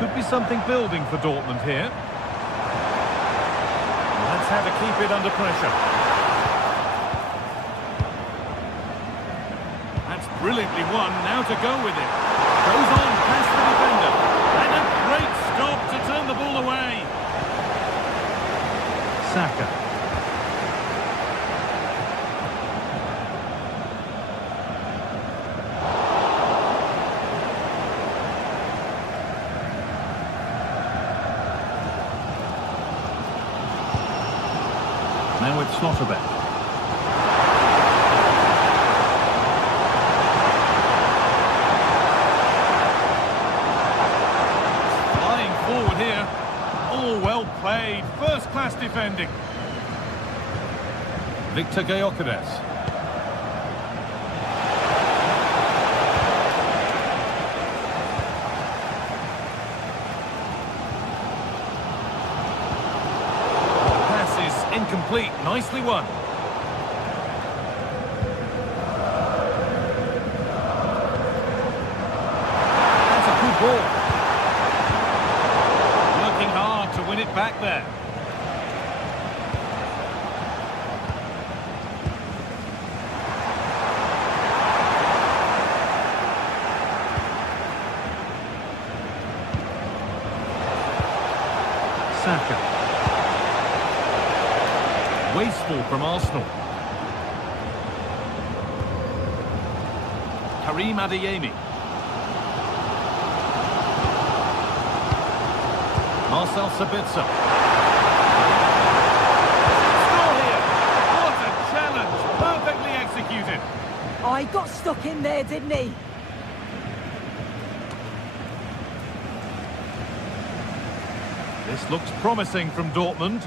Could be something building for Dortmund here. That's how to keep it under pressure. That's brilliantly won. Now to go with it. Goes on past the defender. And a great stop to turn the ball away. Saka. Now with Slotterbeck. Forward here. All well played. First-class defending. Victor Gyökeres. Pass is incomplete. Nicely won. That's a good ball. Win it back there. Saka. Wasteful from Arsenal. Karim Adeyemi. Marcel Sabitzer. Score here. What a challenge. Perfectly executed. Oh, he got stuck in there, didn't he? This looks promising from Dortmund.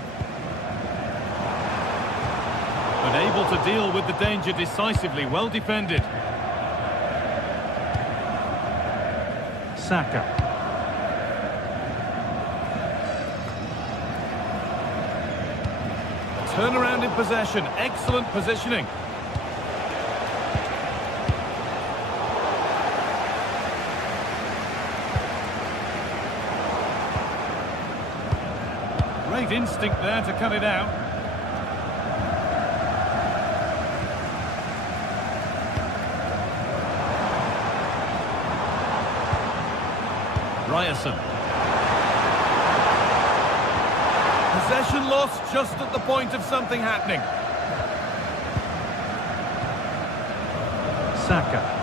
But able to deal with the danger decisively. Well defended. Saka. Turnaround in possession. Excellent positioning. Great instinct there to cut it out. Ryerson. Possession lost just at the point of something happening. Saka.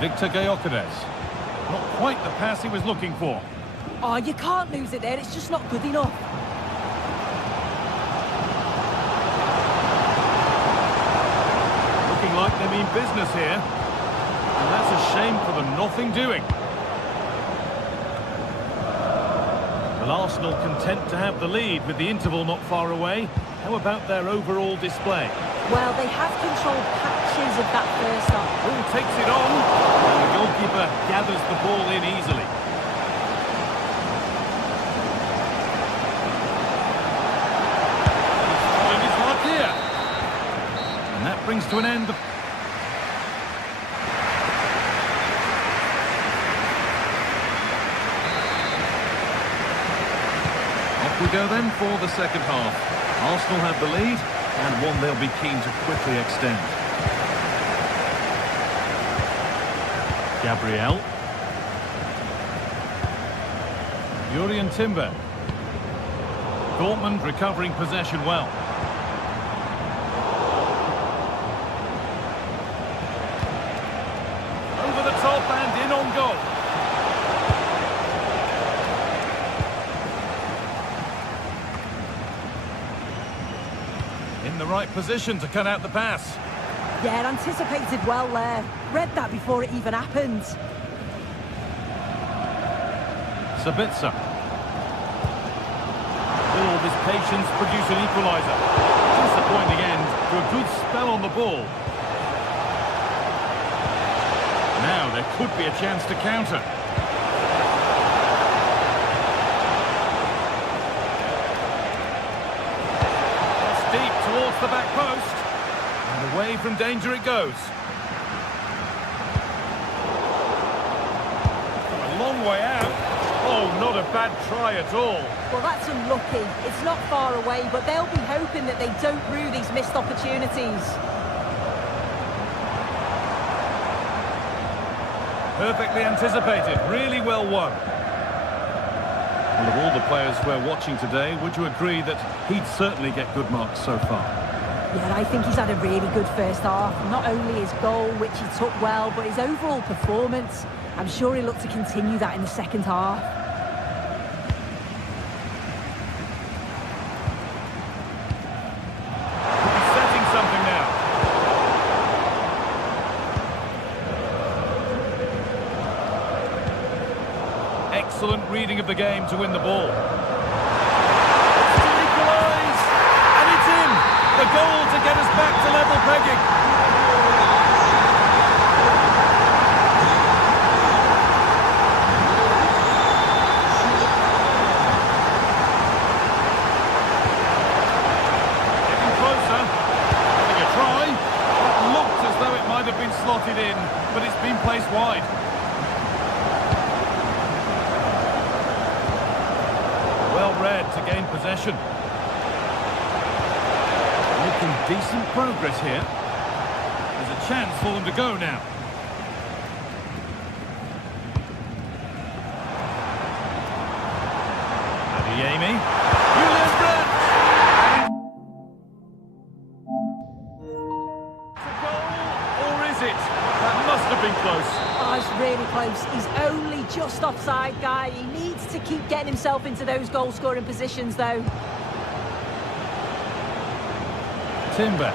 Victor Gyökeres. Not quite the pass he was looking for. Oh, you can't lose it there. It's just not good enough. Looking like they mean business here. And that's a shame for the nothing doing. Well, Arsenal content to have the lead with the interval not far away. How about their overall display? Well, they have controlled patches of that first half. Oh, takes it on. And the goalkeeper gathers the ball in easily. He's trying his luck here. And that brings to an end the... Off we go then for the second half. Arsenal have the lead, and one they'll be keen to quickly extend. Gabriel. Jurriën Timber. Dortmund recovering possession well. Over the top and in on goal. In the right position to cut out the pass. Yeah, anticipated well there. Read that before it even happened. Sabitzer. Will all this patience produce an equaliser? Disappointing end to a good spell on the ball. Now there could be a chance to counter. That's deep towards the back post. And away from danger it goes. A long way out. Oh, not a bad try at all. Well, that's unlucky. It's not far away, but they'll be hoping that they don't rue these missed opportunities. Perfectly anticipated, really well won. Well, of all the players we're watching today, would you agree that he'd certainly get good marks so far? Yeah, I think he's had a really good first half. Not only his goal, which he took well, but his overall performance. I'm sure he'll look to continue that in the second half. He's setting something now. Excellent reading of the game to win the ball. It's to equalise, and it's in. The goal to get us back to level pegging. Have been slotted in, but it's been placed wide. Well read to gain possession. Making decent progress here. There's a chance for them to go now. Adeyemi. Julian Brandt. That must have been close. Oh, it's really close. He's only just offside, guy. He needs to keep getting himself into those goal-scoring positions, though. Timber.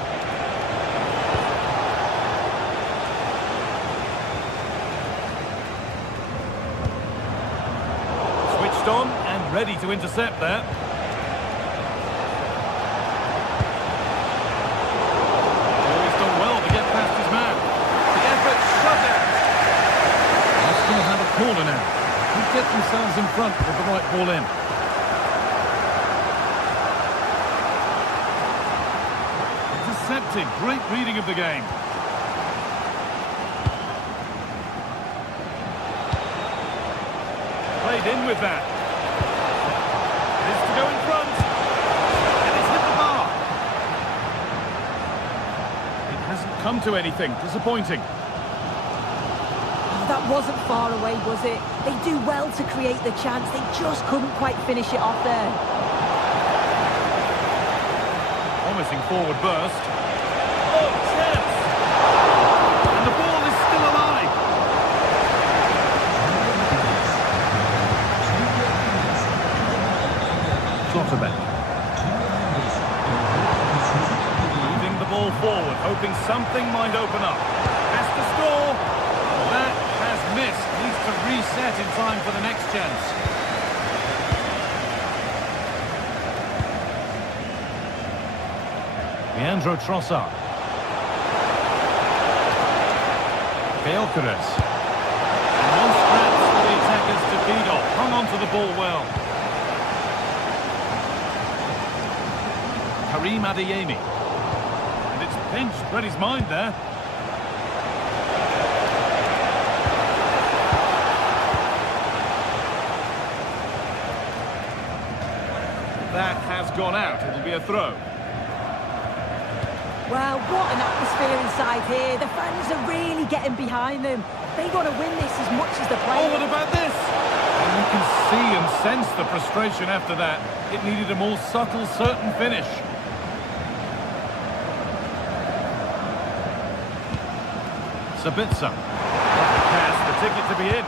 Switched on and ready to intercept there. Corner now. Could get themselves in front with the right ball in. Intercepted. Great reading of the game. played in with that. It's to go in front. And it's hit the bar. It hasn't come to anything. Disappointing. That wasn't far away, was it? They do well to create the chance. They just couldn't quite finish it off there. Promising forward burst. Oh, chance! And the ball is still alive. Slotterbeck. Moving the ball forward, hoping something might open up. Has to score. That has missed. Needs to reset in time for the next chance. Leandro Trossard. Gyökeres. And one scratch for the attackers to feed off. Hung on to the ball well. Karim Adeyemi. And it's pinched, read his mind there. That has gone out. It'll be a throw. Well, what an atmosphere inside here. The fans are really getting behind them. They want to win this as much as the players. Oh, what about this? And you can see and sense the frustration after that. It needed a more subtle, certain finish. Sabitzer. Pass, the ticket to be in.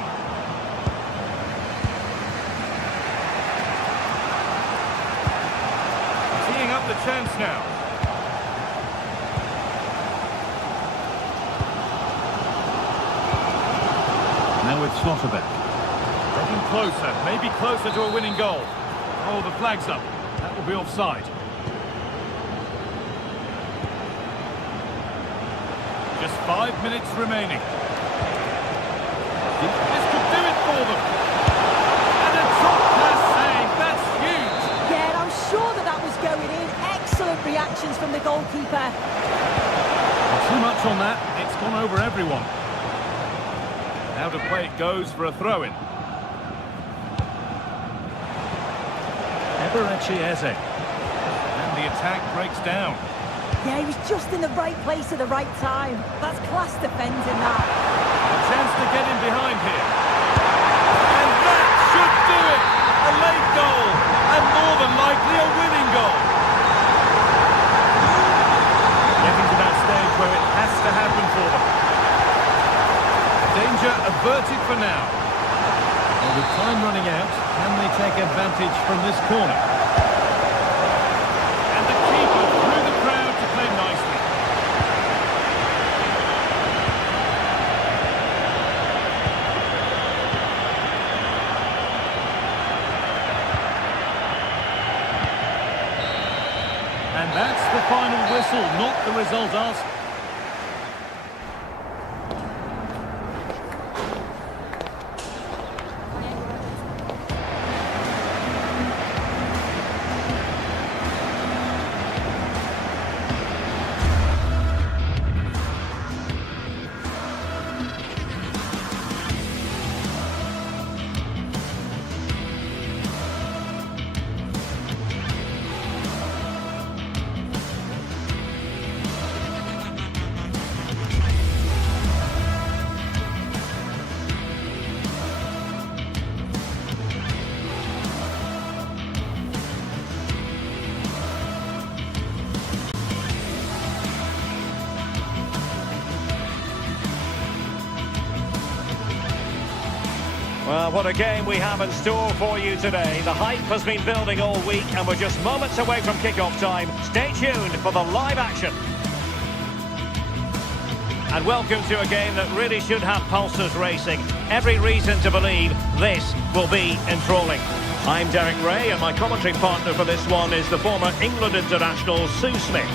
Teeing up the chance now. Now it's Slotterbeck. Getting closer, maybe closer to a winning goal. Oh, the flag's up. That will be offside. Just 5 minutes remaining. This could do it for them. And a top pass save. That's huge. Yeah, I'm sure that was going in. Excellent reactions from the goalkeeper. Not too much on that. It's gone over everyone. Out of play it goes for a throw-in. Eberechi Eze. And the attack breaks down. Yeah, he was just in the right place at the right time. That's class defending, that. A chance to get in behind here. And that should do it! A late goal, and more than likely a winning goal. Getting to that stage where it has to happen for them. Danger averted for now. Well, with time running out, can they take advantage from this corner? And the keeper through the crowd to play nicely. And that's the final whistle, not the result asked. Well, what a game we have in store for you today. The hype has been building all week and we're just moments away from kick-off time. Stay tuned for the live action. And welcome to a game that really should have pulses racing. Every reason to believe this will be enthralling. I'm Derek Ray and my commentary partner for this one is the former England international Sue Smith.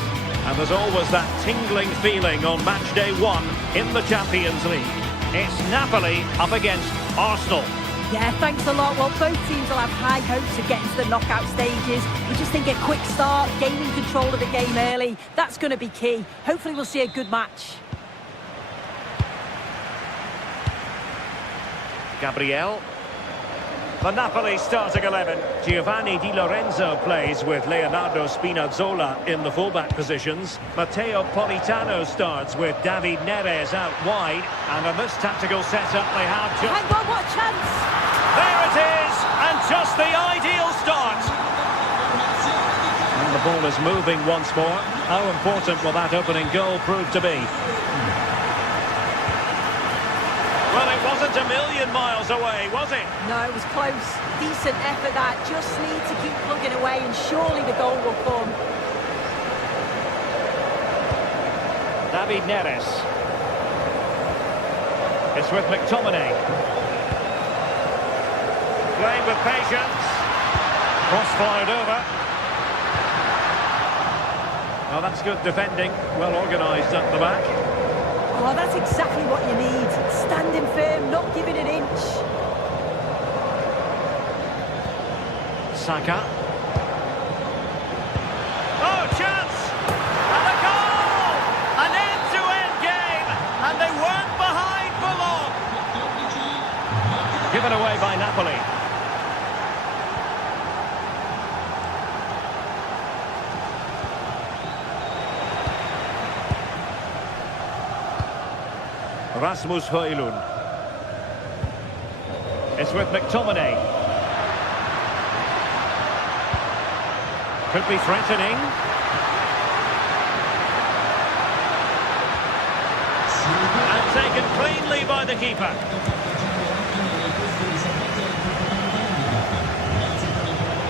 And there's always that tingling feeling on match day 1 in the Champions League. It's Napoli up against Arsenal. Yeah, thanks a lot. Well, both teams will have high hopes of getting to the knockout stages. We just think a quick start, gaining control of the game early, that's going to be key. Hopefully we'll see a good match. Gabriel. The Napoli starting 11. Giovanni Di Lorenzo plays with Leonardo Spinazzola in the fullback positions. Matteo Politano starts with David Neres out wide. And in this tactical setup, they have just... Hang on, what a chance! There it is! And just the ideal start! And the ball is moving once more. How important will that opening goal prove to be? Well, it wasn't a million miles away, was it? No, it was close. Decent effort that. Just need to keep plugging away and surely the goal will come. David Neres. It's with McTominay. Playing with patience. Cross-fired over. Oh, that's good defending. Well organised at the back. Oh, that's exactly what you need. Standing firm, not giving an inch. Saka. Oh, chance! And a goal! An end-to-end game! And they weren't behind for long. Given away by Napoli. Rasmus Højlund. It's with McTominay. Could be threatening. And taken cleanly by the keeper.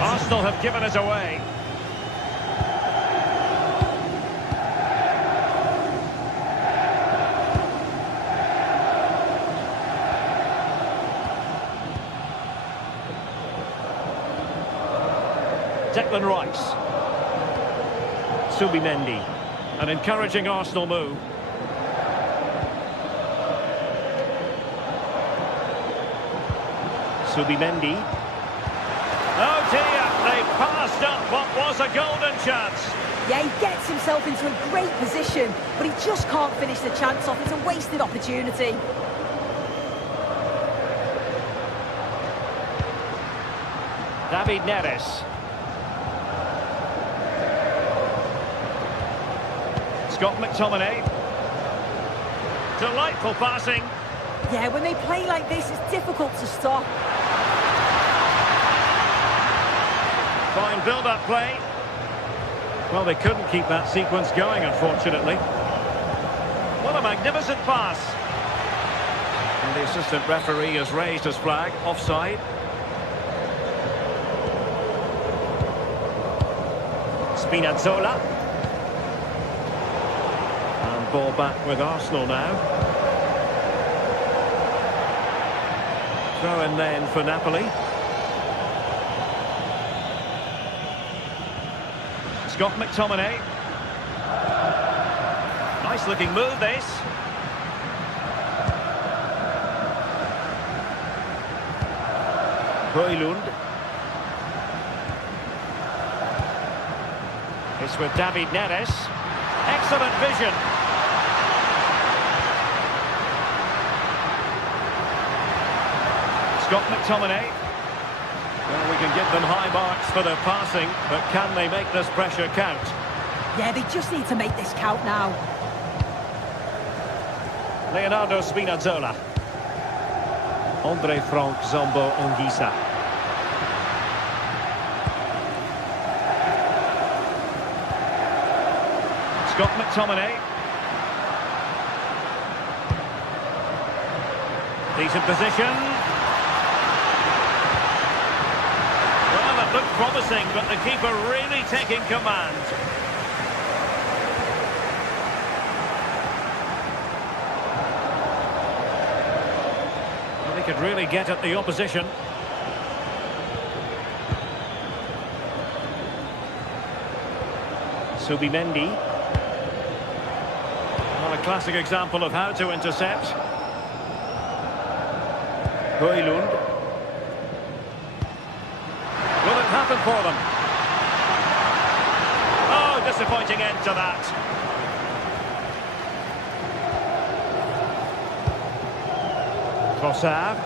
Arsenal have given it away. Declan Rice. Subimendi. An encouraging Arsenal move. Subimendi. Oh dear, they passed up what was a golden chance. Yeah, he gets himself into a great position, but he just can't finish the chance off. It's a wasted opportunity. David Neres. Scott McTominay. Delightful passing. Yeah, when they play like this, it's difficult to stop. Fine build-up play. Well, they couldn't keep that sequence going, unfortunately. What a magnificent pass. And the assistant referee has raised his flag. Offside. Spinazzola. And ball back with Arsenal now. Throw in then for Napoli. Scott McTominay. Nice looking move this. Højlund. It's with David Neres. Excellent vision. Scott McTominay. Well, we can give them high marks for their passing, but can they make this pressure count? Yeah, they just need to make this count now. Leonardo Spinazzola. Andre Frank Zombo Anguissa. Scott McTominay. Decent position. Well, it looked promising, but the keeper really taking command. Well, they could really get at the opposition. Subimendi. Well, a classic example of how to intercept. Højlund. Will it happen for them? Oh, disappointing end to that. Trossard.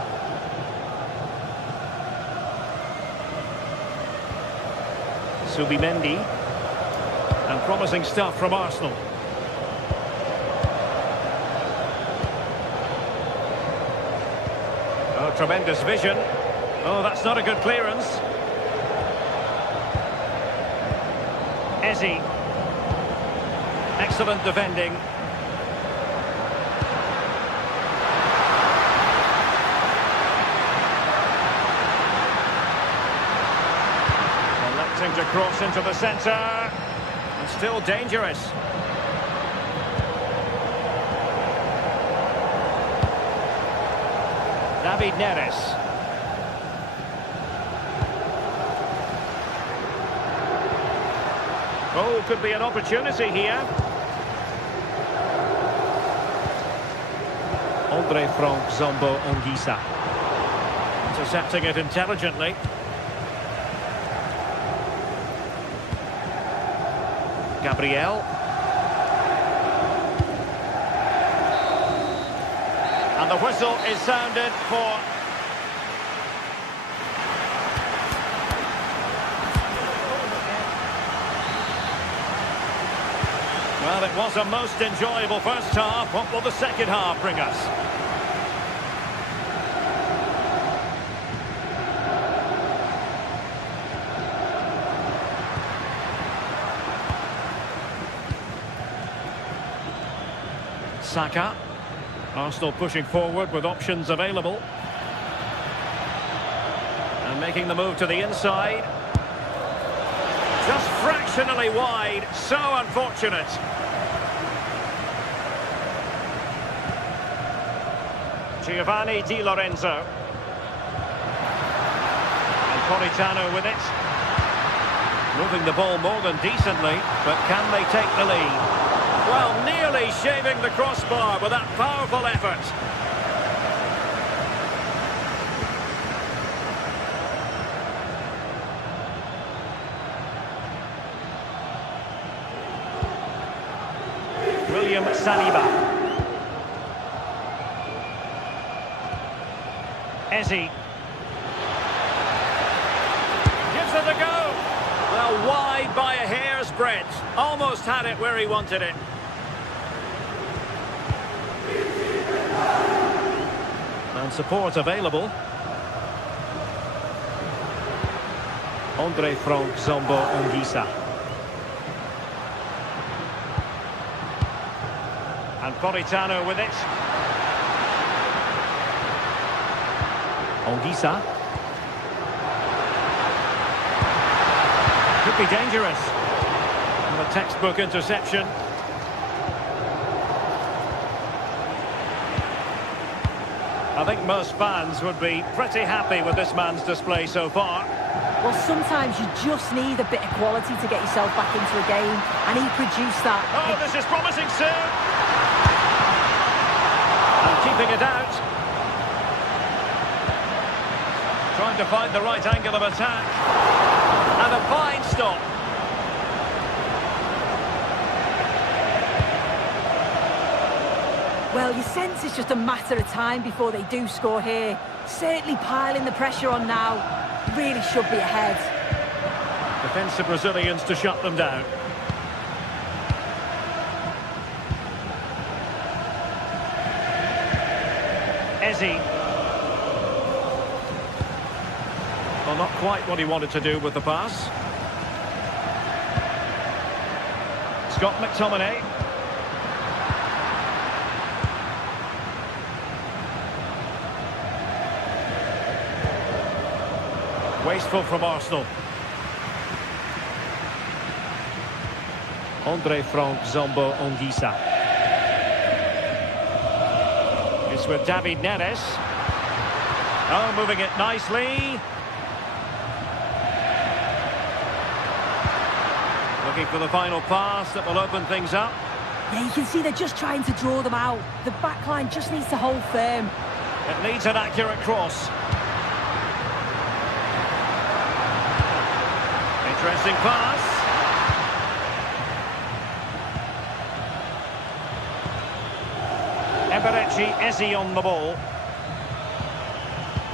Subimendi. And promising stuff from Arsenal. Oh, tremendous vision. Oh, that's not a good clearance. Eze. Excellent defending. Electing to cross into the centre. And still dangerous. David Neres. Oh, could be an opportunity here. Andre Frank Zombo Anguissa. Intercepting it intelligently. Gabriel. And the whistle is sounded for... Well, it was a most enjoyable first half. What will the second half bring us? Saka. Arsenal pushing forward with options available. And making the move to the inside. Just fractionally wide. So unfortunate. Giovanni Di Lorenzo. And Politano with it. Moving the ball more than decently, but can they take the lead? Well, nearly shaving the crossbar with that powerful effort. William Saliba. Eze. Gives it a go. Well, wide by a hair's breadth. Almost had it where he wanted it. And support available. Andre Frank Zombo Anguissa. And Politano with it. Anguissa. Could be dangerous. And a textbook interception. I think most fans would be pretty happy with this man's display so far. Well, sometimes you just need a bit of quality to get yourself back into a game, and he produced that. Oh, this is promising soon. And keeping it out. Trying to find the right angle of attack. And a fine stop. Well, you sense it's just a matter of time before they do score here. Certainly piling the pressure on now. Really should be ahead. Defensive Brazilians to shut them down. Eze. Well, not quite what he wanted to do with the pass. Scott McTominay. Wasteful from Arsenal. Andre Frank Zombo Anguissa. It's with David Neres. Oh, moving it nicely. Looking for the final pass that will open things up. Yeah, you can see they're just trying to draw them out. The back line just needs to hold firm. It needs an accurate cross. Interesting pass. Eberechi Eze on the ball.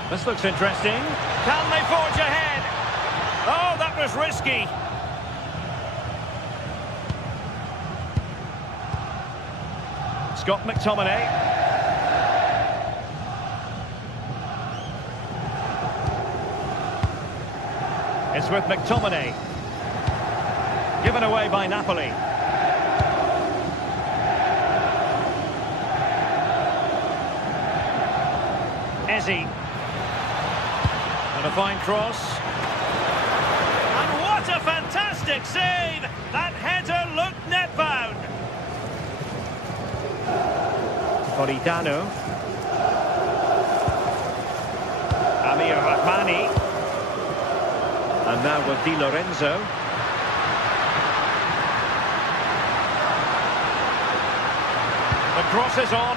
This looks interesting. Can they forge ahead? Oh, that was risky. Scott McTominay. It's with McTominay. Given away by Napoli. Ezzy. And a fine cross. And what a fantastic save! That header looked net-bound. Politano. Amir Rahmani. And now with Di Lorenzo. The cross is on.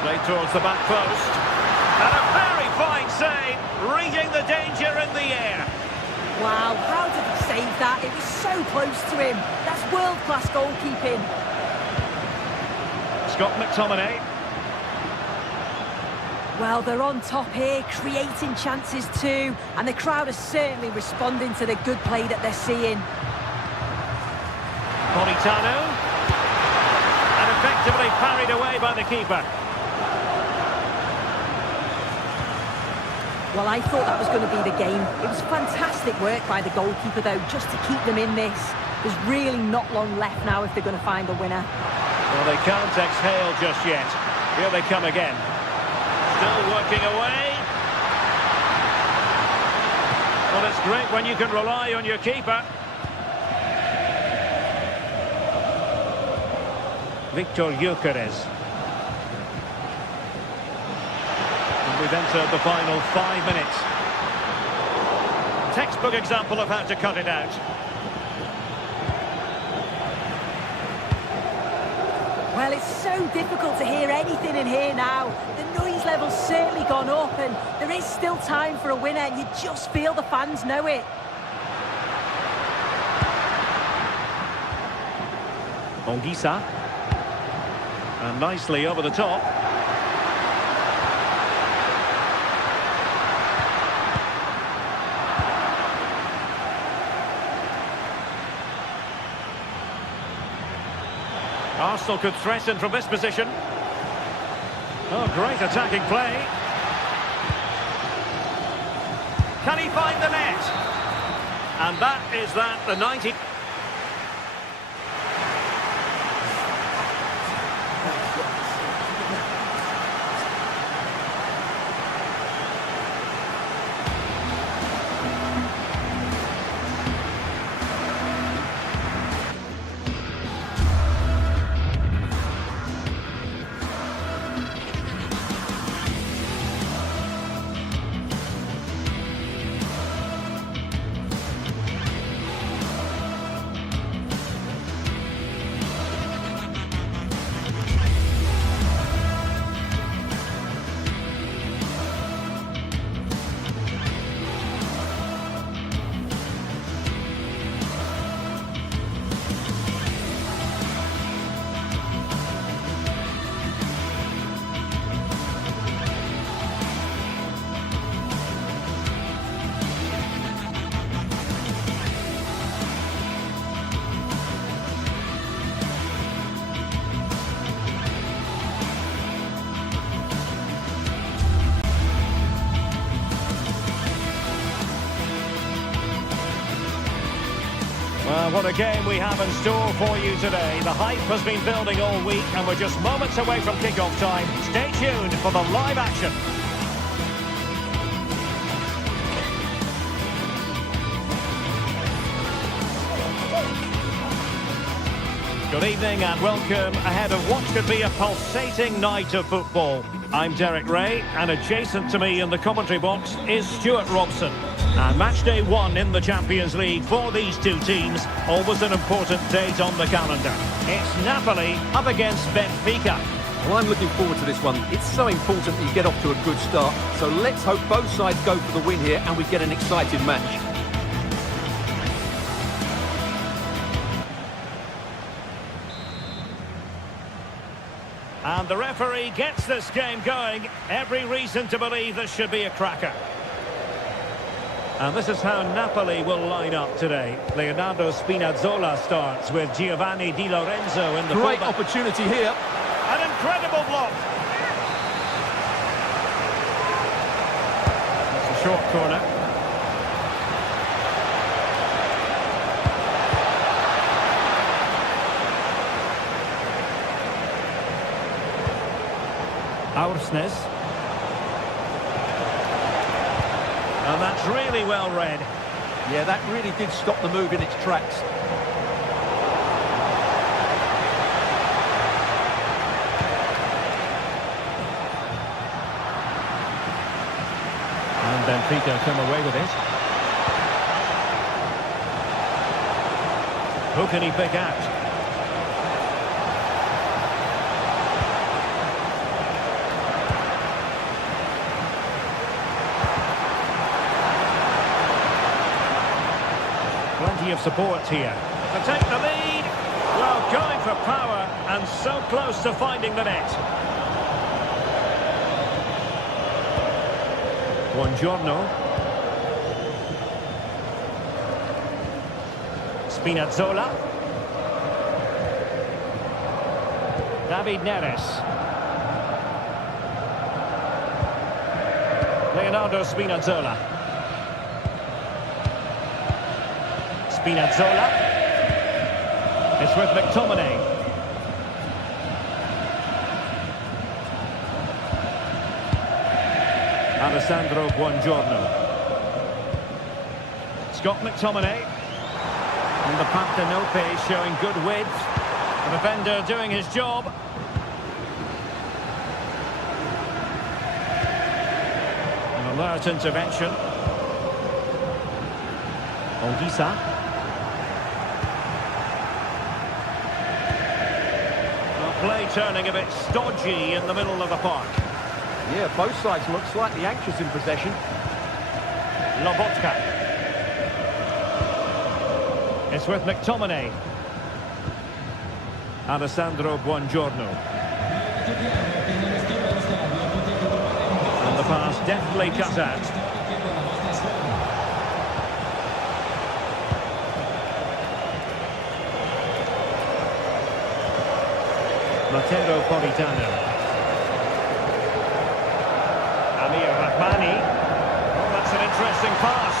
Played towards the back post. And a very fine save, reading the danger in the air. Wow, how did he save that? It was so close to him. That's world-class goalkeeping. Scott McTominay. Well, they're on top here, creating chances too, and the crowd are certainly responding to the good play that they're seeing. Politano. And effectively parried away by the keeper. Well, I thought that was going to be the game. It was fantastic work by the goalkeeper, though, just to keep them in this. There's really not long left now if they're going to find a winner. Well, they can't exhale just yet. Here they come again. Still working away. Well, it's great when you can rely on your keeper. Victor Gyökeres. And we've entered the final 5 minutes. Textbook example of how to cut it out. Well, it's so difficult to hear anything in here now. The noise level's certainly gone up, and there is still time for a winner, and you just feel the fans know it. Ongisa. And nicely over the top. Arsenal could threaten from this position. Oh, great attacking play. Can he find the net? And that is that, the 90... Well, what a game we have in store for you today. The hype has been building all week and we're just moments away from kick-off time. Stay tuned for the live action. Good evening and welcome ahead of what could be a pulsating night of football. I'm Derek Ray, and adjacent to me in the commentary box is Stuart Robson. And match day 1 in the Champions League for these two teams, always an important date on the calendar. It's Napoli up against Benfica. Well, I'm looking forward to this one. It's so important that you get off to a good start. So let's hope both sides go for the win here and we get an exciting match. And the referee gets this game going. Every reason to believe this should be a cracker. And this is how Napoli will line up today. Leonardo Spinazzola starts with Giovanni Di Lorenzo in the Great fullback. opportunity here. An incredible block. It's a short corner. Aursnes. And that's really well read. Yeah, that really did stop the move in its tracks. And Benfica come away with it. Who can he pick out? Plenty of support here to take the lead. Well, going for power and so close to finding the net. Buongiorno. Spinazzola. David Neres. Leonardo Spinazzola. Spinazzola. It's with McTominay. Alessandro Buongiorno. Scott McTominay. And the Partenope showing good width. The defender doing his job. An alert intervention. Olgisa. Play turning a bit stodgy in the middle of the park. Yeah, both sides look slightly anxious in possession. Lobotka. It's with McTominay. Alessandro Buongiorno. And the pass deftly cut out. Matteo Politano. Amir Rahmani. Oh, that's an interesting pass.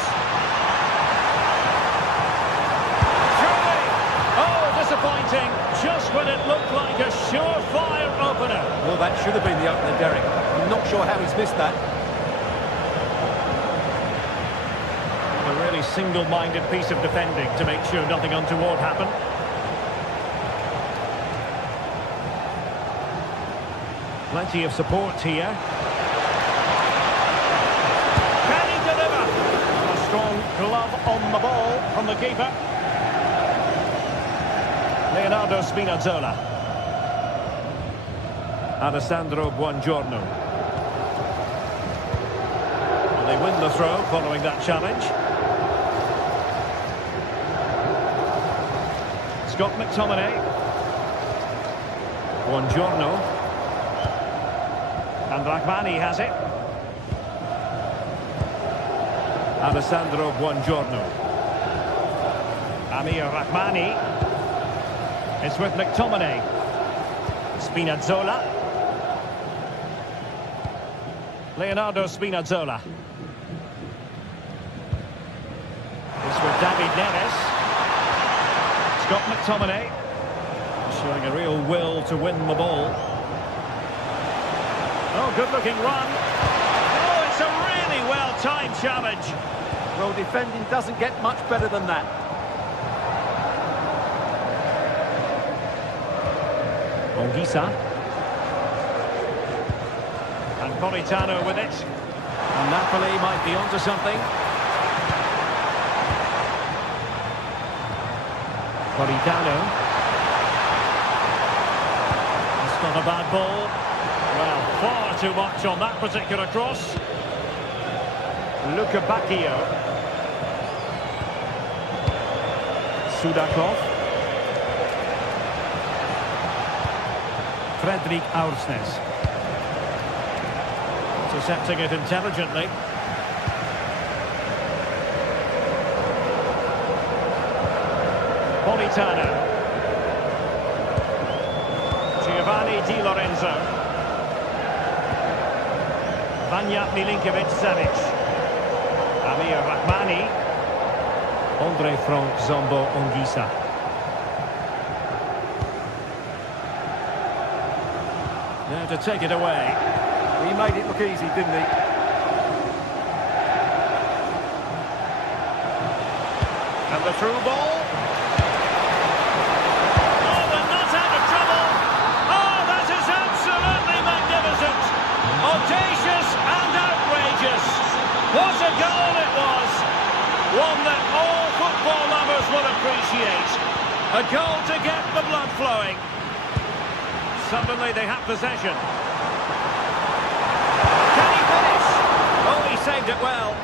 Surely! Oh, disappointing. Just when it looked like a surefire opener. Well, that should have been the opener, Derek. I'm not sure how he's missed that. A really single-minded piece of defending to make sure nothing untoward happened. Plenty of support here. Can he deliver? A strong glove on the ball from the keeper. Leonardo Spinazzola. Alessandro Buongiorno. And they win the throw following that challenge. Scott McTominay. Buongiorno. And Rahmani has it. Alessandro Buongiorno. Amir Rahmani. It's with McTominay. Spinazzola. Leonardo Spinazzola. It's with David Neres. Scott McTominay. Showing a real will to win the ball. Oh, good-looking run. Oh, it's a really well-timed challenge. Well, defending doesn't get much better than that. Olgisa. And Politano with it. And Napoli might be onto something. Politano. It's not a bad ball. Well, far too much on that particular cross. Luca Bacchio. Sudakov. Fredrik Aursnes. Intercepting it intelligently. Politano. Giovanni Di Lorenzo. Vanja Milinkovic-Savic. Amir Rahmani. Andre Frank Zombo Ongisa. Now to take it away. He made it look easy, didn't he? And the through ball. Oh, they're not out of trouble. Oh, that is absolutely magnificent. Audacious and outrageous. What a goal it was. One that all football lovers will appreciate. A goal to get the blood flowing. Suddenly they have possession. Can he finish? Oh, he saved it well.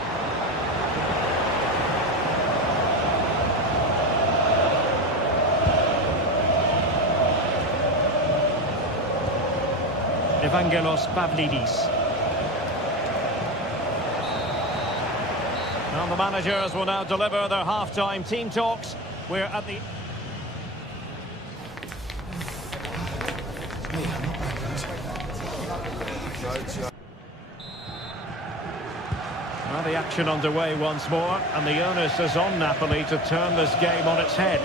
Evangelos Pavlidis. Now the managers will now deliver their half-time team talks. We're at the... Now the action underway once more, and the onus is on Napoli to turn this game on its head.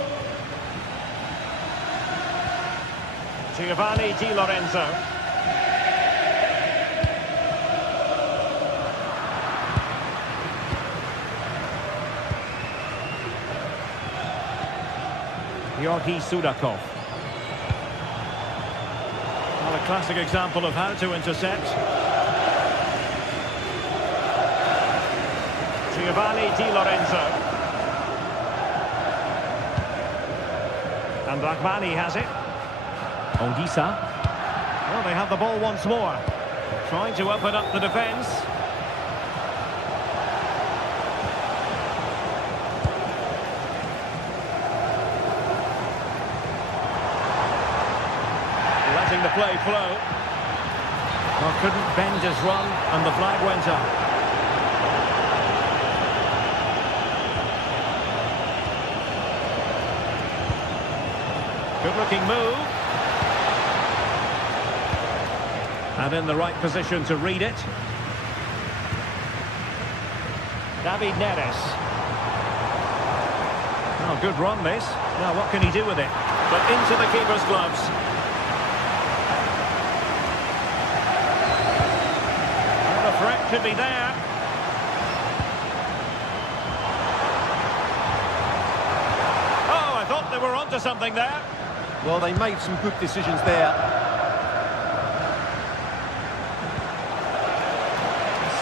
Giovanni Di Lorenzo. Georgi Sudakov. Well, a classic example of how to intercept. Giovanni Di Lorenzo. And Rahmani has it. Ongisa. Well, they have the ball once more. Trying to open up the defence. Letting the play flow. Well, couldn't bend his run, and the flag went up. Good-looking move. And in the right position to read it. David Neres. Oh, good run this. Now what can he do with it? But into the keeper's gloves. And the threat could be there. Oh, I thought they were onto something there. Well, they made some good decisions there.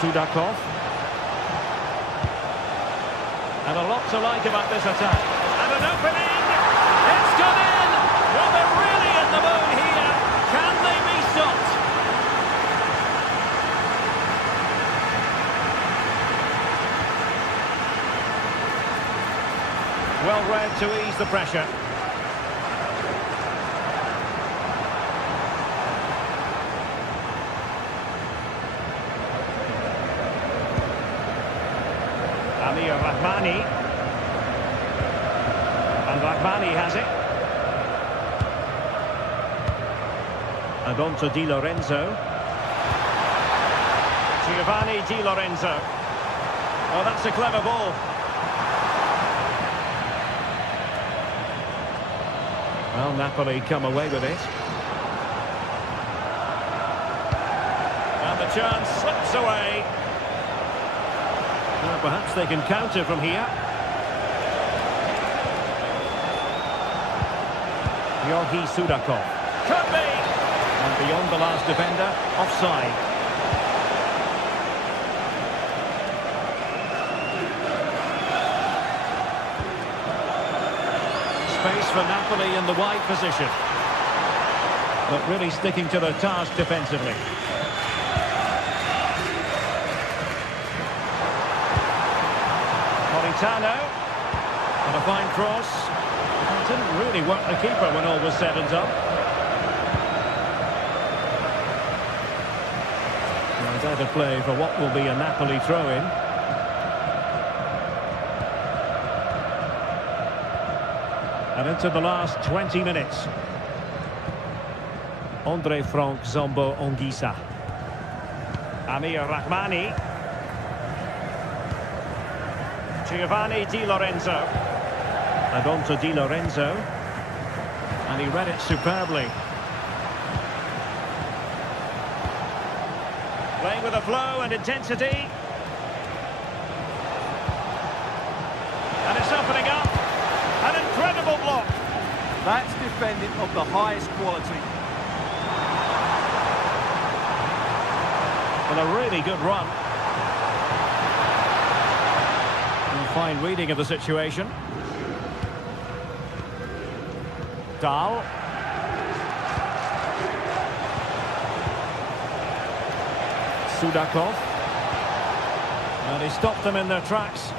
Sudakov. And a lot to like about this attack. And an opening! It's gone in! Well, they're really in the mood here. Can they be stopped? Well read to ease the pressure. Amir Rahmani. And Rahmani has it. And on to Di Lorenzo. Giovanni Di Lorenzo. Oh, that's a clever ball. Well, Napoli come away with it. And the chance slips away. Well, perhaps they can counter from here. Georgi Sudakov. Could be! And beyond the last defender, offside. Space for Napoli in the wide position. But really sticking to their task defensively. Politano. And a fine cross. It didn't really work the keeper when all was said and done. And out of play for what will be a Napoli throw-in. And into the last 20 minutes. Andre Frank Zombo Ongisa. Amir Rahmani. Giovanni Di Lorenzo. And on to Di Lorenzo. And he read it superbly. Playing with a flow and intensity. And it's opening up. An incredible block. That's defending of the highest quality. Well, a really good run. And fine reading of the situation. Dahl. Sudakov. And he stopped them in their tracks.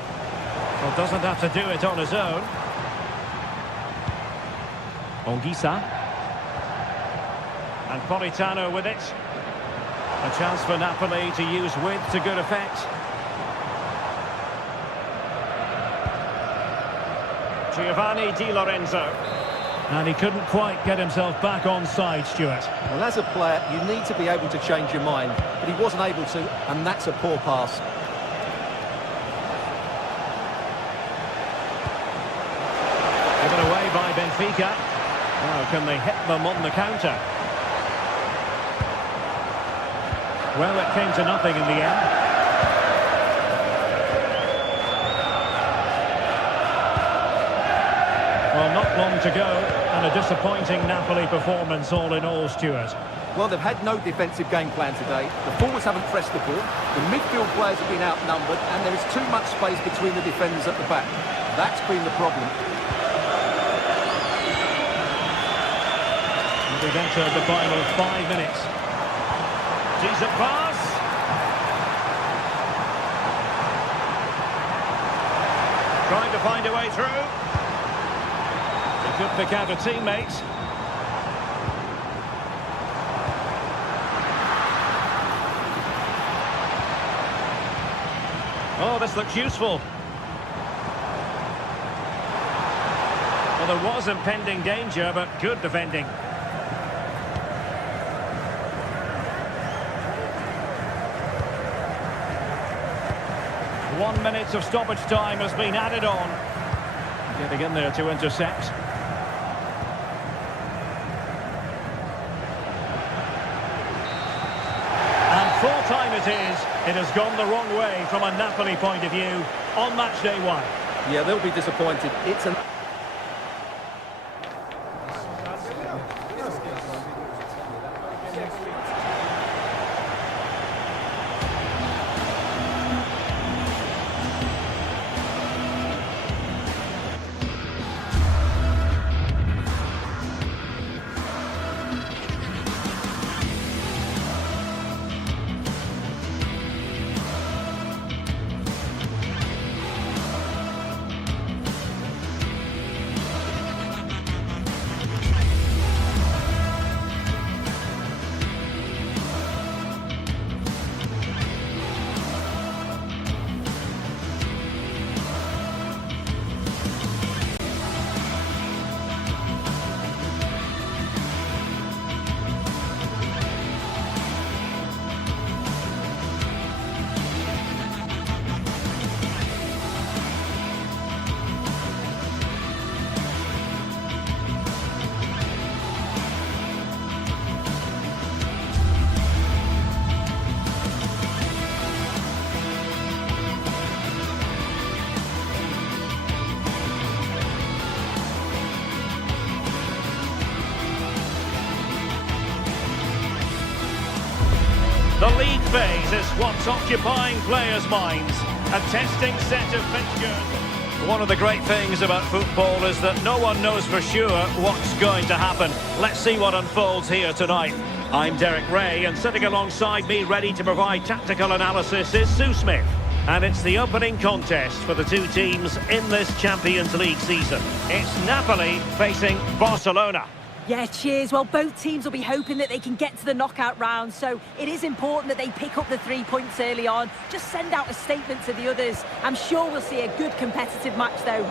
Well, doesn't have to do it on his own. Ongisa. And Politano with it. A chance for Napoli to use width to good effect. Giovanni Di Lorenzo. And he couldn't quite get himself back on side, Stuart. Well, as a player, you need to be able to change your mind, but he wasn't able to, and that's a poor pass. Given away by Benfica. Now, can they hit them on the counter? Well, it came to nothing in the end. Well, not long to go, and a disappointing Napoli performance all in all, Stuart. Well, they've had no defensive game plan today. The forwards haven't pressed the ball. The midfield players have been outnumbered, and there is too much space between the defenders at the back. That's been the problem. We've entered the final 5 minutes. Decent pass. Trying to find a way through. He could pick out a teammate. Oh, this looks useful. Well, there was impending danger, but good defending. One minute of stoppage time has been added on. Getting in there to intercept. And full time it is. It has gone the wrong way from a Napoli point of view on match day 1. Yeah, they'll be disappointed. It's an... The league phase is what's occupying players' minds. A testing set of fixtures. One of the great things about football is that no one knows for sure what's going to happen. Let's see what unfolds here tonight. I'm Derek Ray, and sitting alongside me ready to provide tactical analysis is Sue Smith. And it's the opening contest for the two teams in this Champions League season. It's Napoli facing Barcelona. Yeah, cheers. Well, both teams will be hoping that they can get to the knockout round, so it is important that they pick up the 3 points early on. Just send out a statement to the others. I'm sure we'll see a good competitive match, though.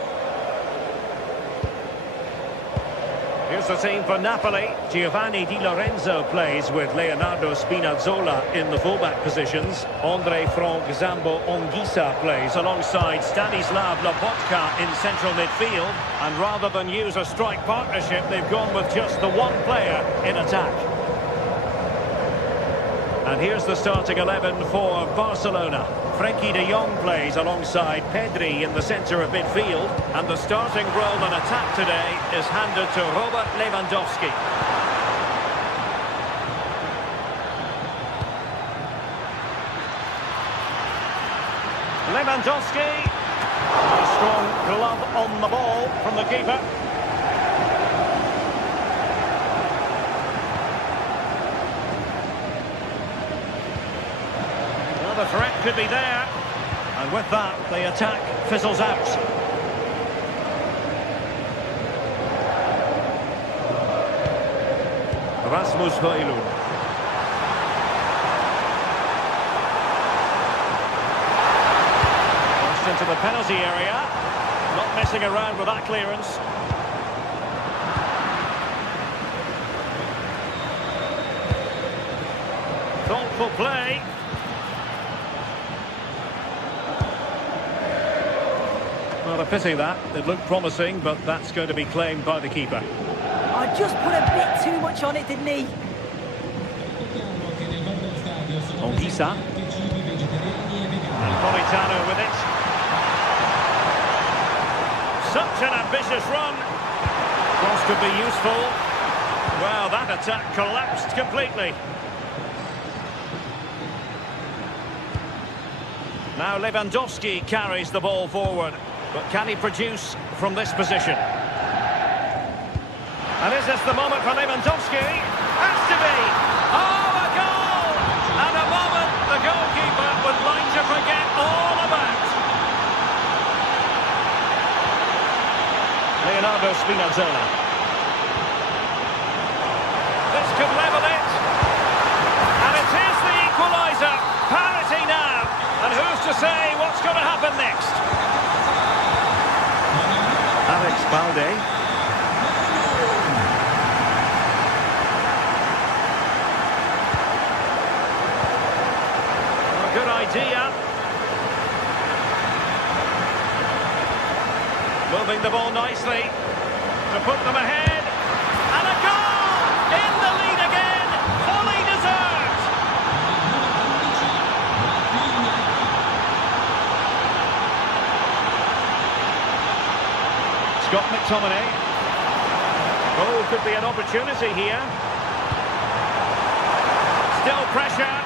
Here's the team for Napoli. Giovanni Di Lorenzo plays with Leonardo Spinazzola in the fullback positions. Andre Frank Zambo Anguissa plays alongside Stanislav Lobotka in central midfield. And rather than use a strike partnership, they've gone with just the one player in attack. And here's the starting 11 for Barcelona. Frenkie de Jong plays alongside Pedri in the centre of midfield. And the starting role in attack today is handed to Robert Lewandowski. Lewandowski. A strong glove on the ball from the keeper. The threat could be there, and with that the attack fizzles out. Rasmus Højlund. Pushed into the penalty area, not messing around with that clearance. Thoughtful play. Well, a pity that. It looked promising, but that's going to be claimed by the keeper. I just put a bit too much on it, didn't he? Anguissa. And Politano with it. Such an ambitious run. Cross could be useful. Well, that attack collapsed completely. Now Lewandowski carries the ball forward. But can he produce from this position? And is this the moment for Lewandowski? Has to be! Oh, a goal! And a moment the goalkeeper would like to forget all about. Leonardo Spinazzola. This could level it. And it is the equaliser. Parity now. And who's to say what's going to happen next? Alex Balde. A good idea. Moving the ball nicely to put them ahead. And a goal! In the lead again! Fully deserved! Scott McTominay. Oh, could be an opportunity here. Still pressure.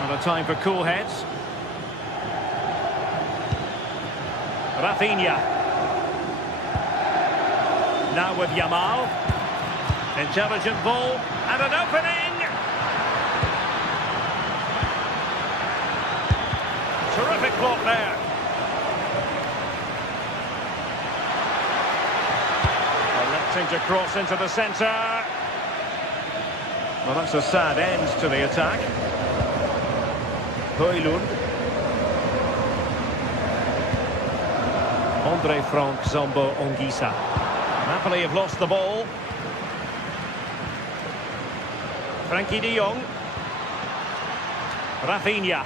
And a time for cool heads. Rafinha. Now with Yamal. Intelligent ball. And an opening. Terrific block there. To cross into the centre. Well, that's a sad end to the attack. Højlund. Andre Frank Zambo Anguissa. Napoli have lost the ball. Frenkie de Jong. Rafinha.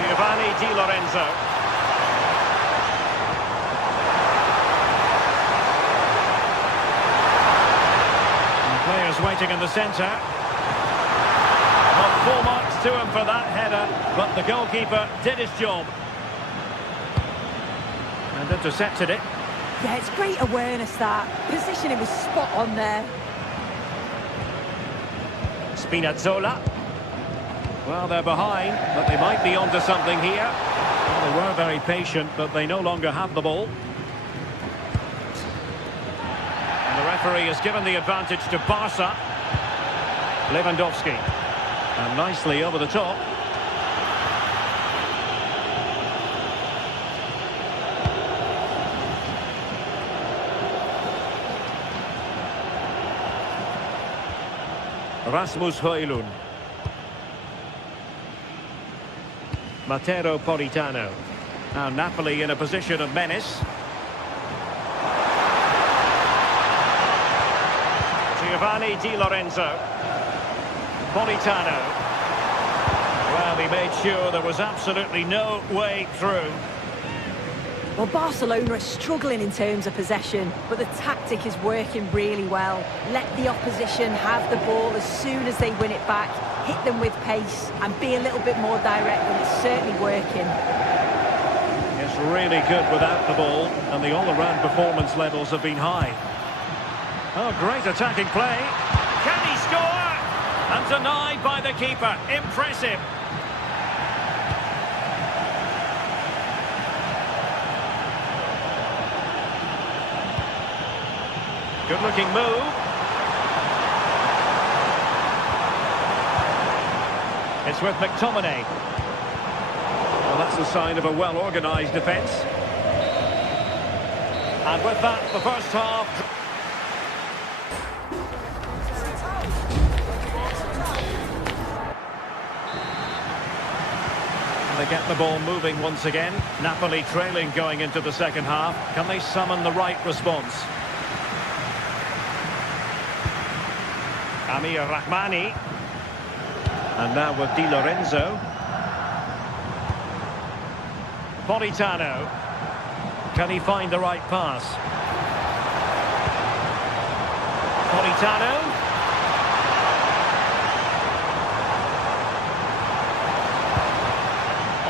Giovanni Di Lorenzo. And players waiting in the centre. Not full marks to him for that header, but the goalkeeper did his job. And intercepted it. Yeah, it's great awareness, that. Positioning was spot on there. Spinazzola. Well, they're behind, but they might be onto something here. Well, they were very patient, but they no longer have the ball. And the referee has given the advantage to Barca. Lewandowski. And nicely over the top. Rasmus Højlund. Matteo Politano. Now Napoli in a position of menace. Giovanni Di Lorenzo. Politano. Well, he made sure there was absolutely no way through. Well, Barcelona are struggling in terms of possession, but the tactic is working really well. Let the opposition have the ball as soon as they win it back, hit them with pace and be a little bit more direct, and it's certainly working. It's really good without the ball, and the all-around performance levels have been high. Oh, great attacking play. Can he score? And denied by the keeper. Impressive. Good-looking move. It's with McTominay. Well, that's a sign of a well-organised defence. And with that, the first half... They get the ball moving once again. Napoli trailing going into the second half. Can they summon the right response? Amir Rahmani. And now with Di Lorenzo. Politano. Can he find the right pass? Politano.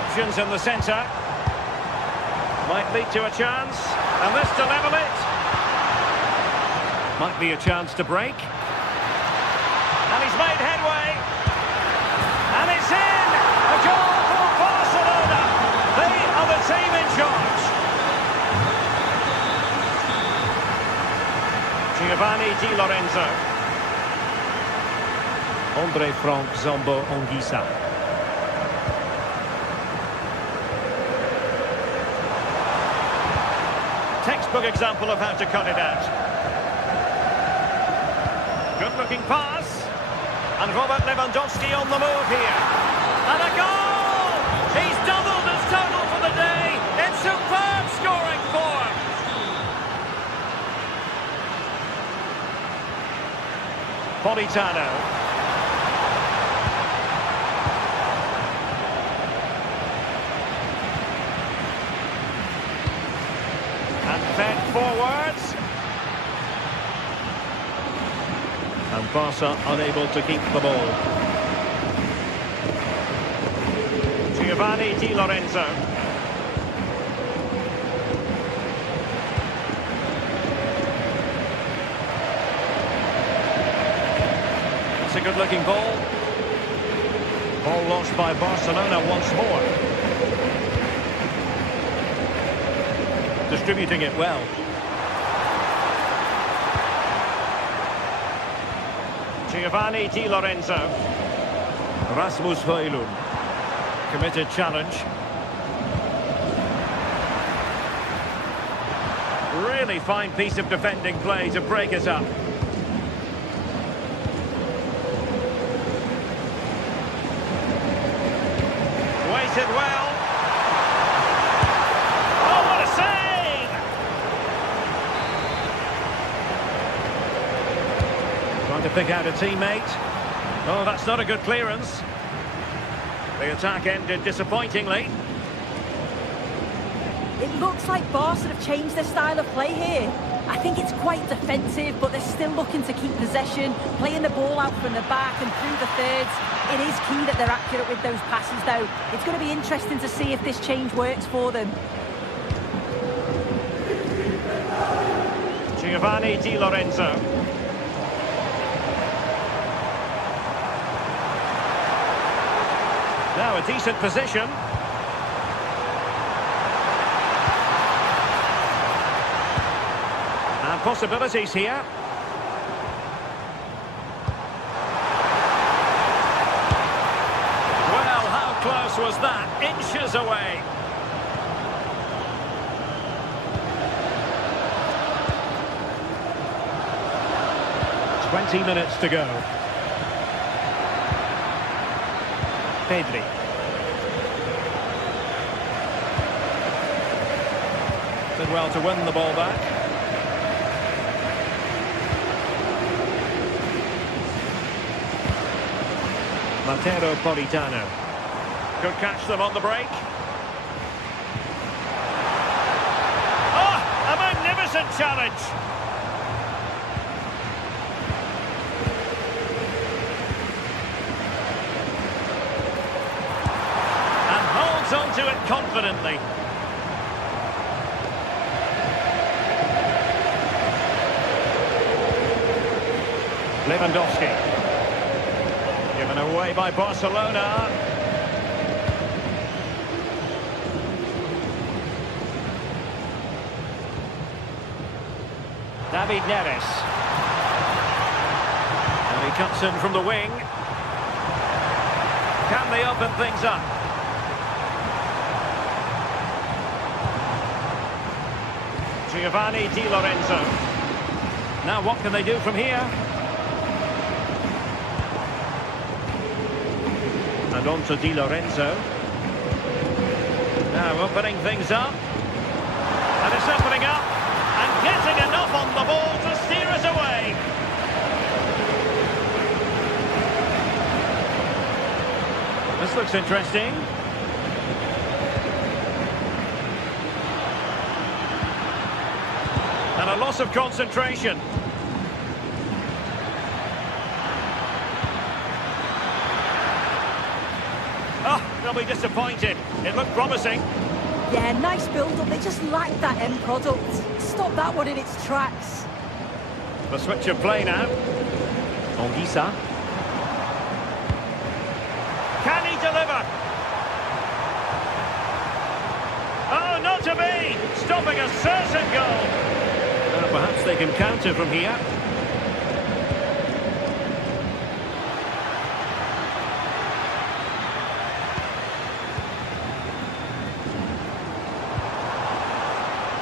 Options in the centre. Might lead to a chance. And this to level it. Might be a chance to break. And he's made headway. And it's in! A goal for Barcelona. They are the team in charge. Giovanni Di Lorenzo. Andre Frank Zombo Anguissa. Textbook example of how to cut it out. Good-looking pass. And Robert Lewandowski on the move here. And a goal! He's doubled his total for the day. It's superb scoring form. Politano. And fed forwards. And Barca unable to keep the ball. Giovanni Di Lorenzo. It's a good-looking ball. Ball lost by Barcelona once more. Distributing it well. Giovanni Di Lorenzo. Rasmus Højlund. Committed challenge. Really fine piece of defending play to break it up. Waited well. Oh, what a save! Trying to pick out a teammate. Oh, that's not a good clearance. The attack ended disappointingly. It looks like Barca have changed their style of play here. I think it's quite defensive, but they're still looking to keep possession, playing the ball out from the back and through the thirds. It is key that they're accurate with those passes, though. It's going to be interesting to see if this change works for them. Giovanni Di Lorenzo. Now a decent position. And possibilities here. Well, how close was that? Inches away. Minutes to go. Pedri. well to win the ball back. Mateo Politano. Could catch them on the break. Oh, a magnificent challenge. And holds on to it confidently. Lewandowski. Given away by Barcelona. David Neres. And he cuts in from the wing. Can they open things up? Giovanni Di Lorenzo. Now what can they do from here? And on to Di Lorenzo. Now opening things up. And it's opening up. And getting enough on the ball to steer us away. This looks interesting. And a loss of concentration. They'll be disappointed. It looked promising. Yeah, nice build-up. They just lacked that end product. Stop that one in its tracks. The switch of play now. Anguissa. Can he deliver? Oh, not to be! Stopping a certain goal. Perhaps they can counter from here.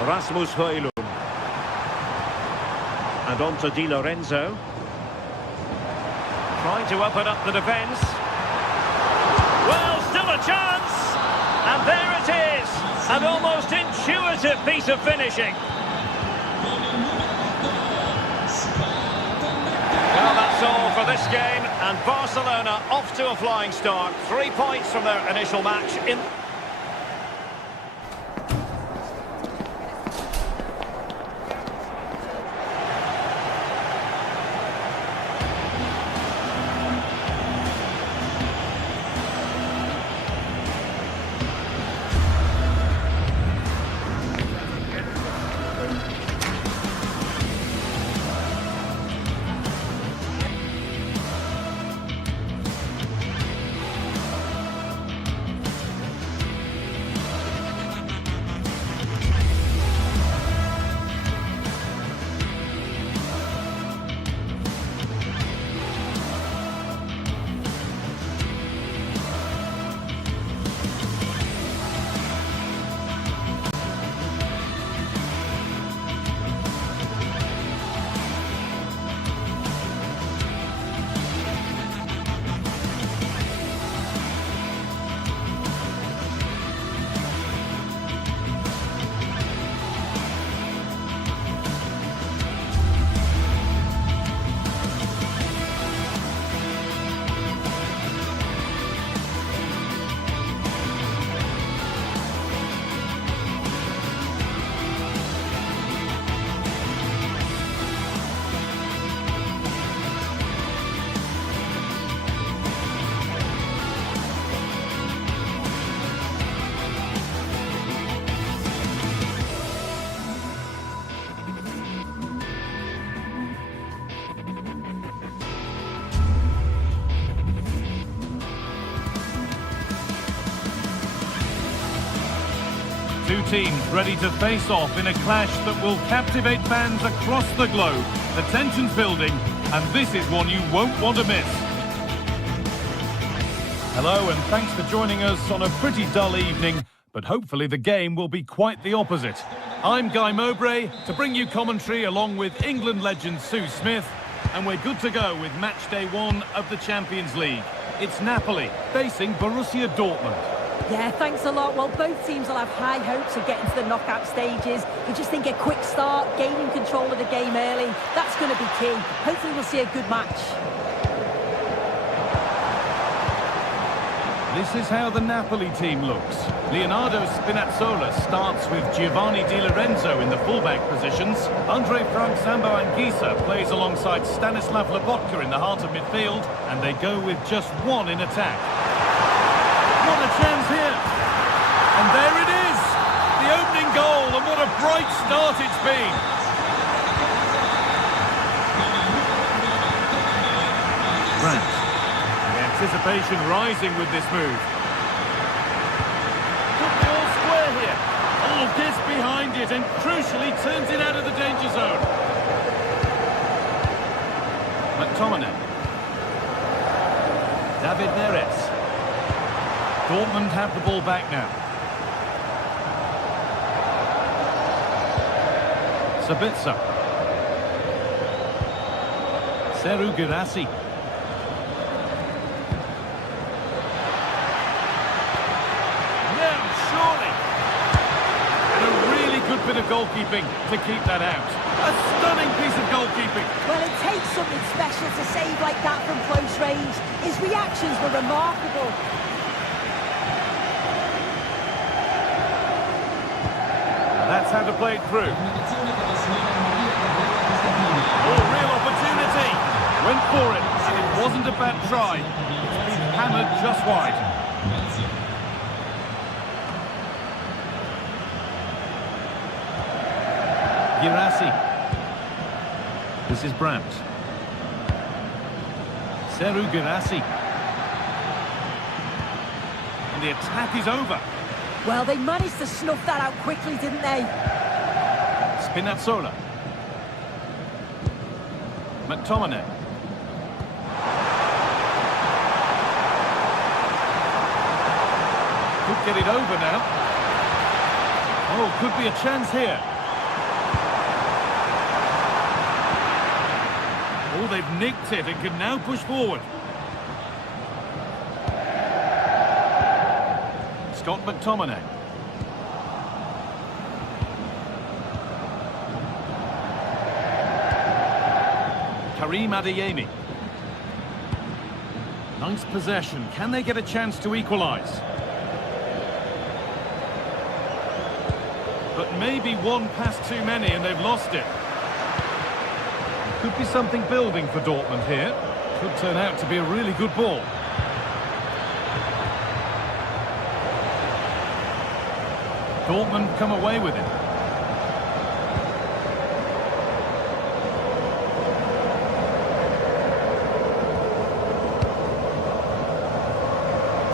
Rasmus Højlund. And on to Di Lorenzo. Trying to open up the defence. Well, still a chance. And there it is. An almost intuitive piece of finishing. Well, that's all for this game. And Barcelona off to a flying start. 3 points from their initial match in... Two teams ready to face off in a clash that will captivate fans across the globe. The tension's building, and this is one you won't want to miss. Hello, and thanks for joining us on a pretty dull evening, but hopefully the game will be quite the opposite. I'm Guy Mowbray to bring you commentary along with England legend Sue Smith, and we're good to go with match day 1 of the Champions League. It's Napoli facing Borussia Dortmund. Yeah, thanks a lot. Well, both teams will have high hopes of getting to the knockout stages. You just think a quick start, gaining control of the game early, that's going to be key. Hopefully we'll see a good match. This is how the Napoli team looks. Leonardo Spinazzola starts with Giovanni Di Lorenzo in the fullback positions. Andre Frank Zambo Anguissa plays alongside Stanislav Lobotka in the heart of midfield, and they go with just one in attack. What a chance here! And there it is! The opening goal, and what a bright start it's been! Grant. Anticipation rising with this move. Put the ball square here. Oh, gets behind it and crucially turns it out of the danger zone. McTominay. David Neres. Dortmund have the ball back now. Sabitzer. Seru Girassi. Good bit of goalkeeping to keep that out. A stunning piece of goalkeeping. Well, it takes something special to save like that from close range. His reactions were remarkable. That's how to play it through. Oh, real opportunity. Went for it, and it wasn't a bad try. It's been hammered just wide. Girassi. This is Brandt. Seru Girassi. And the attack is over. Well, they managed to snuff that out quickly, didn't they? Spinazzola. McTominay. Could get it over now. Oh, could be a chance here. Oh, they've nicked it and can now push forward. Scott McTominay. Karim Adeyemi. Nice possession. Can they get a chance to equalise? But maybe one pass too many and they've lost it. Could be something building for Dortmund here. Could turn out to be a really good ball. Dortmund come away with it.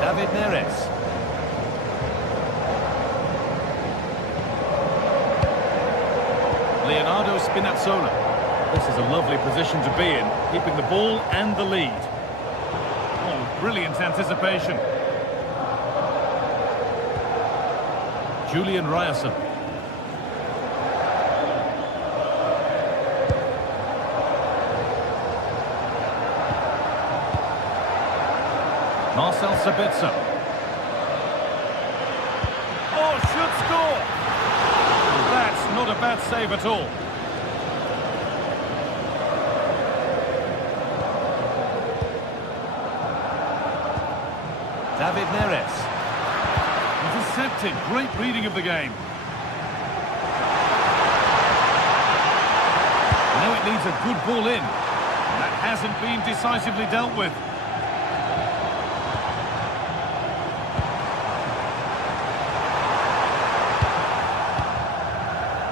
David Neres. Leonardo Spinazzola. This is a lovely position to be in, keeping the ball and the lead. Oh, brilliant anticipation. Julian Ryerson. Marcel Sabitzer. Oh, should score! That's not a bad save at all. David Neres. Intercepted. Great reading of the game. Now it needs a good ball in. That hasn't been decisively dealt with.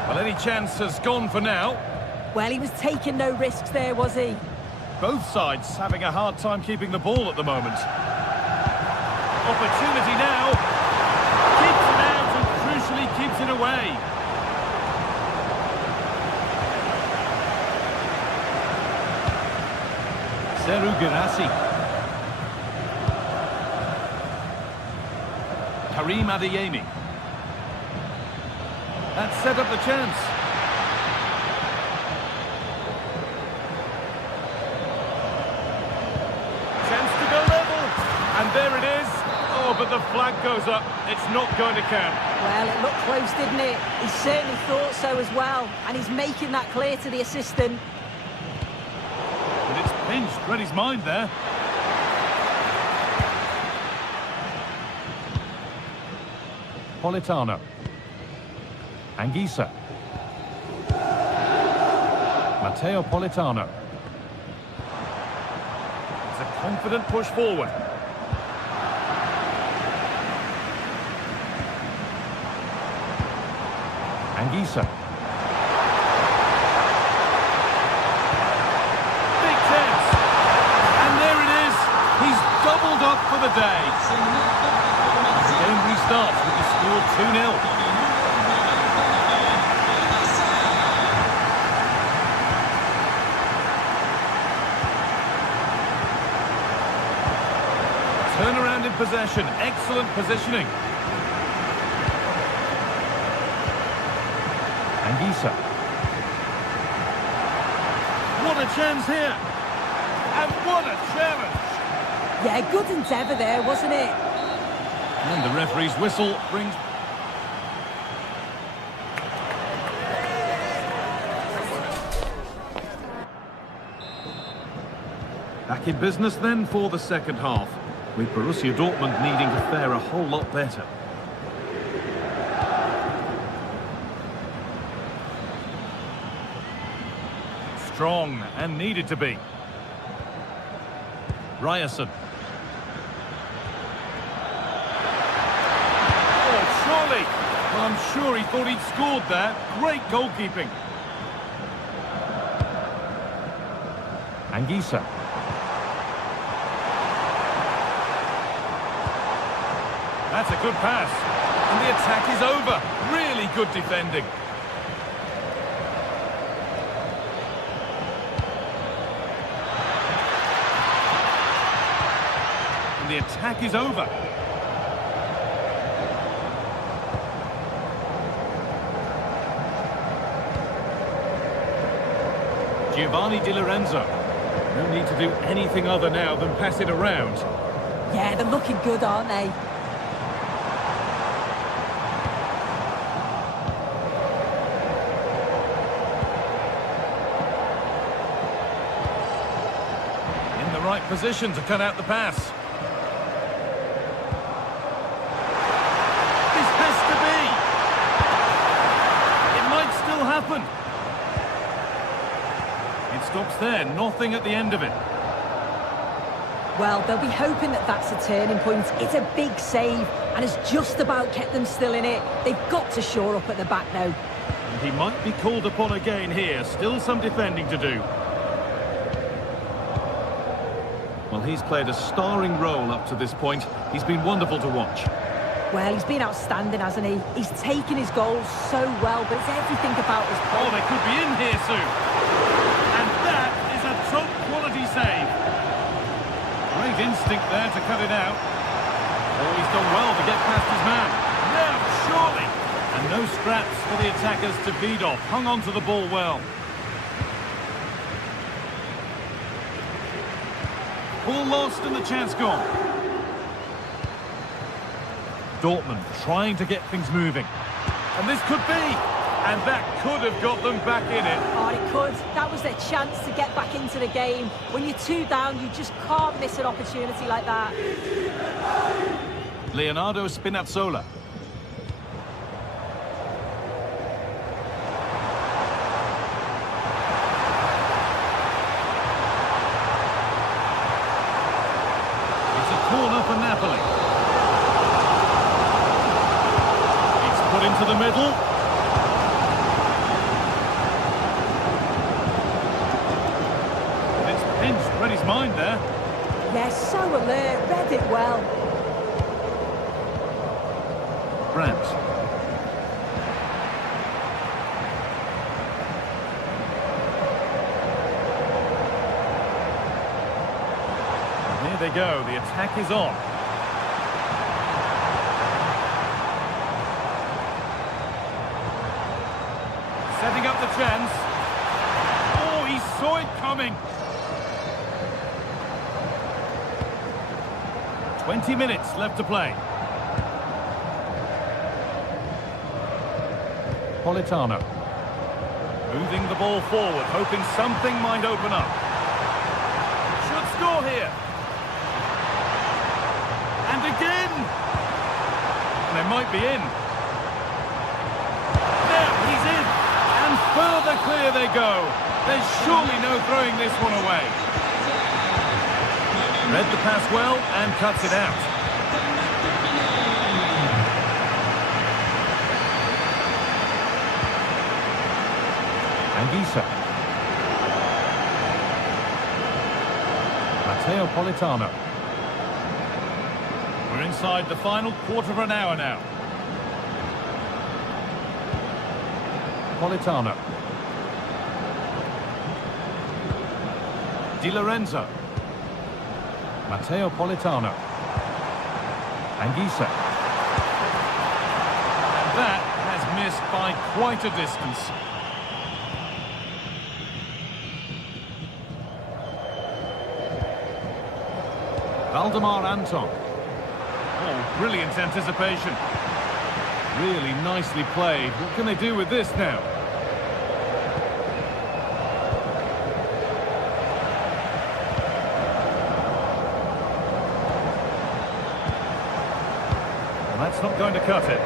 Well, any chance has gone for now. Well, he was taking no risks there, was he? Both sides having a hard time keeping the ball at the moment. Opportunity now. Keeps it out and crucially keeps it away. Seru Girassi. Karim Adeyemi. That set up the chance. Chance to go level. And there it is. Oh, but the flag goes up. It's not going to count. Well, it looked close, didn't it? He certainly thought so as well, and he's making that clear to the assistant. But it's pinched. Read his mind there. Politano. Anguissa. Matteo Politano. It's a confident push forward. Anguissa. Big chance. And there it is. He's doubled up for the day. The game restarts with the score 2-0. Turnaround in possession. Excellent positioning. Anguissa. What a chance here. And what a challenge. Yeah, good endeavour there, wasn't it? And the referee's whistle brings... Back in business then for the second half, with Borussia Dortmund needing to fare a whole lot better. Strong and needed to be. Ryerson. Oh, surely. Well, I'm sure he thought he'd scored there. Great goalkeeping. Anguissa. That's a good pass. And the attack is over. Really good defending. And the attack is over. Giovanni Di Lorenzo. No need to do anything other now than pass it around. Yeah, they're looking good, aren't they? In the right position to cut out the pass. This has to be. It might still happen. It stops there, nothing at the end of it. Well, they'll be hoping that that's a turning point. It's a big save, and it's just about kept them still in it. They've got to shore up at the back now. And he might be called upon again here. Still some defending to do. Well, he's played a starring role up to this point. He's been wonderful to watch. Well, he's been outstanding, hasn't he? He's taken his goals so well, but it's everything about his play. Oh, they could be in here soon. And that is a top-quality save. Great instinct there to cut it out. Oh, he's done well to get past his man. Now, surely. And no scraps for the attackers to beat off. Hung on to the ball well. Ball lost and the chance gone. Dortmund trying to get things moving. And this could be. And that could have got them back in it. Oh, it could. That was their chance to get back into the game. When you're 2 down, you just can't miss an opportunity like that. Leonardo Spinazzola. It's a corner for Napoli. It's put into the middle. Read his mind there. Yes, so alert, read it well. Brandt. Here they go, the attack is on. Setting up the chance. Oh, he saw it coming. 20 minutes left to play. Politano. Moving the ball forward, hoping something might open up. Should score here. And again! They might be in. There, he's in! And further clear they go. There's surely no throwing this one away. Read the pass well and cuts it out. Anguissa. Matteo Politano. We're inside the final quarter of an hour now. Politano. Di Lorenzo. Matteo Politano. Anguissa. And that has missed by quite a distance. Valdemar Anton. Oh, brilliant anticipation. Really nicely played. What can they do with this now? Well, that's not going to cut it.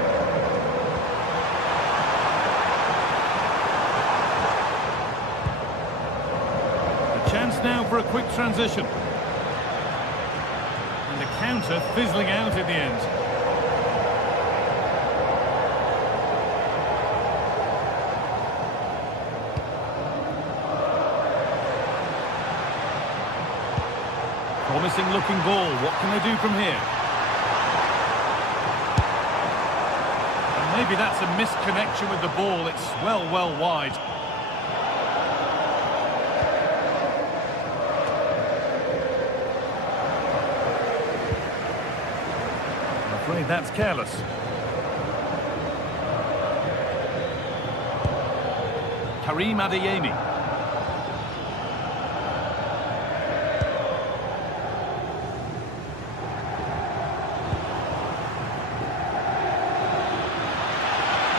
A chance now for a quick transition. Counter fizzling out in the end. Promising looking ball. What can they do from here? And maybe that's a misconnection with the ball. It's well wide. That's careless. Karim Adeyemi.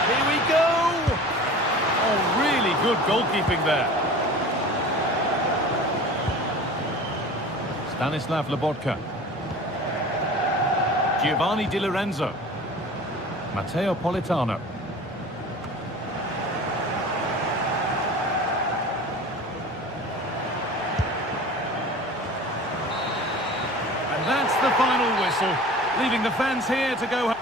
Here we go! Oh, really good goalkeeping there. Stanislav Lobotka. Giovanni Di Lorenzo. Matteo Politano. And that's the final whistle, leaving the fans here to go home.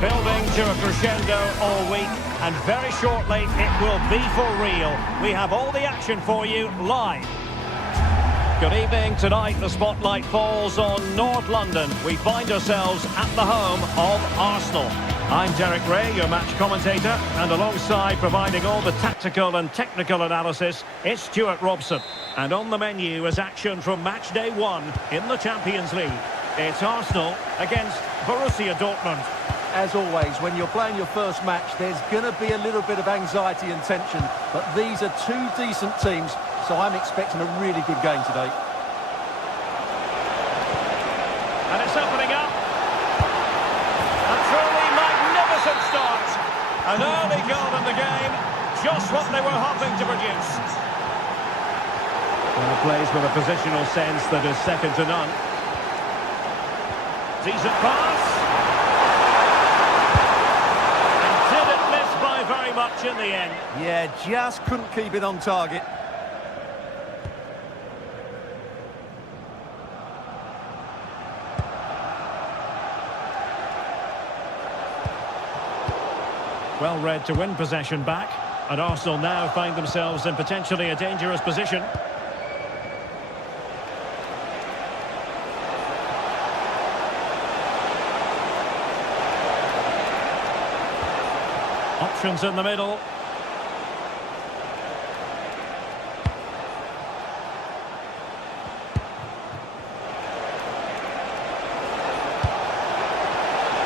Building to a crescendo all week, and very shortly it will be for real. We have all the action for you live. Good evening. Tonight the spotlight falls on North London. We find ourselves at the home of Arsenal. I'm Derek Ray, your match commentator, and alongside providing all the tactical and technical analysis, it's Stuart Robson. And on the menu is action from match day 1 in the Champions League. It's Arsenal against Borussia Dortmund. As always, when you're playing your first match, there's going to be a little bit of anxiety and tension. But these are two decent teams, so I'm expecting a really good game today. And it's opening up. A truly magnificent start. An early goal in the game. Just what they were hoping to produce. Well, it plays with a positional sense that is second to none. Decent pass. And didn't miss by very much in the end. Yeah, just couldn't keep it on target. Well read to win possession back. And Arsenal now find themselves in potentially a dangerous position. Options in the middle.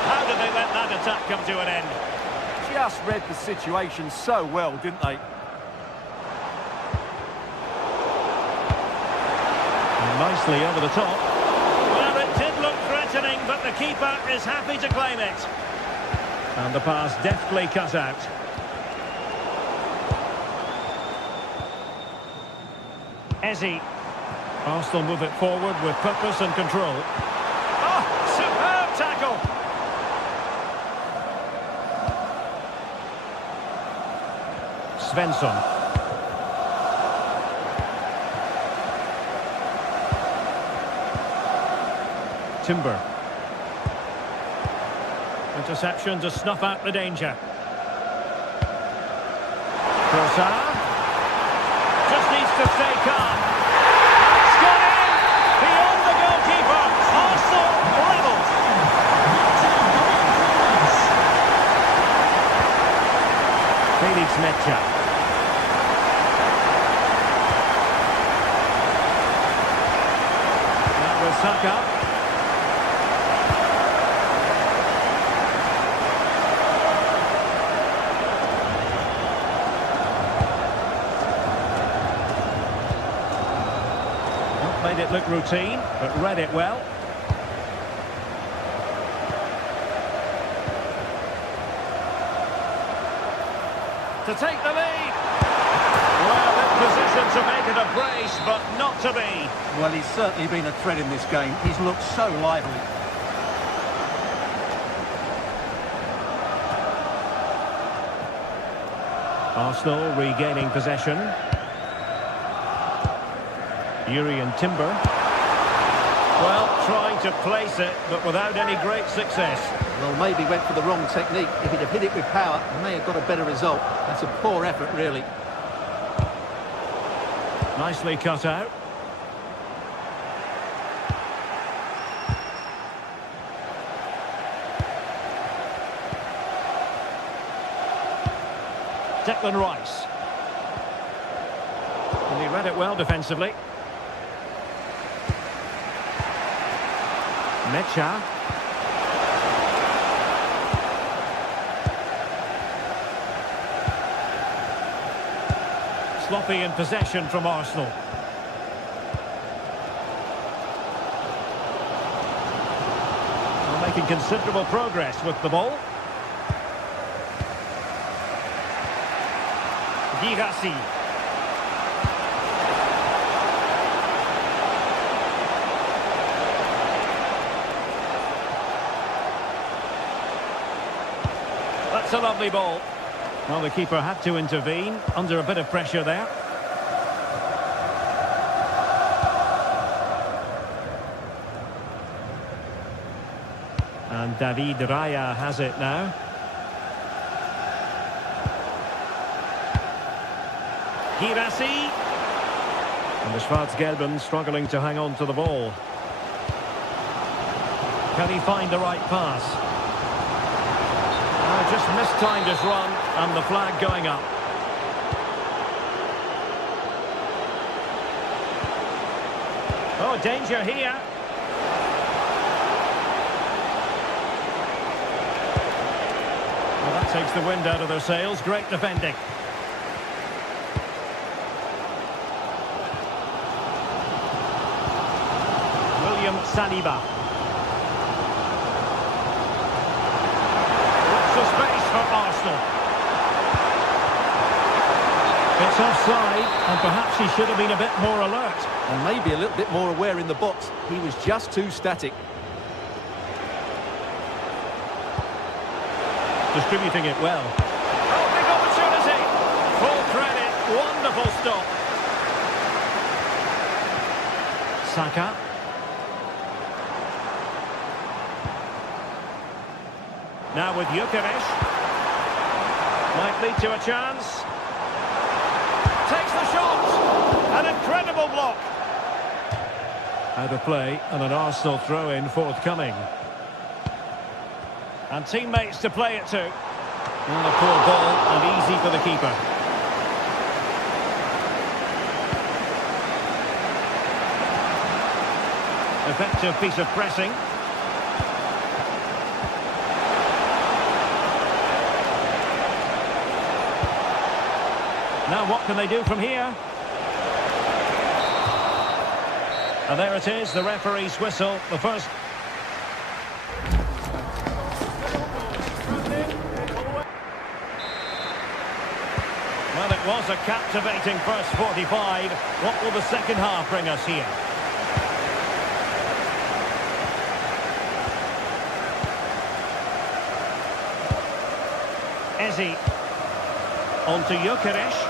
How did they let that attack come to an end? Just read the situation so well, didn't they? Nicely over the top. Well, it did look threatening, but the keeper is happy to claim it. And the pass deftly cut out. Eze. Arsenal move it forward with purpose and control. Oh, superb tackle! Svensson. Timber. Interception to snuff out the danger. Trossard. Just needs to stay calm. It's gone in! Beyond the goalkeeper. Arsenal levelled. Felix Mecha. That was Saka. Made it look routine, but read it well. To take the lead. Well, in position to make it a brace, but not to be. Well, he's certainly been a threat in this game. He's looked so lively. Arsenal regaining possession. Urian Timber. Well, trying to place it, but without any great success. Well, maybe went for the wrong technique. If he'd have hit it with power, he may have got a better result. That's a poor effort, really. Nicely cut out. Declan Rice. And he read it well defensively. Mecha. Sloppy in possession from Arsenal. Well, making considerable progress with the ball. Girassi. That's a lovely ball. Well, the keeper had to intervene under a bit of pressure there. And David Raya has it now. Girassi. And the Schwarz-Gelben struggling to hang on to the ball. Can he find the right pass? Just mistimed his run, and the flag going up. Oh, danger here. Takes the wind out of their sails. Great defending. William Saliba. Lots of space for Arsenal. It's offside, and perhaps he should have been a bit more alert. And maybe a little bit more aware in the box. He was just too static. Distributing it well. Oh, big opportunity! Full credit, wonderful stop. Saka. Now with Gyökeres. Might lead to a chance. Takes the shot! An incredible block! Out of play, and an Arsenal throw-in forthcoming. And teammates to play it to. And a poor ball, and easy for the keeper. Effective piece of pressing. Now what can they do from here? And there it is, the referee's whistle, the first. Well, it was a captivating first 45. What will the second half bring us here? Eze. On to Gyökeres.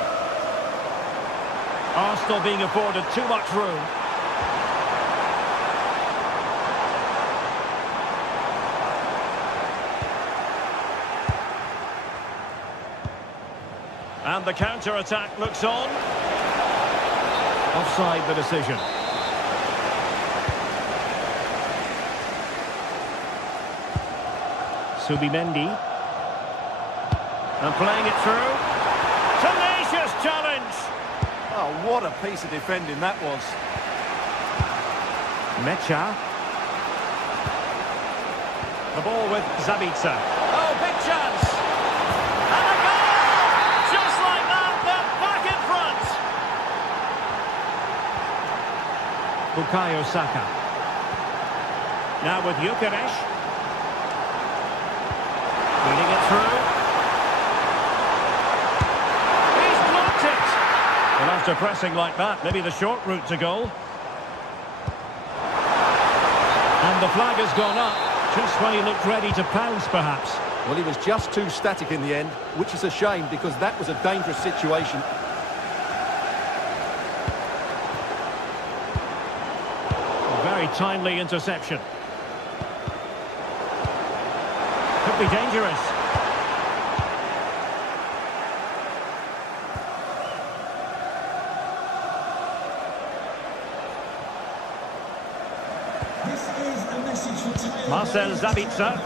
Arsenal being afforded too much room. And the counter-attack looks on. Offside the decision. Subimendi. And playing it through. Tenacious challenge! Oh, what a piece of defending that was. Mecha. The ball with Zabitzer. Oh, big chance! And a goal! Just like that, they're back in front! Bukayo Saka. Now with Gyökeres. Reading it through. Well, after pressing like that, maybe the short route to goal. And the flag has gone up, just when he looked ready to pounce, perhaps. Well, he was just too static in the end, which is a shame because that was a dangerous situation. A very timely interception. Could be dangerous. Marcel Zabitzer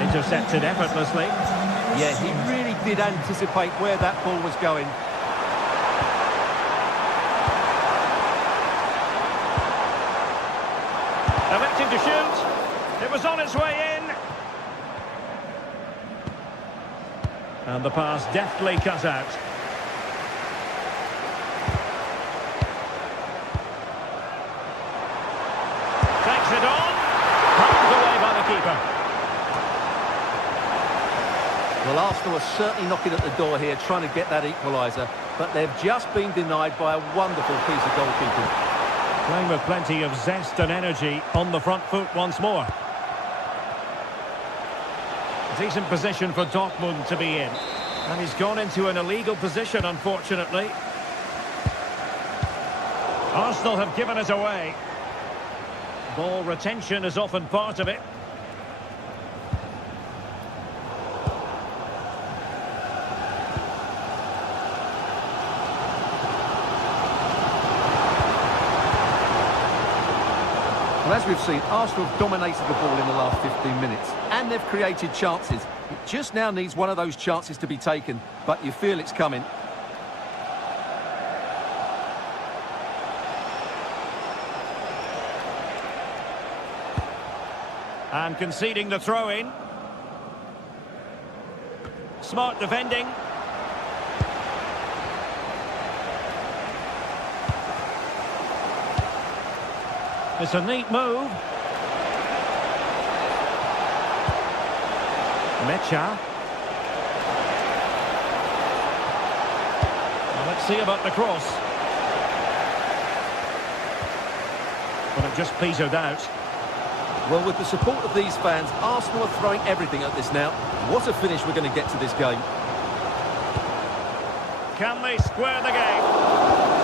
intercepted effortlessly. Yeah, he really did anticipate where that ball was going. Electing to shoot. It was on its way in. And the pass deftly cut out. Takes it on. Palmed away by the keeper. Well, Arsenal are certainly knocking at the door here, trying to get that equaliser, but they've just been denied by a wonderful piece of goalkeeping. Playing with plenty of zest and energy on the front foot once more. Decent position for Dortmund to be in. And he's gone into an illegal position, unfortunately. Arsenal have given it away. Ball retention is often part of it. Well, as we've seen, Arsenal have dominated the ball in the last 15 minutes, and they've created chances. It just now needs one of those chances to be taken, but you feel it's coming. And conceding the throw-in. Smart defending. It's a neat move. Mecha. Well, let's see about the cross. But it just petered out. Well, with the support of these fans, Arsenal are throwing everything at this now. What a finish we're going to get to this game. Can they square the game?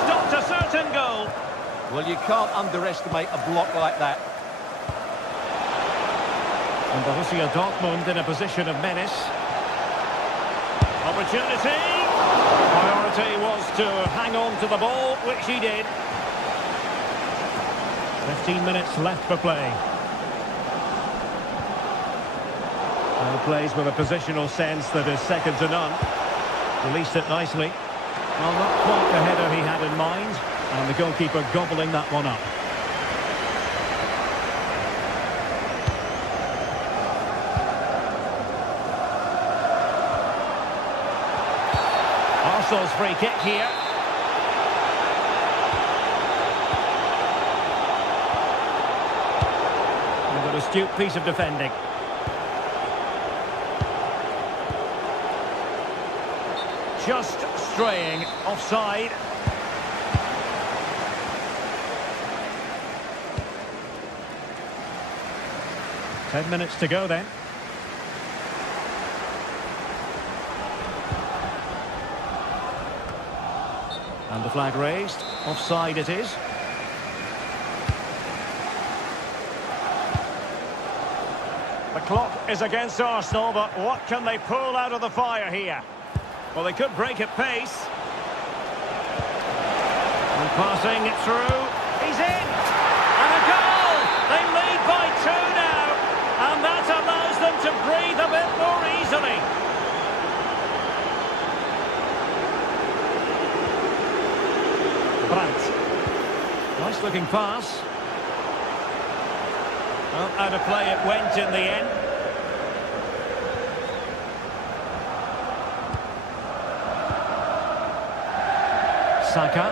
Stopped a certain goal. Well, you can't underestimate a block like that. And Borussia Dortmund in a position of menace. Opportunity. Priority was to hang on to the ball, which he did. 15 minutes left for play. And plays with a positional sense that is second to none. Released it nicely. Well, not quite the header he had in mind. And the goalkeeper gobbling that one up. Arsenal's free kick here. And an astute piece of defending. Just straying offside. Ten minutes to go then. And the flag raised. Offside it is. The clock is against Arsenal, but what can they pull out of the fire here? Well, they could break at pace. And passing it through. He's in! And a goal! They lead by 2 now. And that allows them to breathe a bit more easily. Brandt. Nice looking pass. Well, out of play it went in the end. Saka.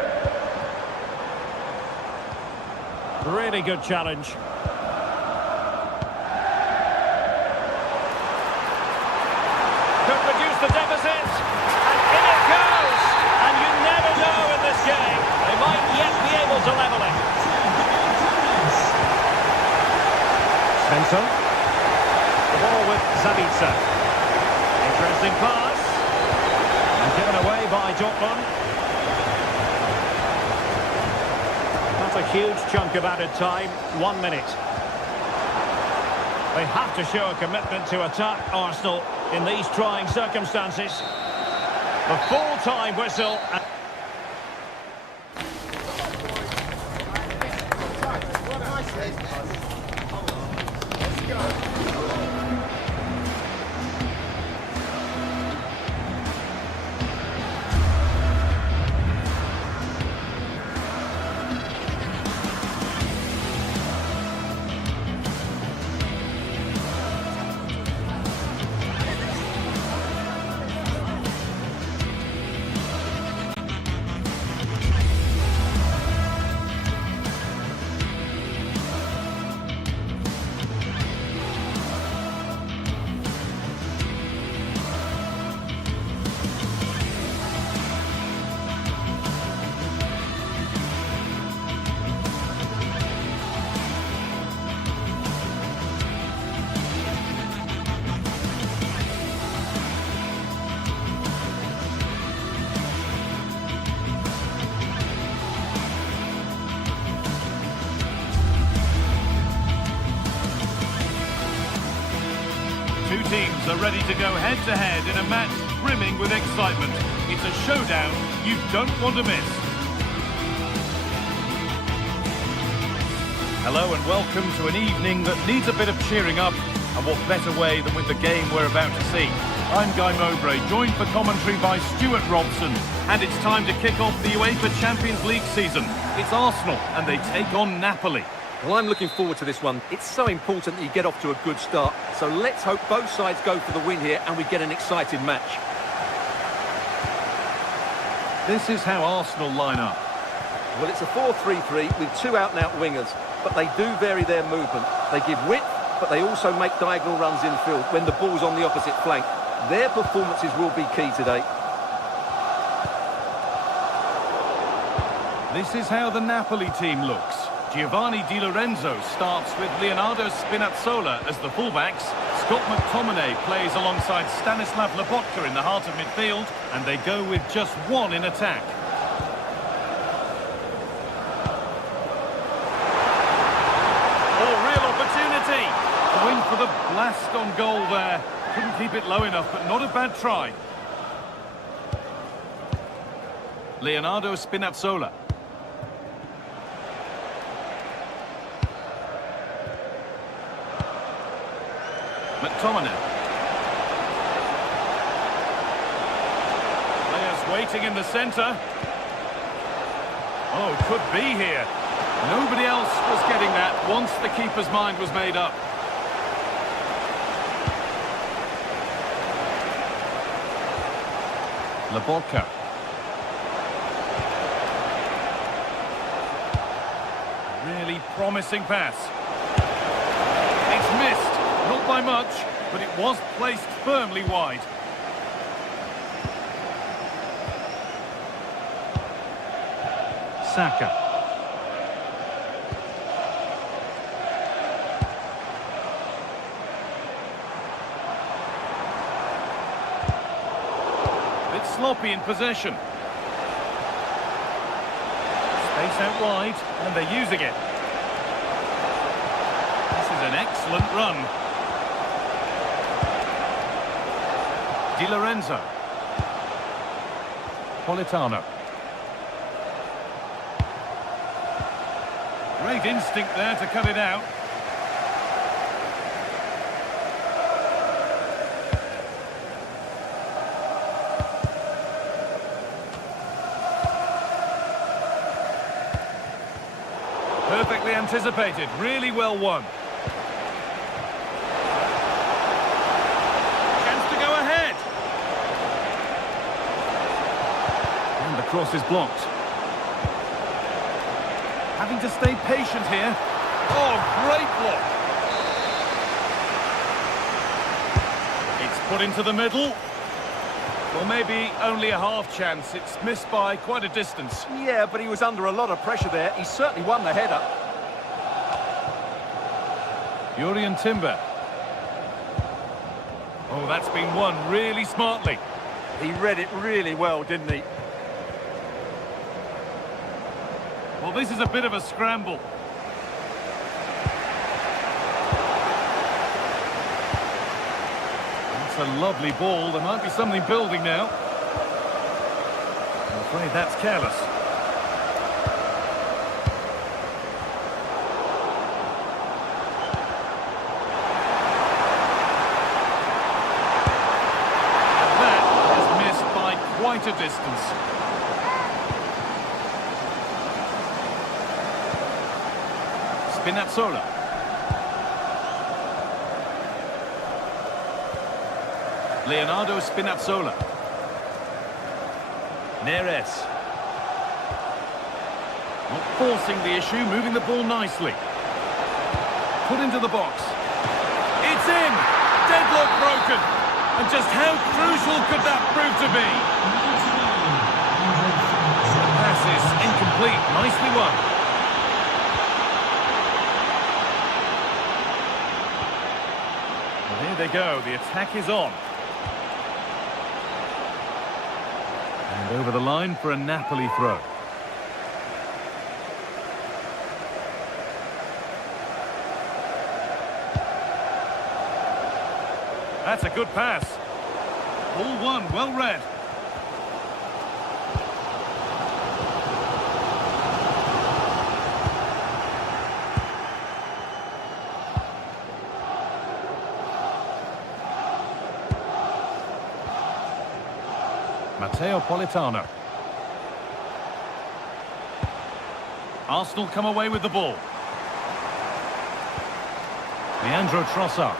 Really good challenge. Could reduce the deficit. And in it goes. And you never know in this game. They might yet be able to level it. Svensson. The ball with Zabitzer. Interesting pass. And given away by Dortmund. A huge chunk of added time, 1 minute. They have to show a commitment to attack Arsenal in these trying circumstances. The full-time whistle. Two teams are ready to go head-to-head in a match brimming with excitement. It's a showdown you don't want to miss. Hello and welcome to an evening that needs a bit of cheering up, and what better way than with the game we're about to see. I'm Guy Mowbray, joined for commentary by Stuart Robson, and it's time to kick off the UEFA Champions League season. It's Arsenal, and they take on Napoli. Well, I'm looking forward to this one. It's so important that you get off to a good start. So let's hope both sides go for the win here and we get an exciting match. This is how Arsenal line up. Well, it's a 4-3-3 with two out-and-out wingers, but they do vary their movement. They give width, but they also make diagonal runs infield when the ball's on the opposite flank. Their performances will be key today. This is how the Napoli team looks. Giovanni Di Lorenzo starts with Leonardo Spinazzola as the fullbacks. Scott McTominay plays alongside Stanislav Lobotka in the heart of midfield, and they go with just one in attack. Oh, real opportunity! Going for the blast on goal there. Couldn't keep it low enough, but not a bad try. Leonardo Spinazzola. McTominay. Players waiting in the centre. Oh, could be here. Nobody else was getting that once the keeper's mind was made up. Lobotka. Really promising pass. It's missed. Not by much, but it was placed firmly wide. Saka. Bit sloppy in possession. Space out wide, and they're using it. This is an excellent run. Di Lorenzo. Politano. Great instinct there to cut it out. Perfectly anticipated, really well won. Cross is blocked. Having to stay patient here. Oh, great block. It's put into the middle. Or maybe only a half chance. It's missed by quite a distance. Yeah, but he was under a lot of pressure there. He certainly won the header. Jurrien Timber. Oh, that's been won really smartly. He read it really well, didn't he? Well, this is a bit of a scramble. That's a lovely ball. There might be something building now. I'm afraid that's careless. And that is missed by quite a distance. Spinazzola. Leonardo Spinazzola. Neres. Not forcing the issue, moving the ball nicely. Put into the box. It's in! Deadlock broken! And just how crucial could that prove to be? The pass is incomplete. Nicely won. Here they go, the attack is on. And over the line for a Napoli throw. That's a good pass. Ball won, well read. Matteo Politano. Arsenal come away with the ball. Leandro Trossard.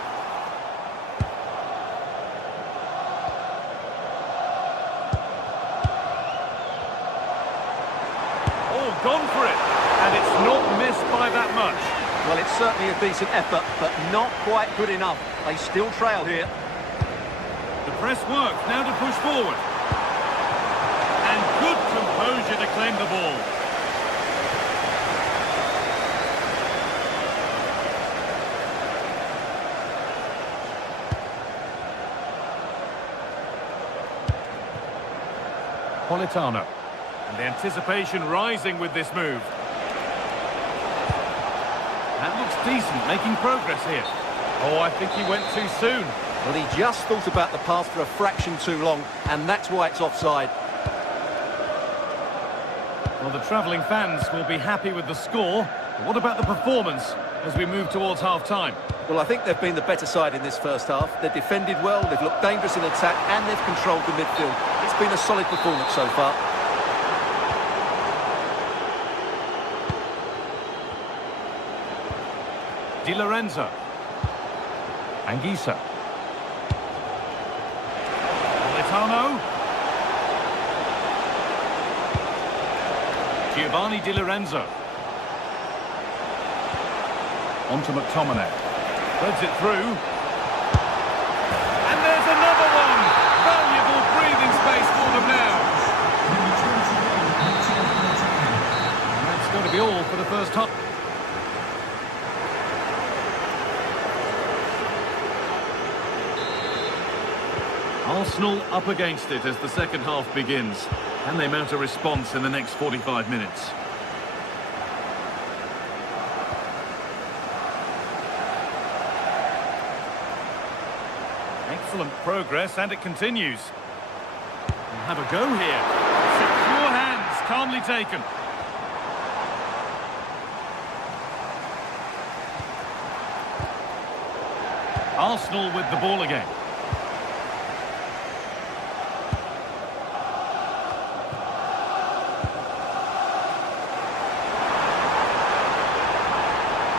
Oh, gone for it. And it's not missed by that much. Well, it's certainly a decent effort, but not quite good enough. They still trail here. The press works, now to push forward. And good composure to claim the ball. Politano. And the anticipation rising with this move. That looks decent, making progress here. Oh, I think he went too soon. Well, he just thought about the pass for a fraction too long, and that's why it's offside. Well, the travelling fans will be happy with the score. But what about the performance as we move towards half-time? Well, I think they've been the better side in this first half. They've defended well, they've looked dangerous in attack, and they've controlled the midfield. It's been a solid performance so far. Di Lorenzo. Anguissa. Politano. Giovanni Di Lorenzo. On to McTominay. Threads it through. And there's another one! Valuable breathing space for them now. And that's going to be all for the first half. Arsenal up against it as the second half begins. Can they mount a response in the next 45 minutes? Excellent progress, and it continues. We'll have a go here. Secure hands, calmly taken. Arsenal with the ball again.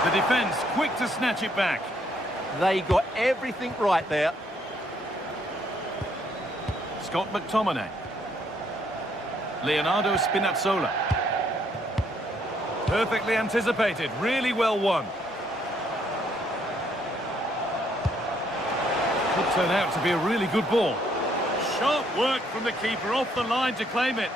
The defence quick to snatch it back. They got everything right there. Scott McTominay. Leonardo Spinazzola. Perfectly anticipated, really well won. Could turn out to be a really good ball. Sharp work from the keeper off the line to claim it.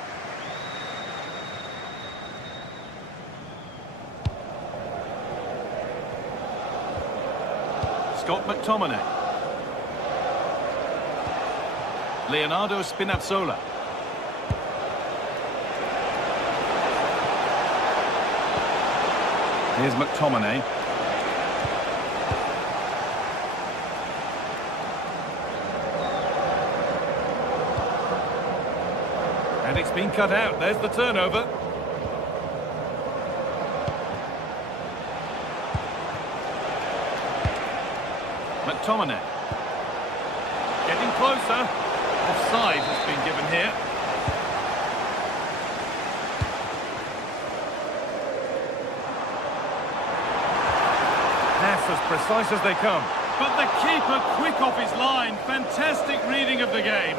Scott McTominay. Leonardo Spinazzola. Here's McTominay. And it's been cut out. There's the turnover. McTominay. Getting closer. Offside has been given here. Pass as precise as they come. But the keeper quick off his line. Fantastic reading of the game.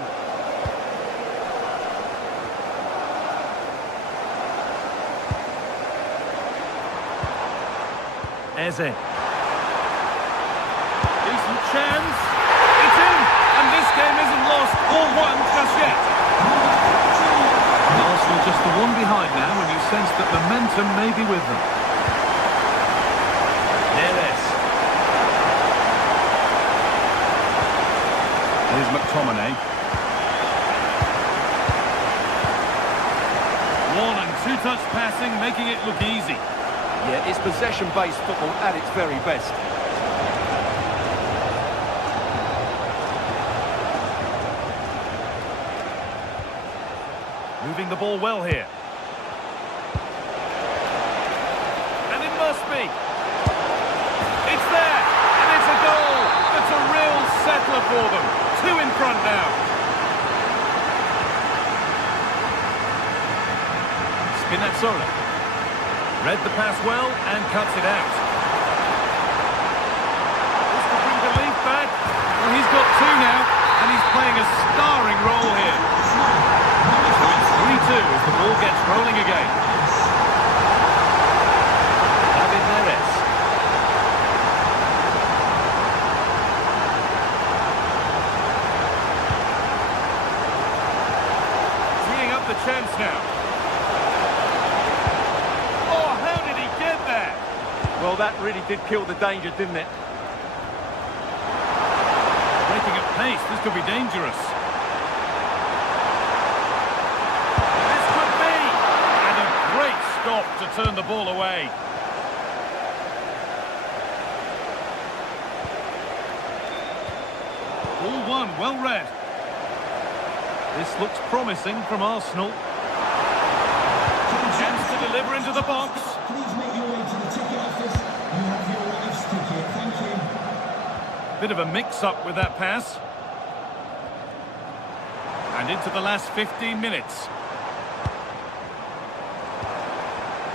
Eze. Decent chance. It's in. And this game isn't lost or won just yet. Arsenal just the one behind now, and you sense that momentum may be with them. Neres. Here's McTominay. One and two-touch passing, making it look easy. Yeah, it's possession-based football at its very best. Moving the ball well here. And it must be. It's there. And it's a goal. That's a real settler for them. Two in front now. Spinazzola. Read the pass well and cuts it out. got two now, and he's playing a starring role here. So it's 3-2 as the ball gets rolling again. David Neres. Teeing up the chance now. Oh, how did he get there? Well, that really did kill the danger, didn't it? Breaking at pace, this could be dangerous. This could be! And a great stop to turn the ball away. Ball one, well read. This looks promising from Arsenal. Chance to deliver into the box. Please make your way to the ticket office. You have your wife's ticket. Thank you. Bit of a mix-up with that pass. And into the last 15 minutes.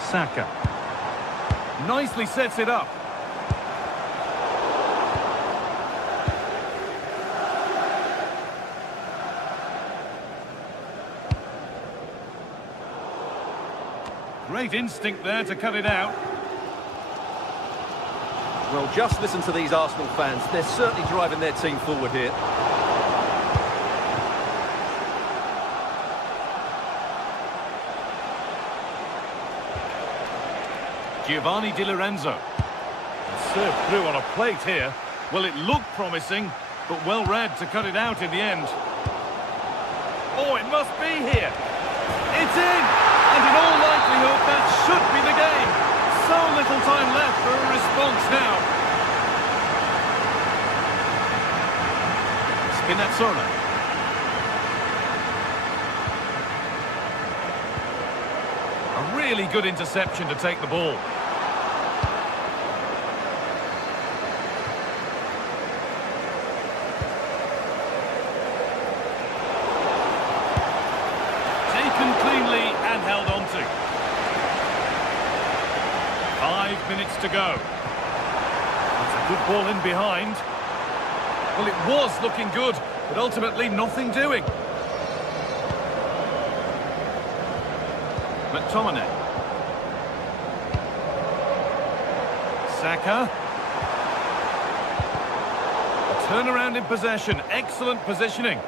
Saka. Nicely sets it up. Great instinct there to cut it out. Well, just listen to these Arsenal fans. They're certainly driving their team forward here. Giovanni Di Lorenzo. Served through on a plate here. Well, it looked promising, but well read to cut it out in the end. Oh, it must be here. It's in! And in all likelihood, that should be the game. So little time left for a response now. Spinazzola. A really good interception to take the ball. Taken cleanly and held on to. 5 minutes to go. That's a good ball in behind. Well, it was looking good, but ultimately nothing doing. McTominay. Saka. A turnaround in possession. Excellent positioning.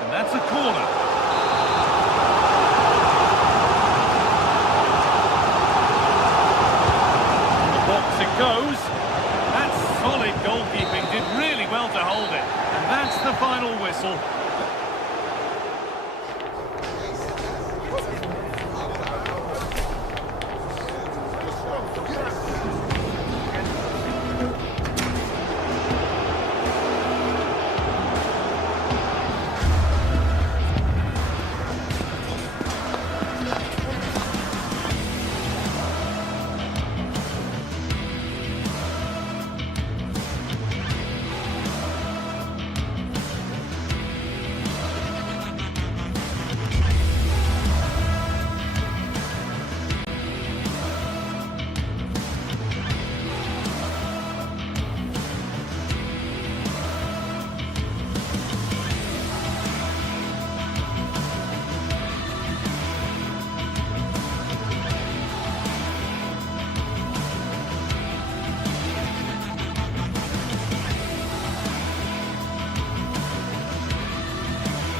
And that's a corner. Goes. That's solid goalkeeping. Did really well to hold it. And that's the final whistle.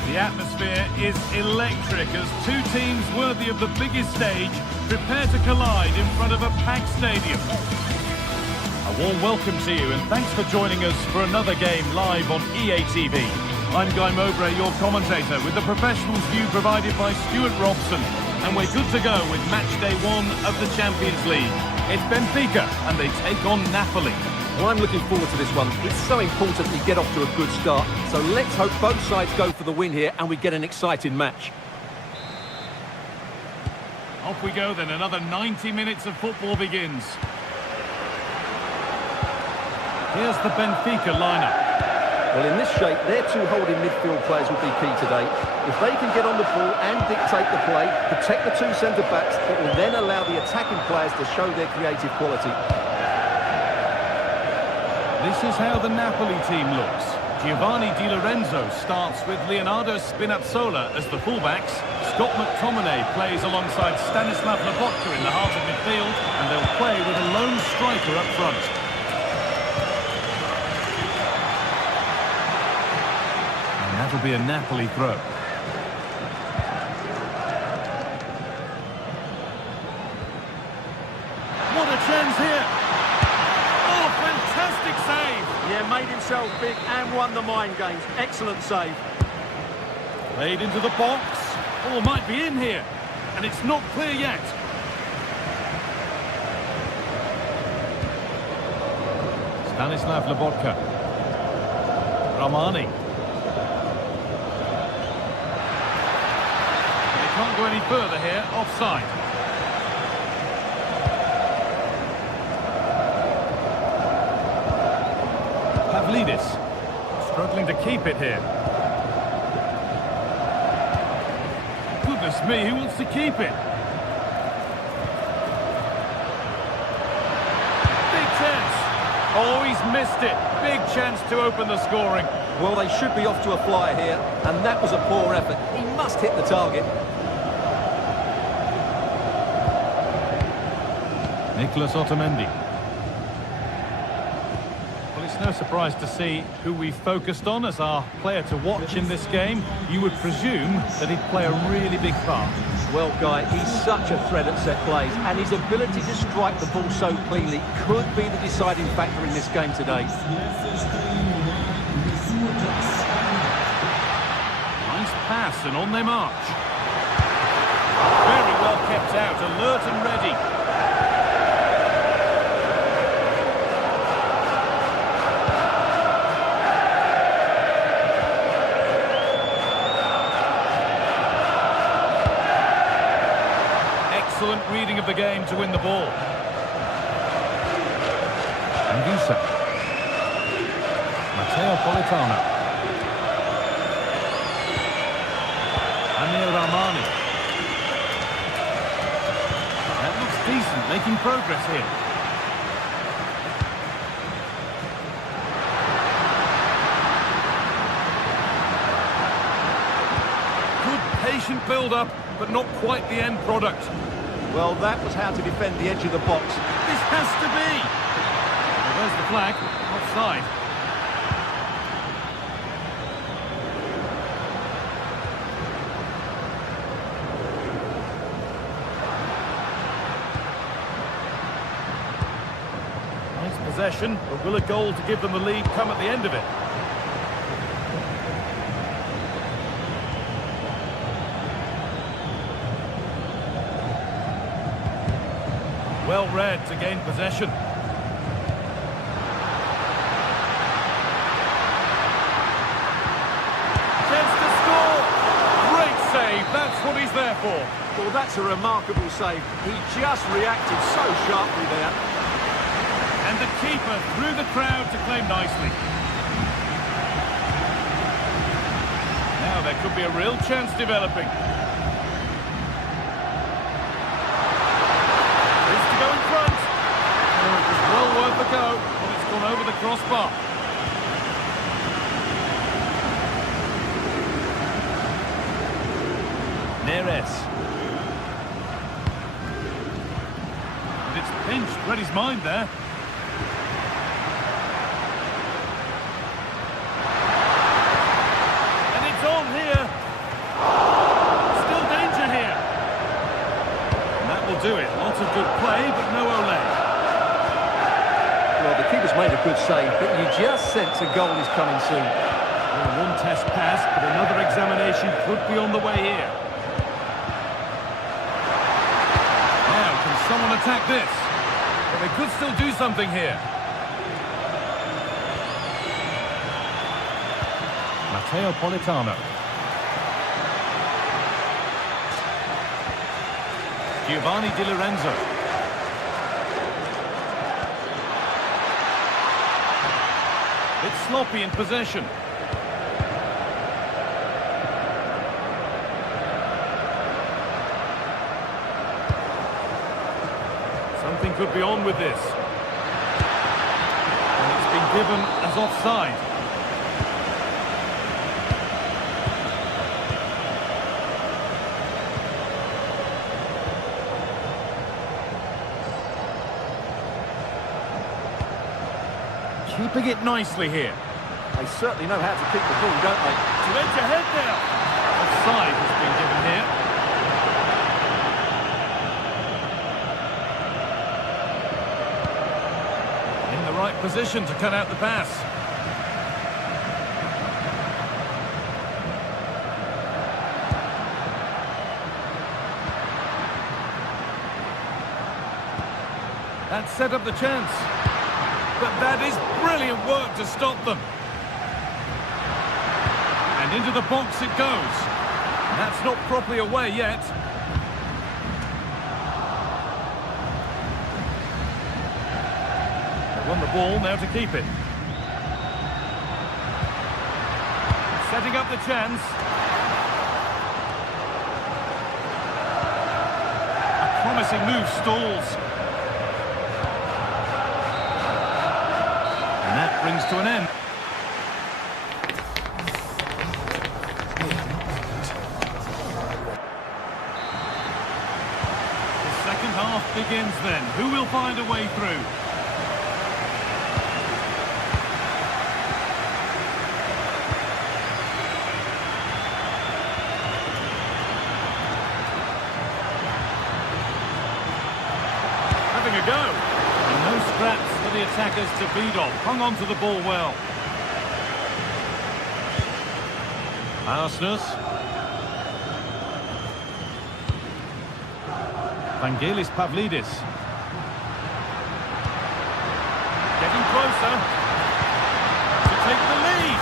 The atmosphere is electric as two teams worthy of the biggest stage prepare to collide in front of a packed stadium. A warm welcome to you and thanks for joining us for another game live on EA TV. I'm Guy Mowbray, your commentator, with the professionals view provided by Stuart Robson. And we're good to go with match day 1 of the Champions League. It's Benfica and they take on Napoli. Well, I'm looking forward to this one. It's so important we get off to a good start. So let's hope both sides go for the win here and we get an exciting match. Off we go then, another 90 minutes of football begins. Here's the Benfica lineup. Well, in this shape, their two holding midfield players will be key today. If they can get on the ball and dictate the play, protect the two centre-backs, it will then allow the attacking players to show their creative quality. This is how the Napoli team looks. Giovanni Di Lorenzo starts with Leonardo Spinazzola as the fullbacks. Scott McTominay plays alongside Stanislav Lobotka in the heart of midfield, and they'll play with a lone striker up front. And that'll be a Napoli throw. What a chance here! Oh, fantastic save! Yeah, made himself big and won the mind games. Excellent save. Played into the box. Oh, might be in here. And it's not clear yet. Stanislav Lobotka. Ramani. They can't go any further here. Offside. Pavlidis. Struggling to keep it here. Goodness me, who wants to keep it? Big chance. Oh, he's missed it. Big chance to open the scoring. Well, they should be off to a flyer here, and that was a poor effort. He must hit the target. Nicolas Otamendi. Well, it's no surprise to see who we focused on as our player to watch in this game. You would presume that he'd play a really big part. Well, Guy, he's such a threat at set plays, and his ability to strike the ball so cleanly could be the deciding factor in this game today. Nice pass, and on they march. Very well kept out, alert and ready. Excellent reading of the game to win the ball. Anguissa. Matteo Politano. Amir Rahmani. That looks decent, making progress here. Good patient build-up, but not quite the end product. Well, that was how to defend the edge of the box. This has to be! Well, there's the flag. Offside. Nice possession, but will a goal to give them the lead come at the end of it? Well read to gain possession. Chance to score! Great save, that's what he's there for. Well, that's a remarkable save. He just reacted so sharply there. And the keeper through the crowd to claim nicely. Now there could be a real chance developing. Well worth a go, but it's gone over the crossbar. Neres. And it's pinched, read his mind there. And it's on here. Still danger here. And that will do it. Lots of good play, but no Olay. Well, the keeper's made a good save, but you just sense a goal is coming soon. Well, one test pass, but another examination could be on the way here. Now, can someone attack this? But they could still do something here. Matteo Politano. Giovanni Di Lorenzo. sloppy in possession. Something could be on with this. And it's been given as offside. Keeping it nicely here. They certainly know how to keep the ball, don't they? To edge ahead now. Offside has been given here. In the right position to cut out the pass. That set up the chance. But that is brilliant work to stop them. And into the box it goes. That's not properly away yet. They won the ball, now to keep it. Setting up the chance. A promising move stalls. And that brings to an end. The second half begins then. Who will find a way through? Having a go. And no scraps for the attackers to beat off. Hung on to the ball well. Arsenal. Vangelis Pavlidis. Getting closer to take the lead.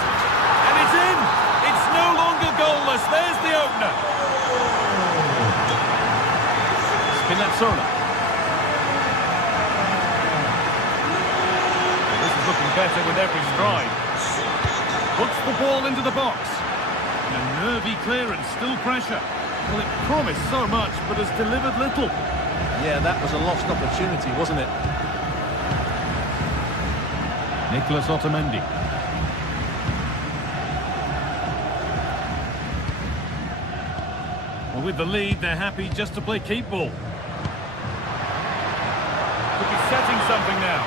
And it's in! It's no longer goalless. There's the opener. Spinazzola. This is looking better with every stride. Puts the ball into the box. And a nervy clearance, still pressure. Well, it promised so much, but has delivered little. Yeah, that was a lost opportunity, wasn't it? Nicolas Otamendi. Well, with the lead, they're happy just to play keep ball. Could be setting something now.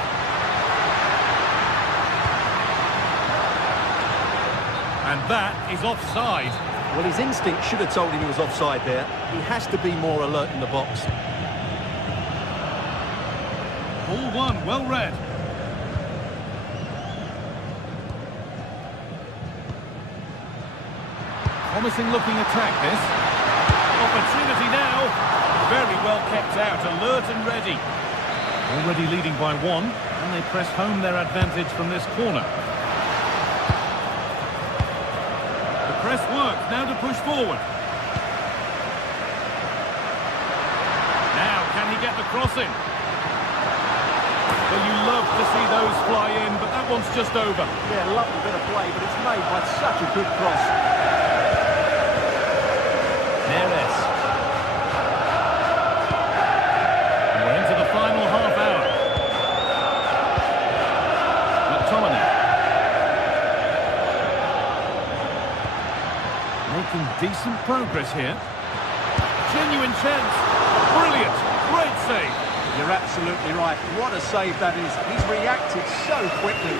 And that is offside. Well, his instinct should have told him he was offside there. He has to be more alert in the box. Ball one, well read. Promising looking attack this. Opportunity now. Very well kept out, alert and ready. Already leading by one, and they press home their advantage from this corner. The press works, now to push forward. Now, can he get the crossing? Well, you love to see those fly in, but that one's just over. Yeah, lovely bit of play, but it's made by such a good cross. Neres. And we're into the final half hour. McTominay. Making decent progress here. Genuine chance. Brilliant. Great save. You're absolutely right. What a save that is. He's reacted so quickly.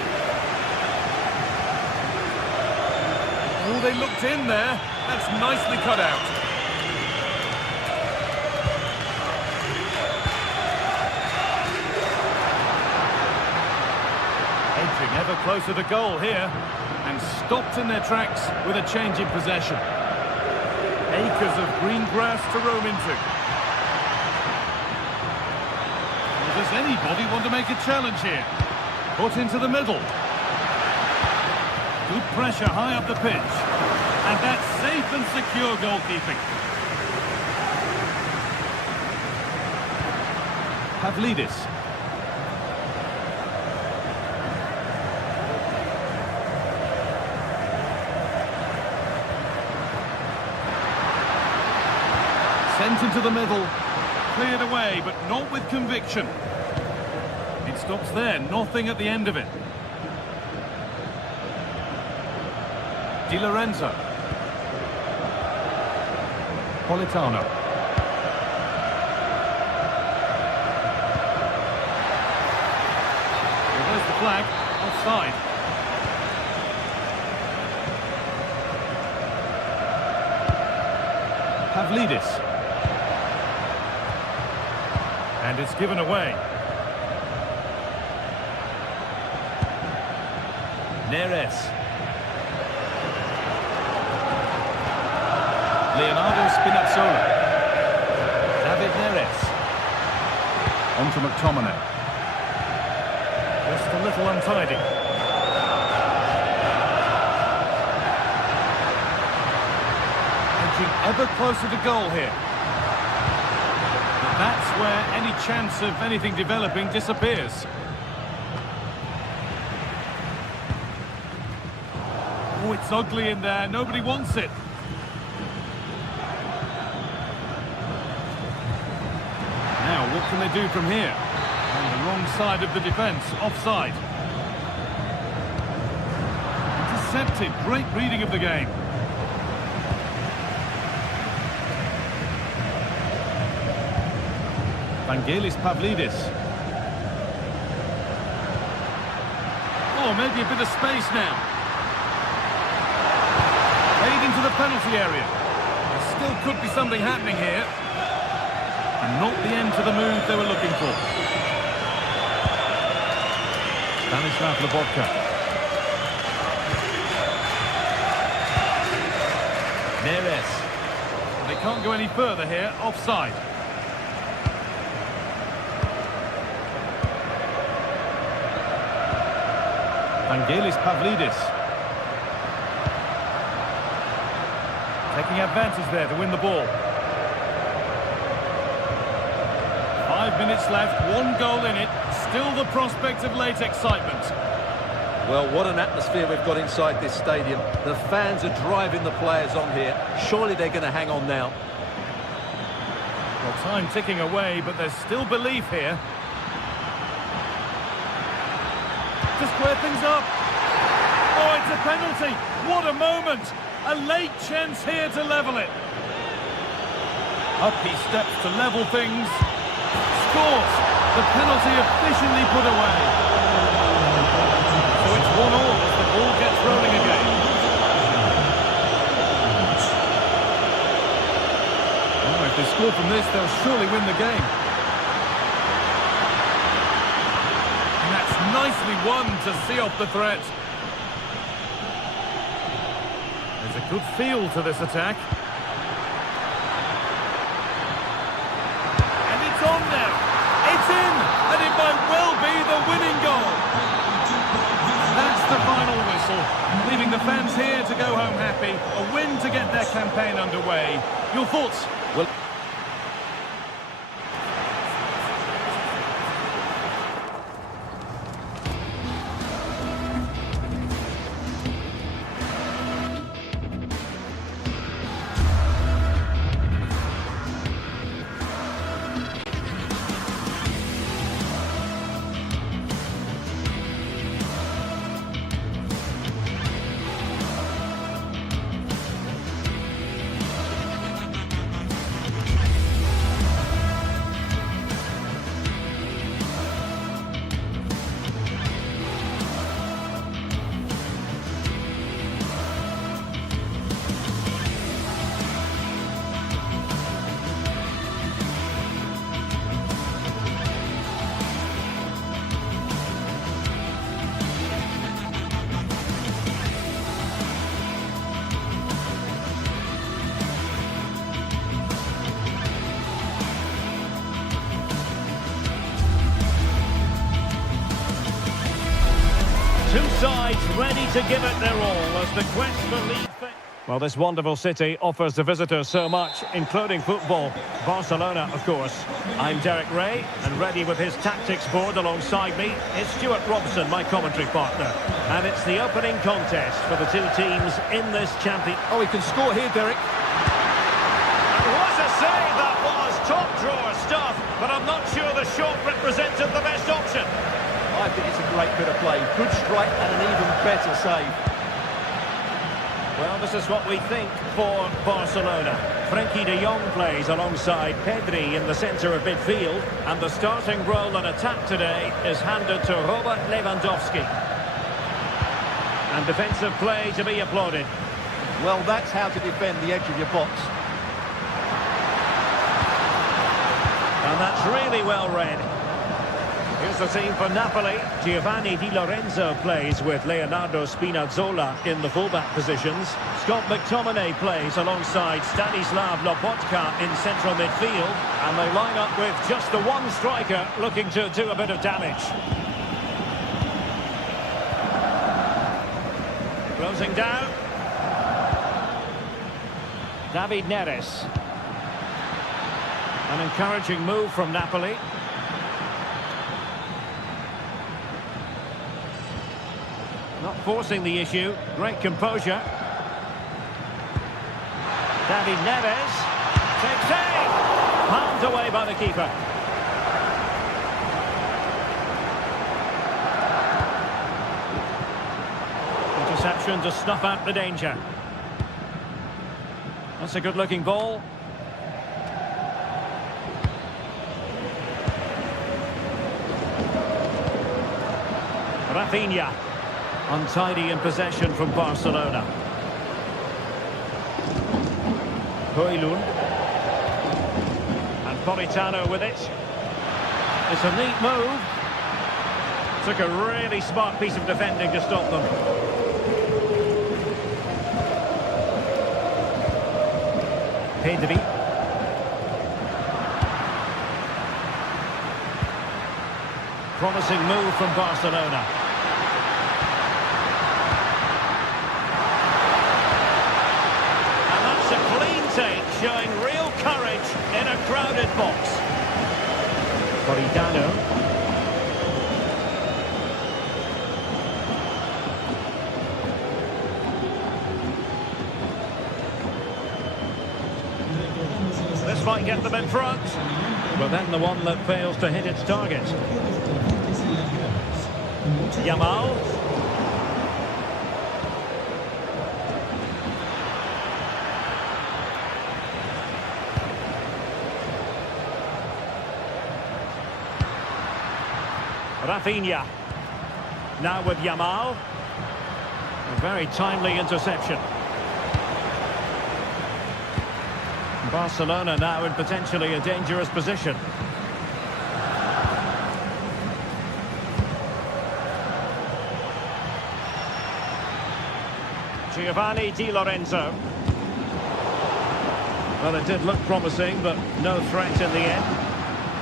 Oh, they looked in there. That's nicely cut out. Edging ever closer to goal here. And stopped in their tracks with a change in possession. Acres of green grass to roam into. Does anybody want to make a challenge here? Put into the middle. Good pressure high up the pitch. And that's safe and secure goalkeeping. Pavlidis. Sent into the middle. Cleared away, but not with conviction. It stops there, nothing at the end of it. Di Lorenzo. Politano. Well, there's the flag. Offside. Pavlidis. And it's given away. Neres. Leonardo Spinazzola. David Neres. On to McTominay. Just a little untidy. Edging ever closer to goal here. But that's where any chance of anything developing disappears. Oh, it's ugly in there. Nobody wants it. Now, what can they do from here? On the wrong side of the defence, offside. Intercepted, great reading of the game. Vangelis Pavlidis. Oh, maybe a bit of space now. Played into the penalty area. There still could be something happening here. And not the end to the move they were looking for. Stanislav Lobotka. Neres. They can't go any further here, offside. Vangelis Pavlidis. Taking advantage there to win the ball. 5 minutes left, 1 goal in it. Still the prospect of late excitement. Well, what an atmosphere we've got inside this stadium. The fans are driving the players on here. Surely they're going to hang on now. Well, time ticking away, but there's still belief here. To square things up. Oh, it's a penalty. What a moment. A late chance here to level it. Up he steps to level things. Scores. The penalty efficiently put away. So it's 1-1 as the ball gets rolling again. Oh, if they score from this, they'll surely win the game. And that's nicely won to see off the threat. There's a good feel to this attack. And it's on now. It's in, and it might well be the winning goal. That's the final whistle, leaving the fans here to go home happy. A win to get their campaign underway. Your thoughts? Well, Two sides ready to give it their all as the quest for lead. Well, this wonderful city offers the visitors so much, including football. Barcelona, of course. I'm Derek Ray, and ready with his tactics board alongside me is Stuart Robson, my commentary partner. And it's the opening contest for the two teams in this champion. oh, he can score here, Derek. And what a save that backdrawer stuff, but I'm not sure the shot represented the best option. I think it's a great bit of play. Good strike and an even better save. Well, this is what we think for Barcelona. Frenkie de Jong plays alongside Pedri in the centre of midfield, and the starting role in attack today is handed to Robert Lewandowski. And defensive play to be applauded. Well, that's how to defend the edge of your box. And that's really well read. Here's the team for Napoli. Giovanni Di Lorenzo plays with Leonardo Spinazzola in the fullback positions. Scott McTominay plays alongside Stanislav Lobotka in central midfield. And they line up with just the one striker looking to do a bit of damage. Closing down. David Neres. An encouraging move from Napoli. Not forcing the issue. Great composure. David Neres takes aim. Palmed away by the keeper. Interception to snuff out the danger. That's a good-looking ball. Rafinha. Untidy in possession from Barcelona. Højlund. And Politano with it. It's a neat move. Took a really smart piece of defending to stop them. Pedri. Promising move from Barcelona. And that's a clean take, showing real courage in a crowded box. Politano. This might get them in front, but then the one that fails to hit its target. Yamal. Rafinha. Now with Yamal. A very timely interception. Barcelona now in potentially a dangerous position. Giovanni Di Lorenzo. Well, it did look promising, but no threat in the end.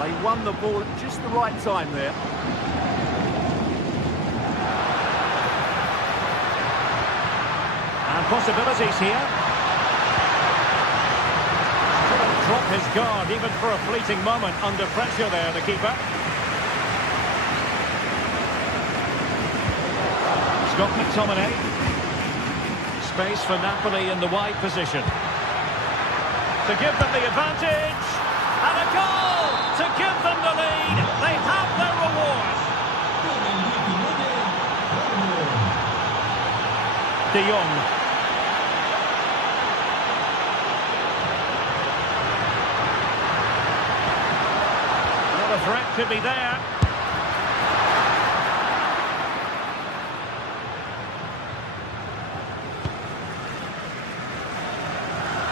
They won the ball at just the right time there. And possibilities here. Drop his guard even for a fleeting moment under pressure there, the keeper. Scott McTominay. Space for Napoli in the wide position. To give them the advantage. And a goal to give them the lead. They have their reward. De Jong. The threat could be there.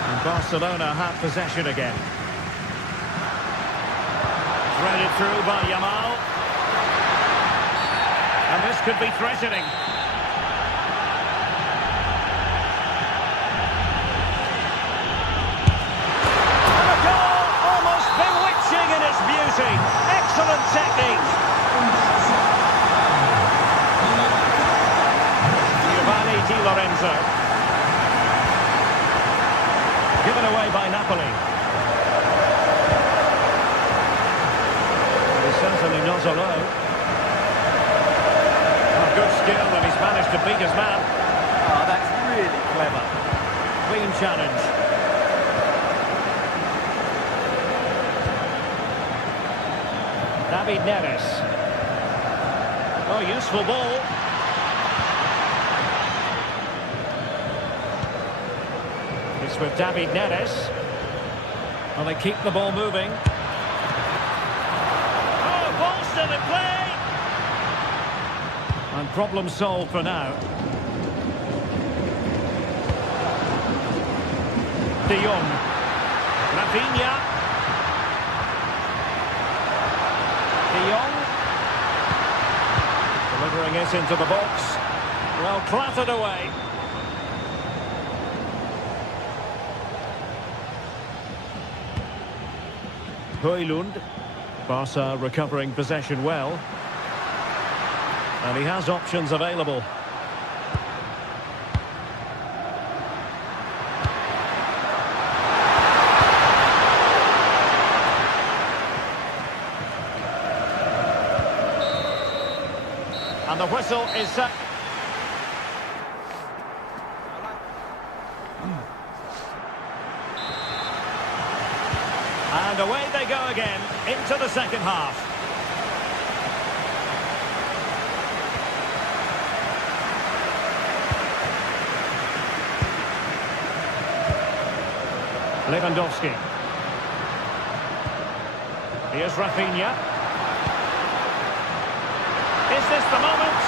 And Barcelona have possession again. Threaded through by Yamal. And this could be threatening. And a goal almost bewitching in its beauty. Excellent technique. Giovanni Di Lorenzo. Given away by Napoli. He's certainly not alone. Oh, good skill, and he's managed to beat his man. Oh, that's really clever. Clean challenge. David Neres. Oh, useful ball. It's with David Neres. Well, they keep the ball moving. Oh, ball still in play. And problem solved for now. De Jong. Rafinha. De Jong. Delivering it into the box. Well, clattered away. Højlund. Barca recovering possession well. And he has options available. And the whistle is set. And away they go again into the second half. Lewandowski. Here's Rafinha. Is this the moment?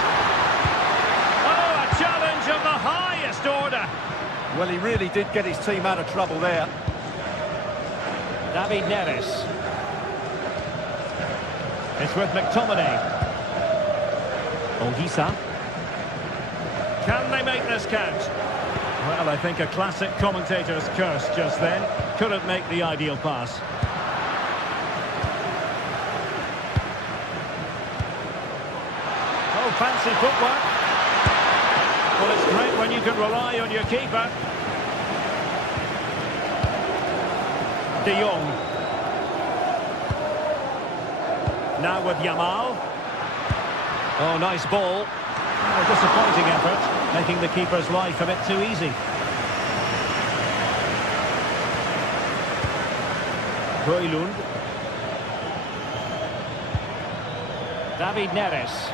Oh, a challenge of the highest order. Well, he really did get his team out of trouble there. David Neres. It's with McTominay. Ongisa. Can they make this count? Well, I think a classic commentator's curse just then. Couldn't make the ideal pass. Oh, fancy footwork. Well, it's great when you can rely on your keeper. De Jong. Now with Yamal. Oh, nice ball. A disappointing effort, making the keeper's life a bit too easy. Højlund. David Neres.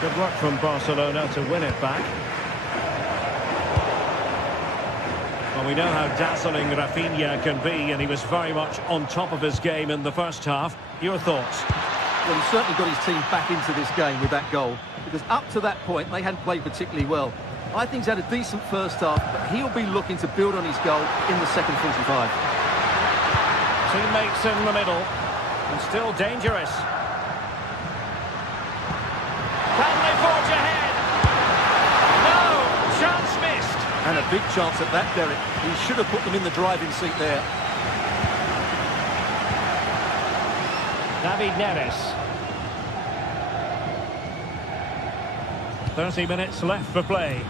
Good work from Barcelona to win it back. Well, we know how dazzling Rafinha can be, and he was very much on top of his game in the first half. Your thoughts? Well, he certainly got his team back into this game with that goal, because up to that point, they hadn't played particularly well. I think he's had a decent first half, but he'll be looking to build on his goal in the second 45. Teammates in the middle, and still dangerous. Can they forge ahead? No, chance missed. And a big chance at that, Derek. He should have put them in the driving seat there. David Neres. 30 minutes left for play.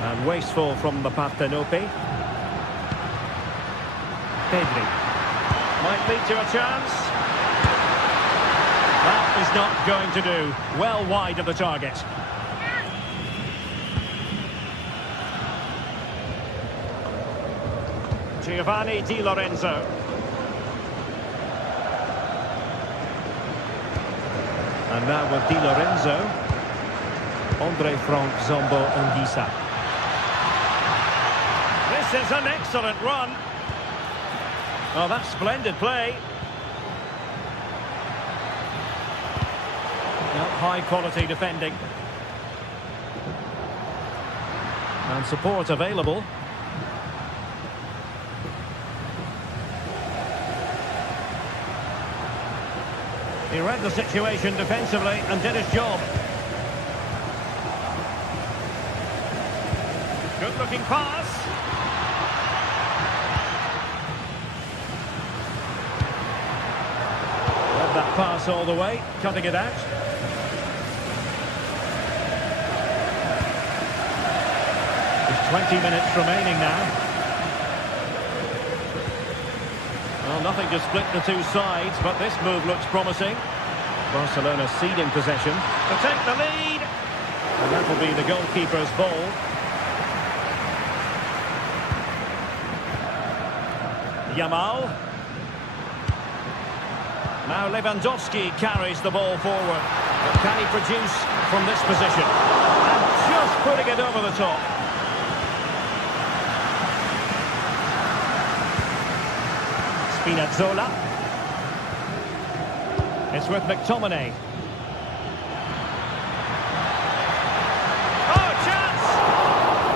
And wasteful from the Partenope. Pedri. Might lead to a chance. That is not going to do. Well wide of the target. Giovanni Di Lorenzo. And now with Di Lorenzo, Andre Frank Zombo Ongisa. This is an excellent run. Oh, that's splendid play. High quality defending. And support available. He read the situation defensively and did his job. Good looking pass. Read that pass all the way, cutting it out. There's 20 minutes remaining now. Well, nothing to split the two sides, but this move looks promising. Barcelona ceding possession to take the lead. And that will be the goalkeeper's ball. Yamal. Now Lewandowski carries the ball forward. But can he produce from this position? And just putting it over the top. Spinazzola. It's with McTominay. Oh, chance!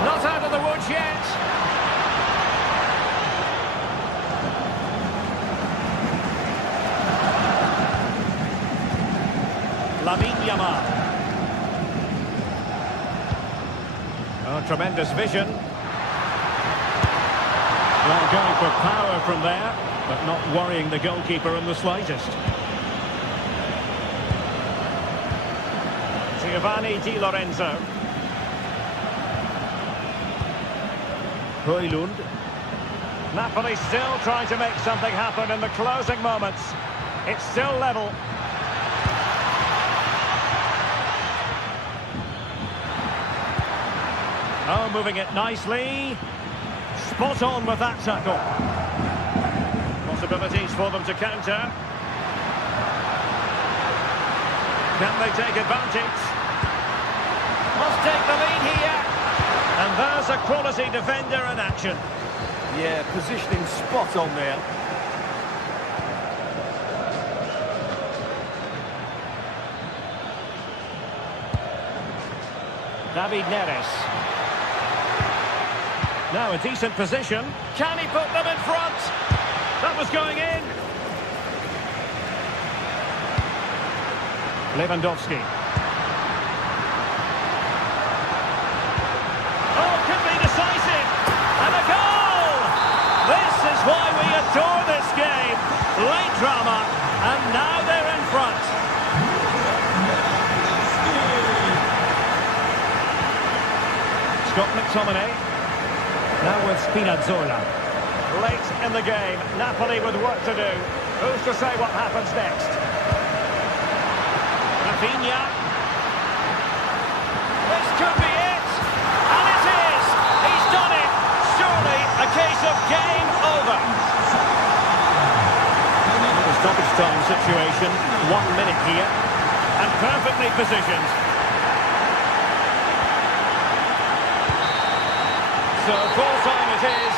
Not out of the woods yet. Lamine Yamal. Oh, tremendous vision. Well, going for power from there, but not worrying the goalkeeper in the slightest. Giovanni Di Lorenzo. Højlund. Napoli still trying to make something happen in the closing moments. It's still level. Oh, moving it nicely. Spot on with that tackle. Possibilities for them to counter. Can they take advantage? Must take the lead here. And there's a quality defender in action. Yeah, positioning spot on there. David Neres. Now a decent position. Can he put them in front? That was going in. Lewandowski. Oh, could be decisive. And a goal! This is why we adore this game. Late drama, and now they're in front. Scott McTominay. Now with Spinazzola. Late in the game, Napoli with work to do. Who's to say what happens next? Rafinha. This could be it! And it is! He's done it! Surely a case of game over. The stoppage time situation, 1 minute here. And perfectly positioned. So full time it is.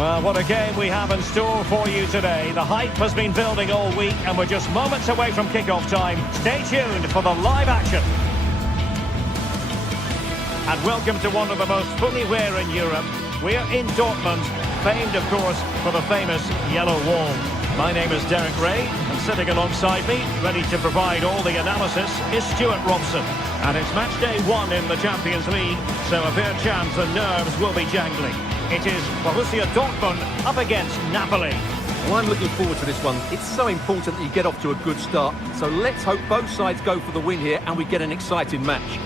Well, what a game we have in store for you today. The hype has been building all week and we're just moments away from kick-off time. Stay tuned for the live action. And welcome to one of the most fully wear in Europe. We're in Dortmund, famed of course for the famous yellow wall. My name is Derek Ray, and sitting alongside me, ready to provide all the analysis, is Stuart Robson. And it's match day 1 in the Champions League, so a fair chance the nerves will be jangling. It is Borussia Dortmund up against Napoli. Well, I'm looking forward to this one. It's so important that you get off to a good start. So let's hope both sides go for the win here and we get an exciting match.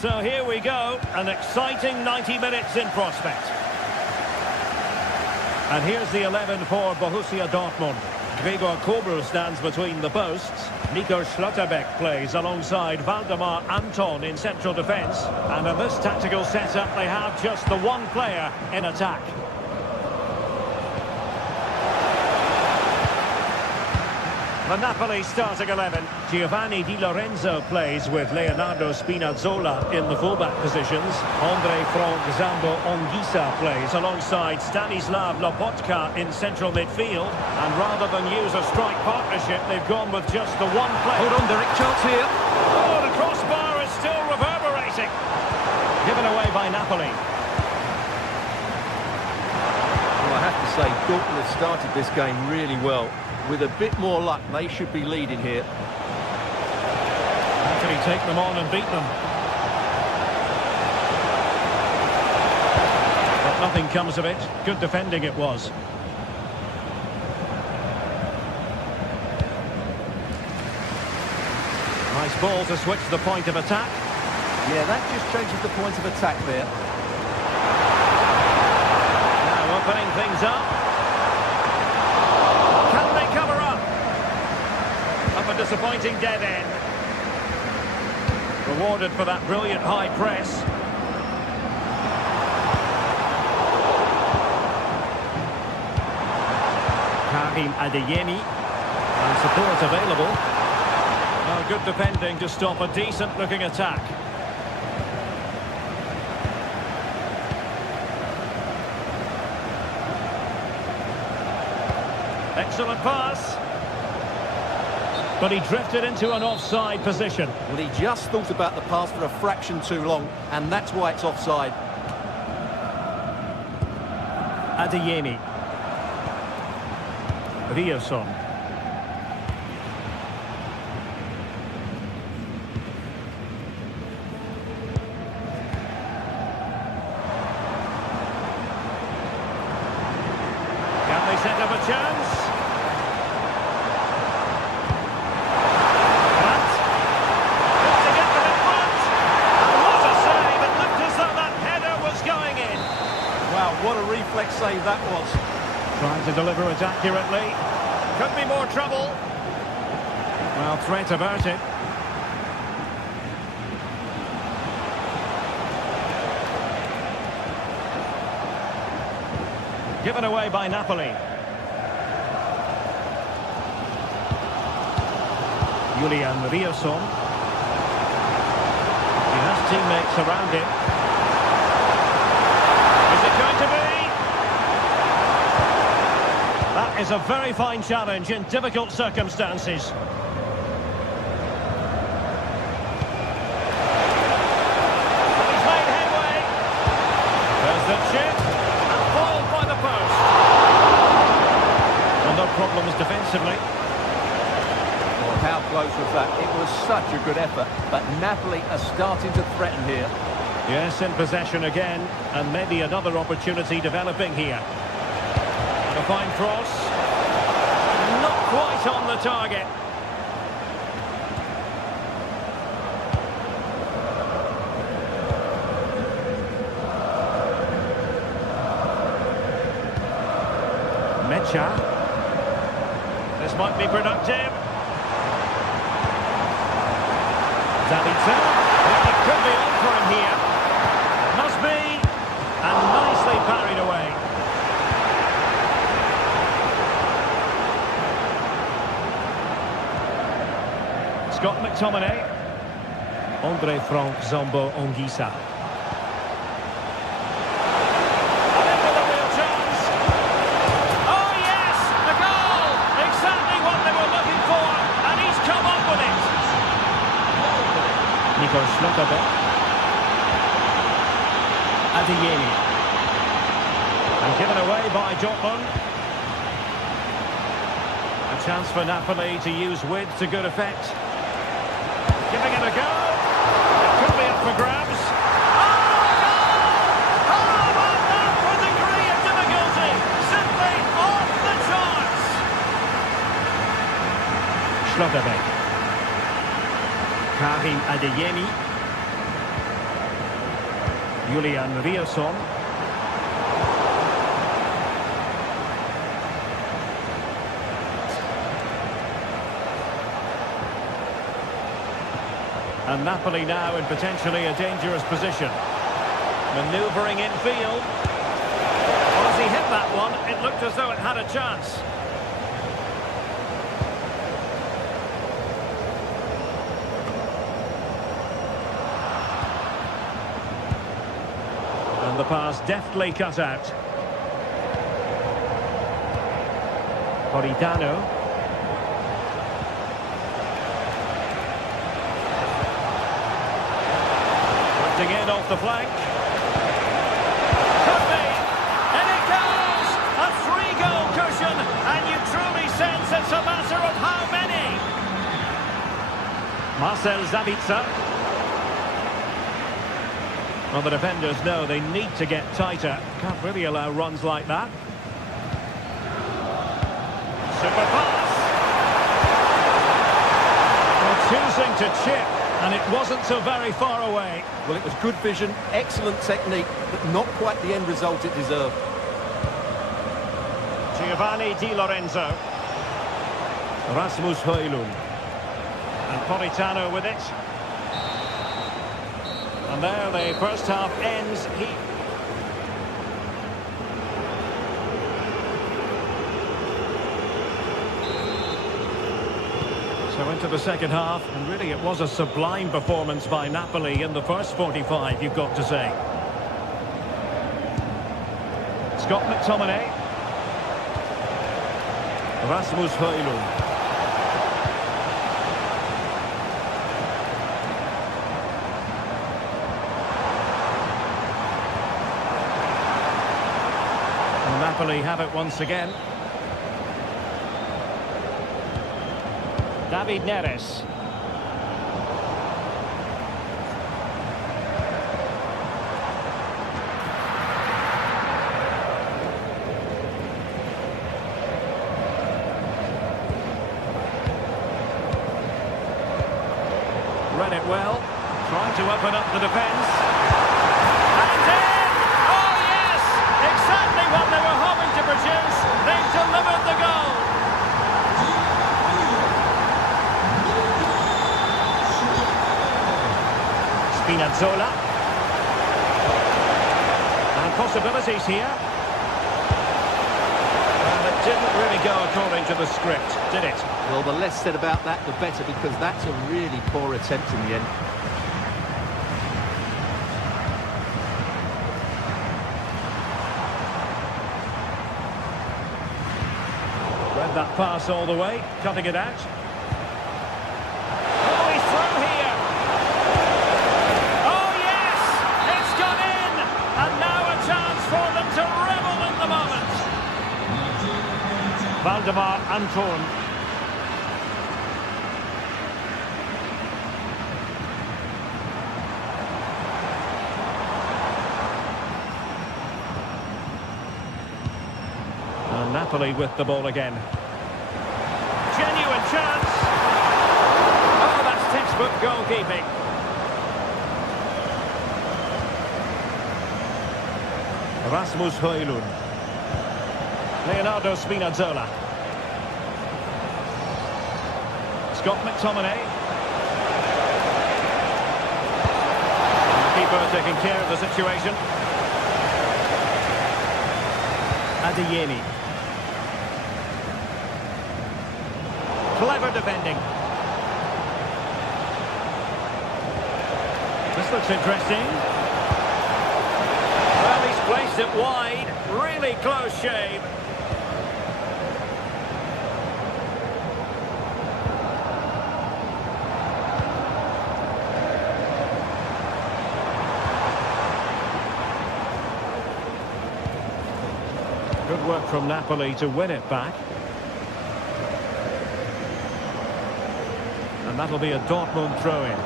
So here we go, an exciting 90 minutes in prospect. And here's the 11 for Borussia Dortmund. Gregor Kobel stands between the posts. Nico Schlotterbeck plays alongside Valdemar Anton in central defence. And in this tactical setup, they have just the one player in attack. The Napoli starting 11. Giovanni Di Lorenzo plays with Leonardo Spinazzola in the fullback positions. Andre Frank Zambo Anguissa plays alongside Stanislav Lobotka in central midfield. And rather than use a strike partnership, they've gone with just the one player. Hold on, Derek, chance here. Oh, the crossbar is still reverberating. Given away by Napoli. Well, I have to say, Dortmund have started this game really well. With a bit more luck, they should be leading here. How can he take them on and beat them? But nothing comes of it. Good defending it was. Nice ball to switch the point of attack. Yeah, that just changes the point of attack there. Now opening things up. Can they cover up? Up a disappointing dead end. Rewarded for that brilliant high press. Karim Adeyemi. And support available. Well, good defending to stop a decent-looking attack. Excellent pass. But he drifted into an offside position. Well, he just thought about the pass for a fraction too long, and that's why it's offside. Adeyemi. Riosson. Can they set up a chance? But to get them in front. And what a save! It looked as though that header was going in. Wow, what a reflex save that was. Trying to deliver it accurately. Could be more trouble. Well, threat about it. Given away by Napoli. Julian Riosson. He has teammates around him. Is it going to be? That is a very fine challenge in difficult circumstances. He's made headway. There's the chip. And fouled by the post. Well, no problems defensively. Well, how close was that? It was such a good effort, but Napoli are starting to threaten here. Yes, in possession again, and maybe another opportunity developing here. A fine cross. Not quite on the target. Mecha. This might be productive. Zabitzer. It could be on for him here. Must be. And nicely parried away. Scott McTominay. Andre Frank Zambo Anguissa. Into the real chance. Oh yes, the goal! Exactly what they were looking for, and he's come up with it. Nico Schlotterbeck. Adeyemi. And given away by Dortmund. A chance for Napoli to use width to good effect. Giving it a go. It could be up for grabs. Oh, goal! Oh, but not for a degree of difficulty. Simply off the charts. Schlotterbeck. Karim Adeyemi. Julian Riosson. And Napoli now in potentially a dangerous position. Manoeuvring infield. Well, as he hit that one, it looked as though it had a chance. And the pass deftly cut out. Politano. Drifting in off the flank. Could be. And it goes! A 3-goal cushion. And you truly sense it's a matter of how many. Marcel Sabitzer. Well, the defenders know they need to get tighter. Can't really allow runs like that. Super pass. Well, choosing to chip, and it wasn't so very far away. Well, it was good vision, excellent technique, but not quite the end result it deserved. Giovanni Di Lorenzo. Rasmus Højlund. And Politano with it. And there the first half ends. So into the second half, and really it was a sublime performance by Napoli in the first 45, you've got to say. Scott McTominay. Rasmus Højlund. Napoli have it once again. David Neres. Read it well. Trying to open up the defence. And in! Oh yes! Exactly what they were hoping to produce. They've delivered the goal. Spinazzola. And possibilities here. And it didn't really go according to the script, did it? Well, the less said about that, the better, because that's a really poor attempt in the end. Read that pass all the way, cutting it out. Oh, he's through here. Oh, yes! It's gone in! And now a chance for them to revel in the moment. Valdemar Anton. And Napoli with the ball again. Genuine chance. Oh, that's textbook goalkeeping. Rasmus Højlund. Leonardo Spinazzola. Scott McTominay. And the keeper taking care of the situation. Adeyemi. Clever defending. This looks interesting. Well, he's placed it wide. Really close shave. Good work from Napoli to win it back. And that'll be a Dortmund throw-in.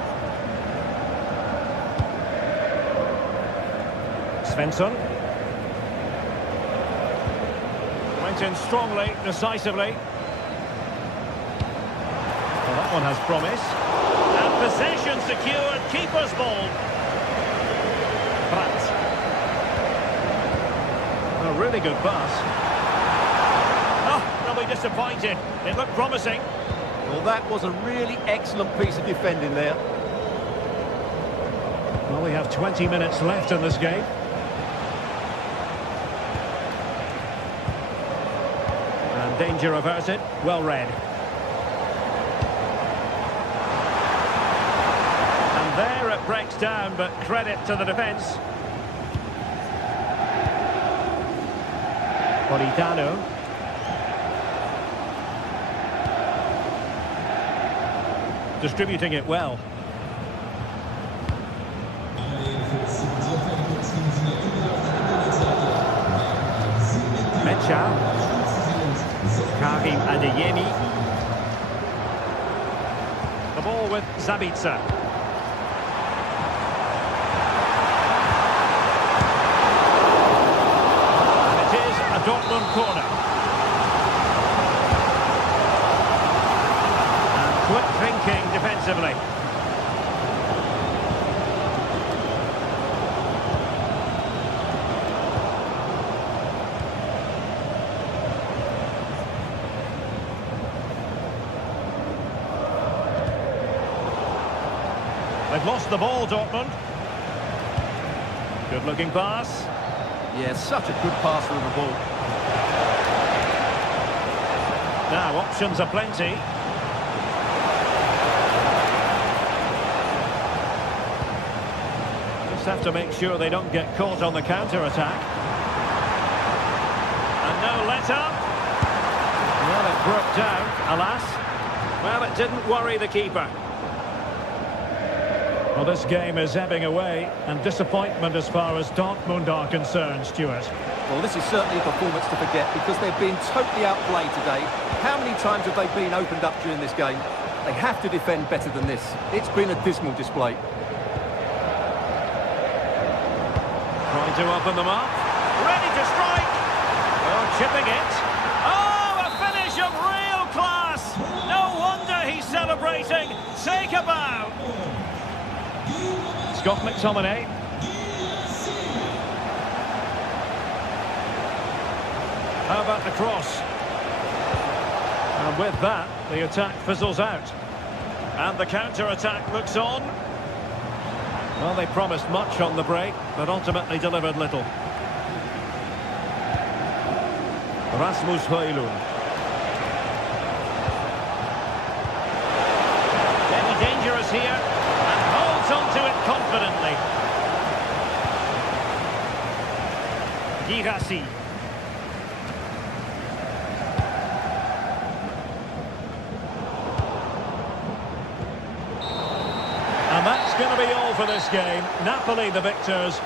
Svensson. Went in strongly, decisively. Well, that one has promise. And possession secured, keeper's ball. Brandt. A really good pass. Oh, they'll be disappointed. It looked promising. Well, that was a really excellent piece of defending there. Well, we have 20 minutes left in this game. And danger averted. Well read. And there it breaks down, but credit to the defence. Politano. Distributing it well. Mecha. Karim Adeyemi. The ball with Zabitzer. And it is a Dortmund corner. And quick thinking defensively. They've lost the ball, Dortmund. Good-looking pass. Yeah, such a good passer of the ball. Now, options are plenty. Just have to make sure they don't get caught on the counter-attack. And no let-up. Well, it broke down, alas. Well, it didn't worry the keeper. Well, this game is ebbing away, and disappointment as far as Dortmund are concerned, Stuart. Well, this is certainly a performance to forget because they've been totally outplayed today. How many times have they been opened up during this game? They have to defend better than this. It's been a dismal display. Trying to open them up. Ready to strike. Well, chipping it. Oh, a finish of real class. No wonder he's celebrating. Take a bow. Scott McTominay. How about the cross? And with that, the attack fizzles out. And the counter-attack looks on. Well, they promised much on the break, but ultimately delivered little. Rasmus Højlund. Very dangerous here. Onto it confidently. Girassi. And that's going to be all for this game. Napoli the victors.